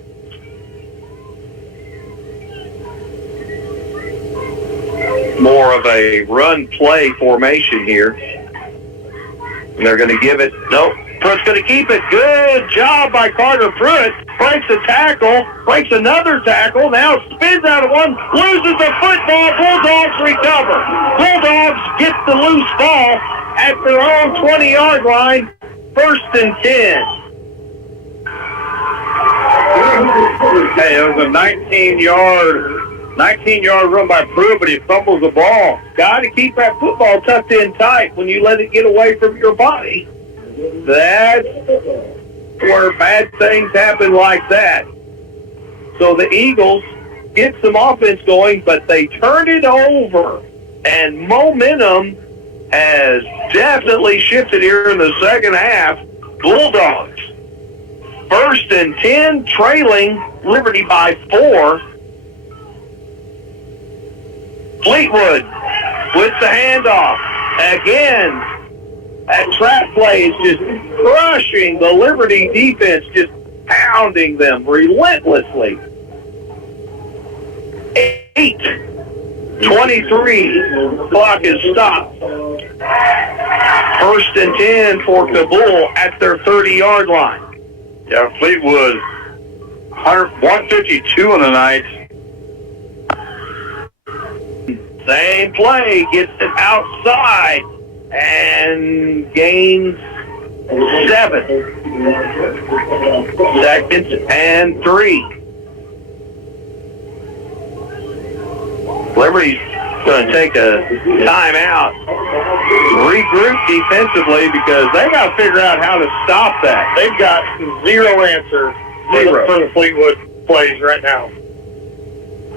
More of a run-play formation here. And they're going to give it. Nope. Pruitt's going to keep it. Good job by Carter Pruitt. Breaks a tackle. Breaks another tackle. Now spins out of one. Loses the football. Bulldogs recover. Bulldogs get the loose ball at their own 20-yard line. 1st and 10. Hey, it was a 19-yard run by Pruitt, but he fumbles the ball. Got to keep that football tucked in tight when you let it get away from your body. That's where bad things happen like that. So the Eagles get some offense going, but they turn it over, and momentum has definitely shifted here in the second half. Bulldogs, 1st and 10, trailing Liberty by 4. Fleetwood with the handoff. Again, that trap play is just crushing the Liberty defense, just pounding them relentlessly. 8:23, clock is stopped. 1st and 10 for Cabool at their 30-yard line. Yeah, Fleetwood, 152 on the night. Same play, gets it outside and gains 7. 2nd and 3. Liberty's going to take a timeout, regroup defensively because they got to figure out how to stop that. They've got zero answer for the Fleetwood plays right now.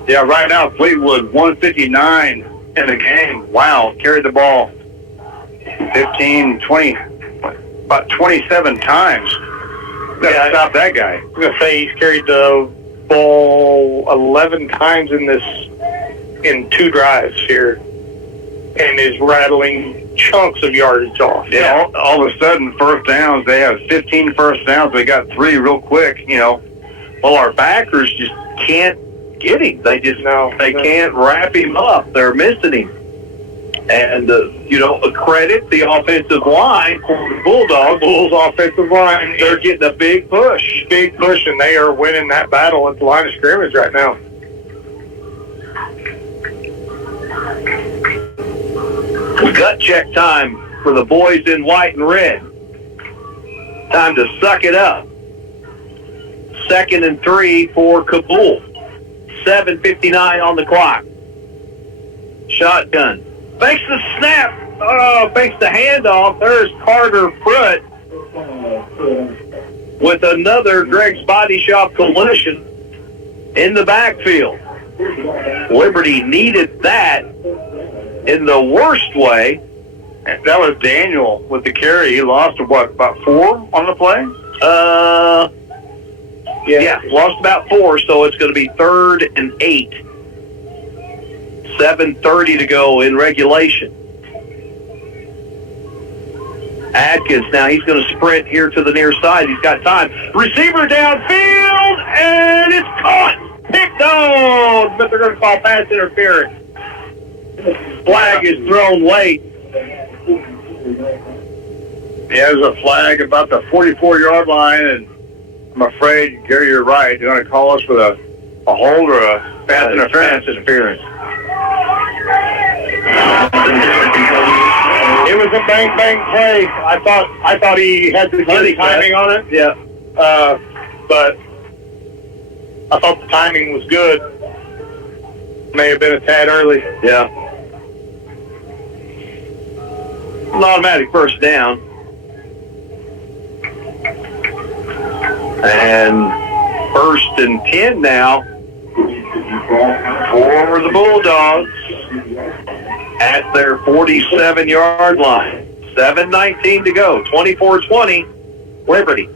Yeah, right now Fleetwood 159 in the game. Wow, carried the ball 15, 20, about 27 times. Got to stop that guy. I'm going to say he's carried the ball 11 times in 2 drives here and is rattling chunks of yardage off. Yeah, all of a sudden, first downs, they have 15 first downs. They got 3 real quick, Well, our backers just can't get him. They can't wrap him up. They're missing him. And, credit the offensive line for the Bulldogs. Bulls offensive line, they're getting a big push. Big push, and they are winning that battle at the line of scrimmage right now. Gut check time for the boys in white and red. Time to suck it up. 2nd and 3 for Cabool. 7:59 on the clock. Shotgun. Fakes the snap. Fakes the handoff. There's Carter Pruitt with another Greg's Body Shop collision in the backfield. Liberty needed that in the worst way. That was Daniel with the carry. He lost, about 4 on the play? Yeah, lost about 4, so it's going to be 3rd and 8. 7:30 to go in regulation. Atkins, now he's going to sprint here to the near side. He's got time. Receiver downfield, and it's caught. Picked on, but they're going to call pass interference. Flag is thrown late. Yeah, there's a flag about the 44-yard line, and I'm afraid, Gary, you're right. They're going to call us with a hold or a pass interference. It was a bang play. I thought he had the good timing on it. Yeah. But I thought the timing was good. May have been a tad early. Yeah. An automatic first down. And 1st and 10 now for the Bulldogs at their 47-yard line. 7:19 to go. 24-20, Liberty.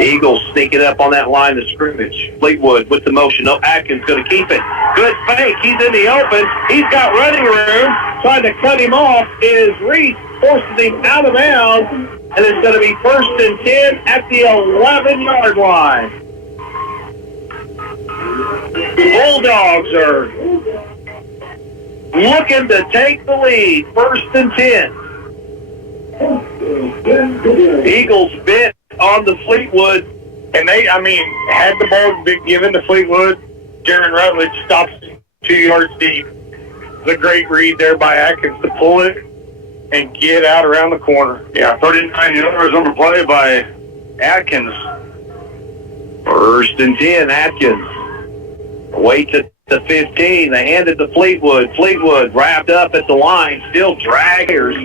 Eagles sneaking up on that line of scrimmage. Fleetwood with the motion. No, Atkins going to keep it. Good fake. He's in the open. He's got running room. Trying to cut him off is Reese. Forces him out of bounds. And it's going to be 1st and 10 at the 11-yard line. Bulldogs are looking to take the lead. 1st and 10. Eagles bent on the Fleetwood. And had the ball been given to Fleetwood, Jaron Rutledge stops 2 yards deep. It's a great read there by Atkins to pull it and get out around the corner. Yeah, 39 yards on the play by Atkins. 1st and 10, Atkins. Waits at the 15. They hand it to Fleetwood. Fleetwood wrapped up at the line. Still draggers.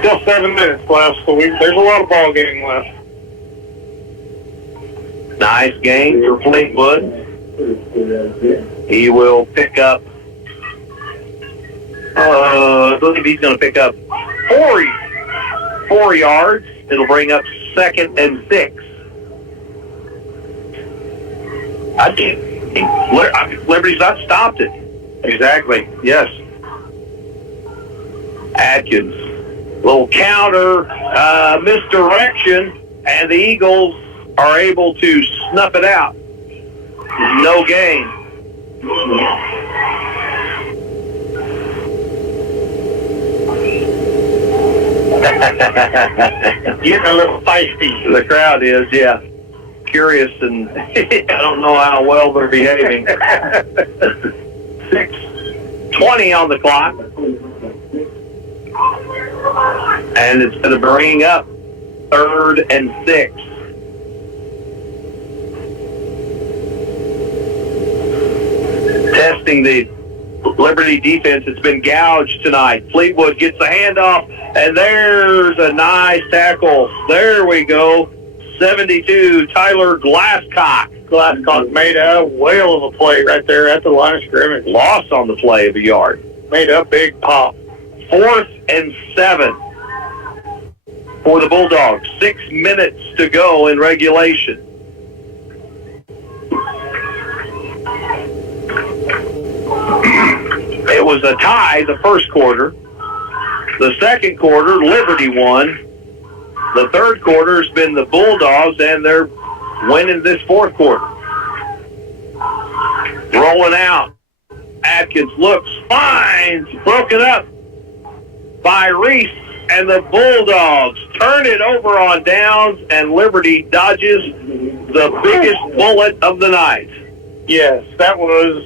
Still 7 minutes left, so there's a lot of ball game left. Nice game for Fleetwood. He will pick up, I believe he's going to pick up 4 yards. It'll bring up 2nd and 6. Liberty's not stopped it. Exactly, yes. Atkins, little counter, misdirection, and the Eagles are able to snuff it out. No gain. Getting a little feisty. The crowd is, yeah. Curious, and I don't know how well they're behaving. 6:20 on the clock. And it's going to bring up 3rd and 6. Testing the Liberty defense. It's been gouged tonight. Fleetwood gets the handoff, and there's a nice tackle. There we go. 72, Tyler Glasscock. Glasscock made a whale of a play right there at the line of scrimmage. Lost on the play of a yard. Made a big pop. 4th and 7 for the Bulldogs. 6 minutes to go in regulation. It was a tie the first quarter. The second quarter, Liberty won. The third quarter has been the Bulldogs, and they're winning this fourth quarter. Rolling out. Atkins looks, finds, broken up by Reese, and the Bulldogs turn it over on downs, and Liberty dodges the biggest bullet of the night. Yes, that was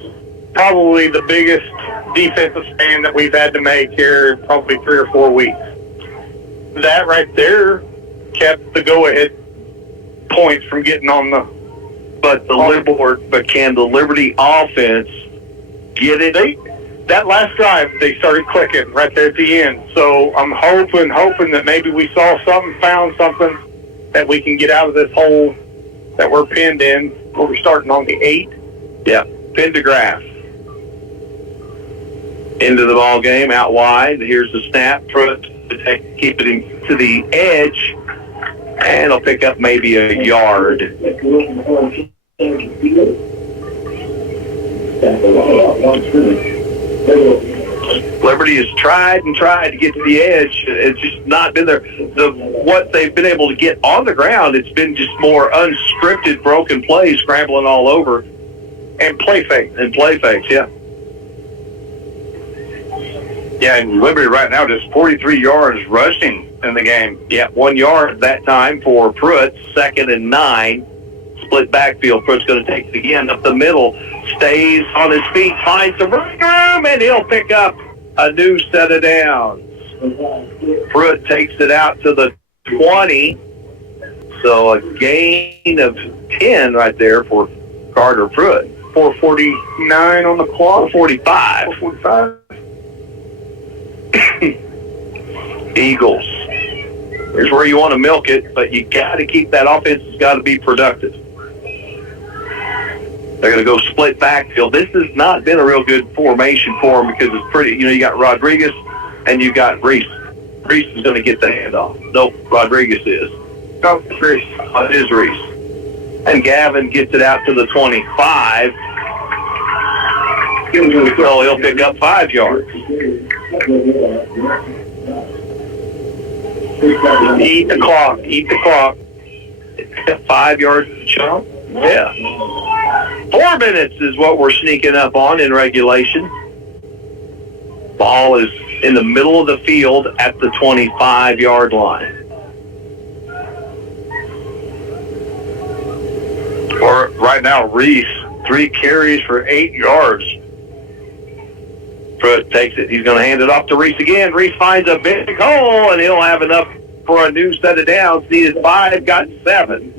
probably the biggest defensive stand that we've had to make here in probably 3 or 4 weeks. That right there kept the go-ahead points from getting on the board. But can the Liberty offense get it? That last drive, they started clicking right there at the end. So I'm hoping that maybe we saw something, found something that we can get out of this hole that we're pinned in. We're starting on the 8. Yeah, Pendergrass. Into the ball game, out wide. Here's the snap. Pruitt to keep it to the edge, and he'll pick up maybe a yard. Liberty has tried to get to the edge. It's just not been there. What they've been able to get on the ground, it's been just more unscripted, broken plays, scrambling all over. And play fakes. Yeah. Yeah, and Liberty right now just 43 yards rushing in the game. Yeah, 1 yard that time for Pruitt, 2nd and 9. Split backfield. Pruitt's going to take it again up the middle. Stays on his feet, finds some room, and he'll pick up a new set of downs. Pruitt takes it out to the 20. So a gain of 10 right there for Carter Pruitt. 4:49 on the clock. 4:45. 4:45. Eagles. Here's where you want to milk it, but you got to keep that offense. Has got to be productive. They're going to go split backfield. This has not been a real good formation for them because it's pretty. You got Rodriguez and you got Reese. Reese is going to get the handoff. Nope, Rodriguez is. No, Reese. It is Reese. And Gavin gets it out to the 25. So he'll pick up 5 yards. Eat the clock. 5 yards to jump. Yeah. 4 minutes is what we're sneaking up on in regulation. Ball is in the middle of the field at the 25-yard line. Or right now, Reese, 3 carries for 8 yards. Pruitt takes it. He's going to hand it off to Reese again. Reese finds a big hole, and he'll have enough for a new set of downs. Needed 5, got 7.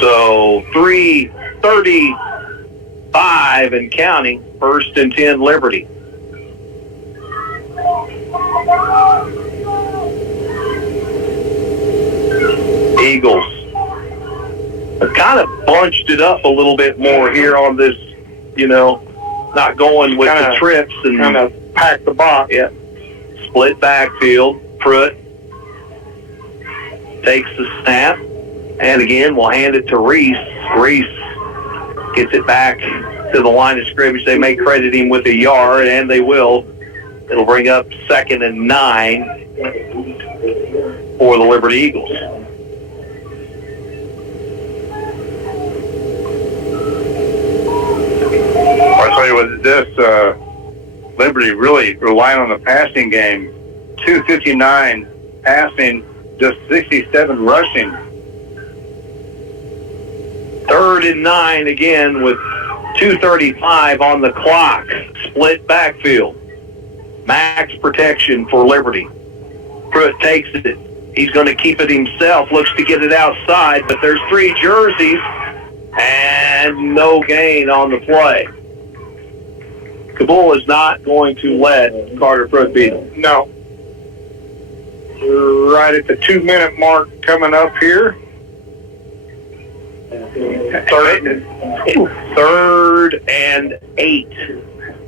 So 3:35 and counting. 1st and 10 Liberty. Eagles have kind of bunched it up a little bit more here on this, not going with the trips and kind of pack the box. Yeah. Split backfield. Pruitt takes the snap, and again, we'll hand it to Reese. Reese gets it back to the line of scrimmage. They may credit him with a yard, and they will. It'll bring up 2nd and 9 for the Liberty Eagles. I'll tell you what, this Liberty really relying on the passing game. 259 passing, just 67 rushing. 3rd and 9 again with 2:35 on the clock. Split backfield. Max protection for Liberty. Pruitt takes it. He's going to keep it himself. Looks to get it outside, but there's 3 jerseys and no gain on the play. Cabool is not going to let Carter Pruitt beat him. No. We're right at the 2-minute mark coming up here. 3rd and 8.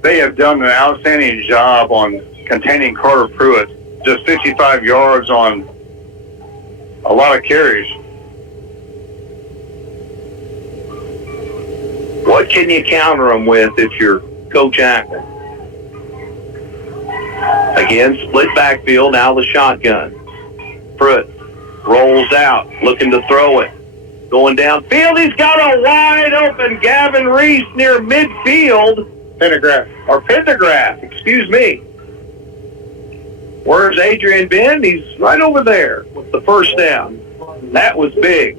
They have done an outstanding job on containing Carter Pruitt. Just 55 yards on a lot of carries. What can you counter them with if you're Coach Ackman? Again, split backfield, now the shotgun. Pruitt rolls out, looking to throw it. Going downfield, he's got a wide open Gavin Reese near midfield. Pendergrass. Or Pendergrass, excuse me. Where's Adrian been? He's right over there with the first down. That was big.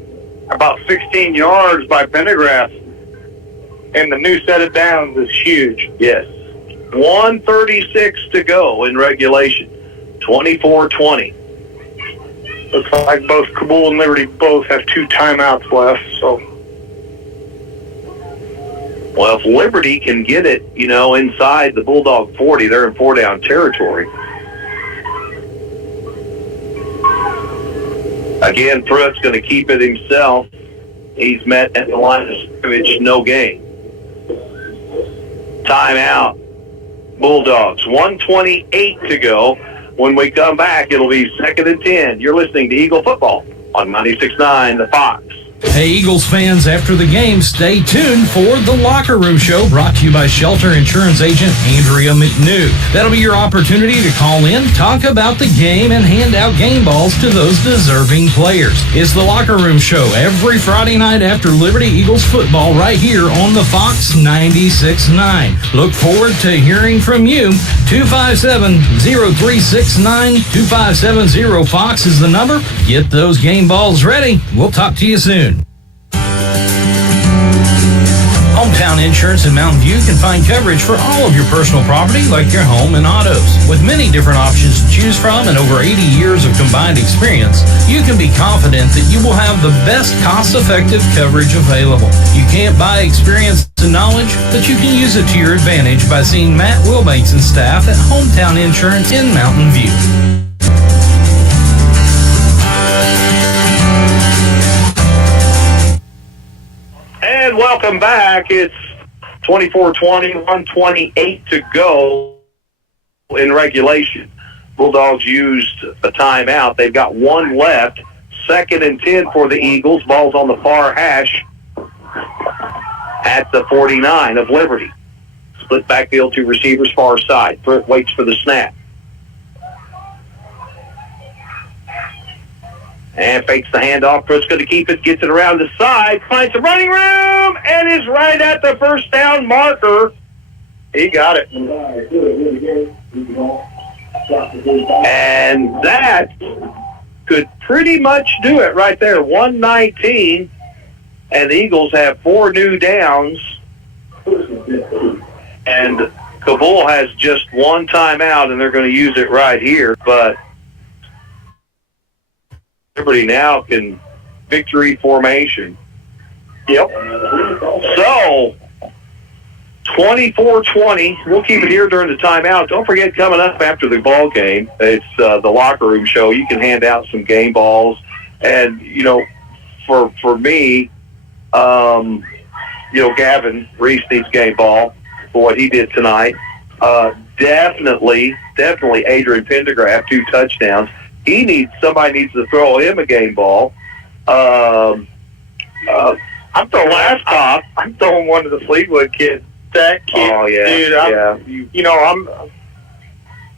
About 16 yards by Pendergrass. And the new set of downs is huge. Yes. 1:36 to go in regulation. 24-20. Looks like both Cabool and Liberty both have 2 timeouts left, so. Well, if Liberty can get it, inside the Bulldog 40, they're in 4-down territory. Again, Pruitt's going to keep it himself. He's met at the line of scrimmage, no gain. Timeout. Bulldogs, 1:28 to go. When we come back, it'll be 2nd and 10. You're listening to Eagle Football on 96.9 The Fox. Hey, Eagles fans, after the game, stay tuned for The Locker Room Show, brought to you by Shelter Insurance Agent Andrea McNew. That'll be your opportunity to call in, talk about the game, and hand out game balls to those deserving players. It's The Locker Room Show every Friday night after Liberty Eagles football right here on the Fox 96.9. Look forward to hearing from you. 257-0369, 2570-FOX is the number. Get those game balls ready. We'll talk to you soon. Hometown Insurance in Mountain View can find coverage for all of your personal property, like your home and autos. With many different options to choose from and over 80 years of combined experience, you can be confident that you will have the best cost-effective coverage available. You can't buy experience and knowledge, but you can use it to your advantage by seeing Matt Wilbanks and staff at Hometown Insurance in Mountain View. And welcome back. It's 24-20, 1:28 to go in regulation. Bulldogs used a timeout. They've got 1 left. 2nd and 10 for the Eagles. Ball's on the far hash at the 49 of Liberty. Split backfield, 2 receivers, far side. Britt waits for the snap. And fakes the handoff. Britt's going to keep it, gets it around the side, finds some running room, and is right at the first down marker. He got it. And that could pretty much do it right there. 119, and the Eagles have 4 new downs. And Cabool has just 1 timeout, and they're going to use it right here. But Liberty now can victory formation. Yep. So, 24-20. We'll keep it here during the timeout. Don't forget, coming up after the ball game, it's the Locker Room Show. You can hand out some game balls. And, for me, Gavin Reese needs game ball for what he did tonight. Definitely Adrian Pendergrass, 2 touchdowns. Somebody needs to throw him a game ball. I'm throwing laptop. I'm throwing one to the Fleetwood kid. That kid,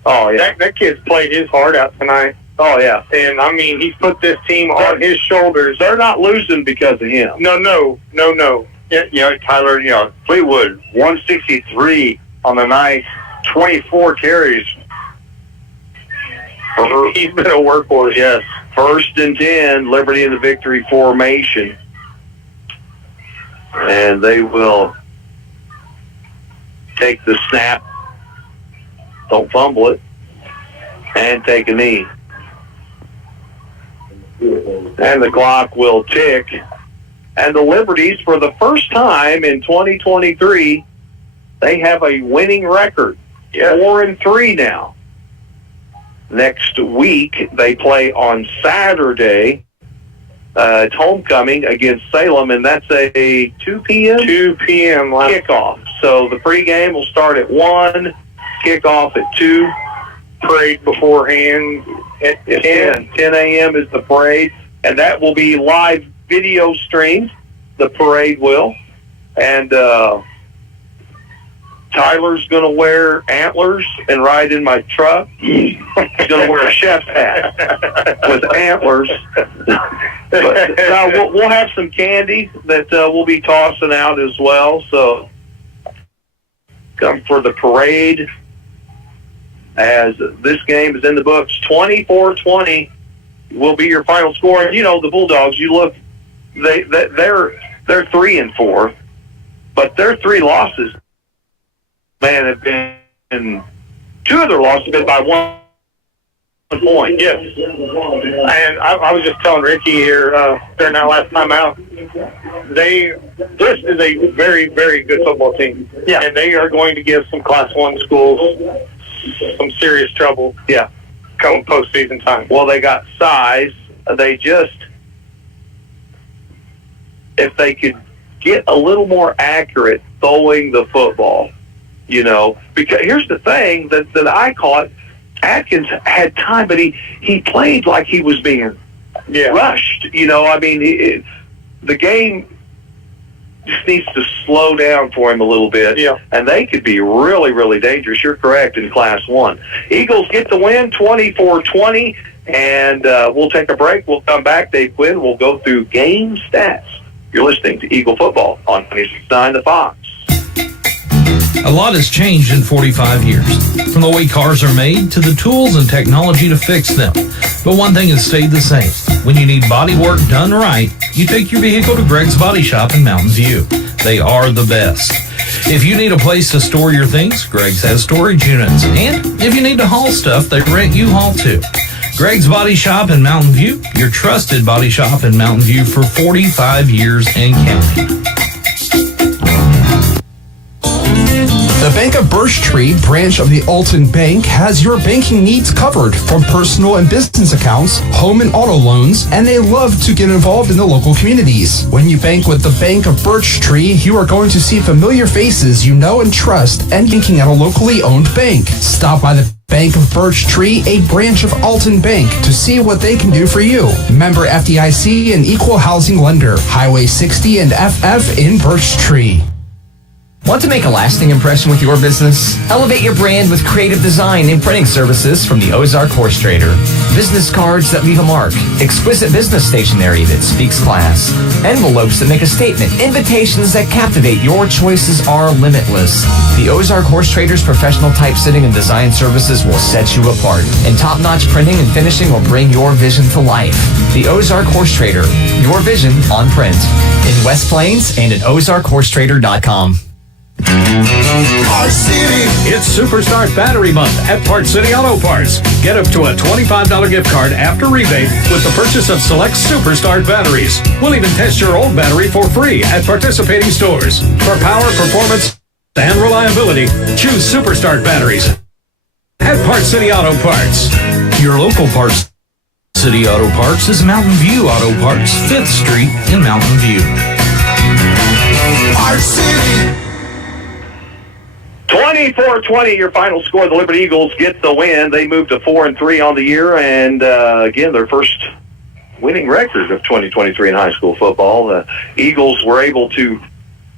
That kid's played his heart out tonight. Oh, yeah. And, he's put this team on his shoulders. They're not losing because of him. No. Tyler, Fleetwood, 163 on the night, 24 carries. He's been a workhorse. Yes. 1st and 10, Liberty in the victory formation. And they will take the snap, don't fumble it, and take a knee. And the clock will tick. And the Liberties, for the first time in 2023, they have a winning record. 4-3 now. Next week, they play on Saturday. It's homecoming against Salem, and that's a 2 p.m.? 2 p.m. kickoff. So the pregame will start at 1, kickoff at 2. Parade beforehand at 10. 10 a.m. is the parade, and that will be live video streamed. The parade will. And Tyler's going to wear antlers and ride in my truck. He's going to wear a chef's hat with antlers. But we'll have some candy that we'll be tossing out as well. So come for the parade as this game is in the books. 24-20 will be your final score. And, the Bulldogs, you look, they're 3-4, but their 3 losses, man, have been 2 of their losses have been by 1 point. Yes. And I was just telling Ricky here during that last time out, this is a very, very good football team. Yeah. And they are going to give some Class 1 schools some serious trouble. Yeah. Come postseason time. Well, they got size. They just, if they could get a little more accurate throwing the football, because here's the thing that I caught. Atkins had time, but he played like he was being rushed. The game just needs to slow down for him a little bit, and they could be really, really dangerous. You're correct in Class 1. Eagles get the win, 24-20, and we'll take a break. We'll come back. Dave Quinn will go through game stats. You're listening to Eagle Football on 96.9 The Fox. A lot has changed in 45 years, from the way cars are made to the tools and technology to fix them. But one thing has stayed the same. When you need body work done right, you take your vehicle to Greg's Body Shop in Mountain View. They are the best. If you need a place to store your things, Greg's has storage units. And if you need to haul stuff, they rent U-Haul too. Greg's Body Shop in Mountain View, your trusted body shop in Mountain View for 45 years and counting. The Bank of Birch Tree branch of the Alton Bank has your banking needs covered, from personal and business accounts, home and auto loans, and they love to get involved in the local communities. When you bank with the Bank of Birch Tree, you are going to see familiar faces you know and trust, and banking at a locally owned bank. Stop by the Bank of Birch Tree, a branch of Alton Bank, to see what they can do for you. Member FDIC and equal housing lender. Highway 60 and FF in Birch Tree. Want to make a lasting impression with your business? Elevate your brand with creative design and printing services from the Ozark Horse Trader. Business cards that leave a mark, exquisite business stationery that speaks class, envelopes that make a statement, invitations that captivate. Your choices are limitless. The Ozark Horse Trader's professional typesetting and design services will set you apart, and top-notch printing and finishing will bring your vision to life. The Ozark Horse Trader, your vision on print. In West Plains and at ozarkhorsetrader.com. Our City. It's Superstart Battery Month at Park City Auto Parts. Get up to a $25 gift card after rebate with the purchase of select Superstart batteries. We'll even test your old battery for free at participating stores. For power, performance, and reliability, choose Superstart batteries at Park City Auto Parts. Your local Park City Auto Parts is Mountain View Auto Parts, 5th Street in Mountain View. Our City. 24-20, your final score. The Liberty Eagles get the win. They moved to 4-3 on the year, and again, their first winning record of 2023 in high school football. The Eagles were able to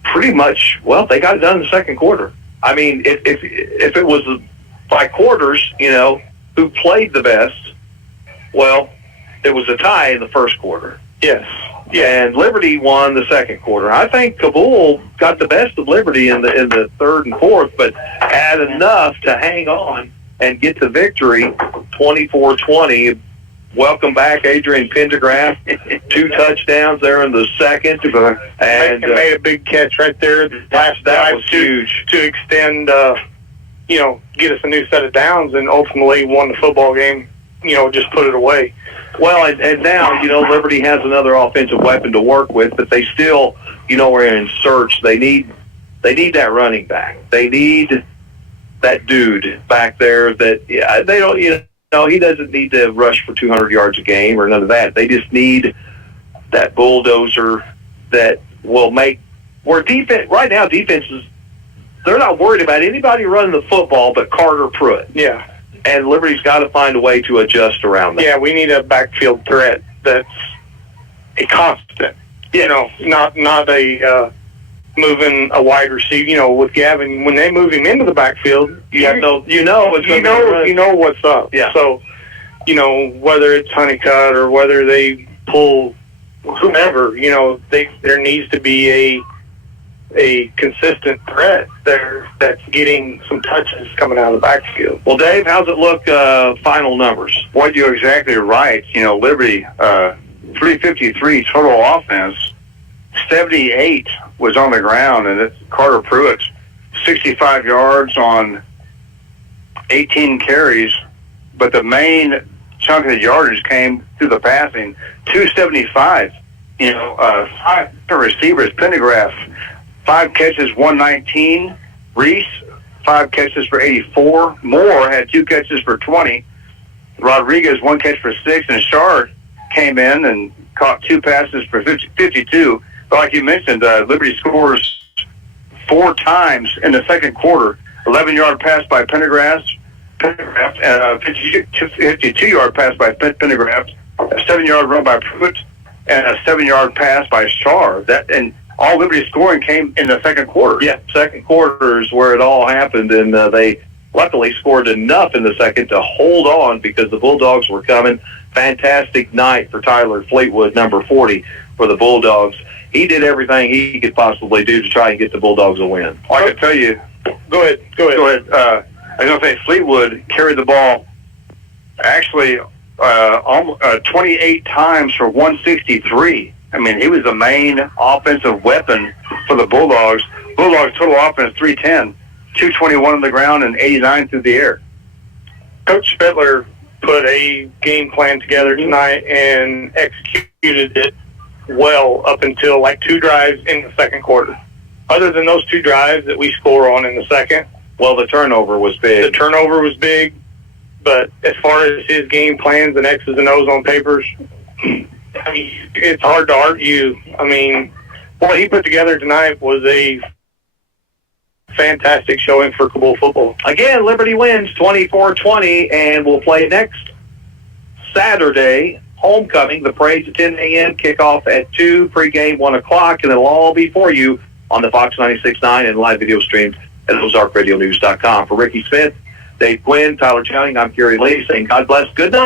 pretty much, they got it done in the second quarter. I mean, if it was by quarters, who played the best, it was a tie in the first quarter. Yes. Yeah, and Liberty won the second quarter. I think Cabool got the best of Liberty in the third and fourth, but had enough to hang on and get the victory, 24-20. Welcome back, Adrian Pendergraft. 2 touchdowns there in the second, and made a big catch right there. That was huge to extend, get us a new set of downs, and ultimately won the football game. Just put it away. Well, and now, Liberty has another offensive weapon to work with, but they still, are in search. They need that running back. They need that dude back there that they don't, he doesn't need to rush for 200 yards a game or none of that. They just need that bulldozer that will make, where defense, right now defenses, they're not worried about anybody running the football but Carter Pruitt. Yeah. And Liberty's got to find a way to adjust around that. Yeah, we need a backfield threat that's a constant. Not a moving a wide receiver. With Gavin, when they move him into the backfield, you know what's up. Yeah. So, whether it's Honeycutt or whether they pull whomever, there needs to be a consistent threat there that's getting some touches coming out of the backfield. Well, Dave, how's it look, final numbers? Boy, you're exactly right. You know, Liberty, 353 total offense, 78 was on the ground, and it's Carter Pruitt, 65 yards on 18 carries, but the main chunk of the yardage came through the passing, 275. You know, 5 receivers, Pendergraft, 5 catches, 119. Reese, 5 catches for 84. Moore had 2 catches for 20. Rodriguez, 1 catch for 6. And Shard came in and caught 2 passes for 52. But like you mentioned, Liberty scores 4 times in the second quarter. 11-yard pass by Pendergraft, and a 52-yard pass by Pendergraft, a 7-yard run by Pruitt, and a 7-yard pass by Shard. And all Liberty scoring came in the second quarter. Yeah, second quarter is where it all happened, and they luckily scored enough in the second to hold on because the Bulldogs were coming. Fantastic night for Tyler Fleetwood, number 40, for the Bulldogs. He did everything he could possibly do to try and get the Bulldogs a win. I can tell you. Go ahead. I was going to say Fleetwood carried the ball actually 28 times for 163. I mean, he was the main offensive weapon for the Bulldogs. Bulldogs total offense 310, 221 on the ground and 89 through the air. Coach Spittler put a game plan together tonight and executed it well up until like 2 drives in the second quarter. Other than those 2 drives that we score on in the second, well, the turnover was big. The turnover was big, but as far as his game plans and X's and O's on papers, I mean, it's hard to argue. I mean, what he put together tonight was a fantastic showing for Cabool football. Again, Liberty wins 24-20, and we'll play next Saturday, homecoming. The parade's at 10 a.m., kickoff at 2, pregame 1 o'clock, and it'll all be for you on the Fox 96.9 and live video streams at OzarkRadioNews.com. For Ricky Smith, Dave Quinn, Tyler Chowning, I'm Kerry Lee saying God bless, good night.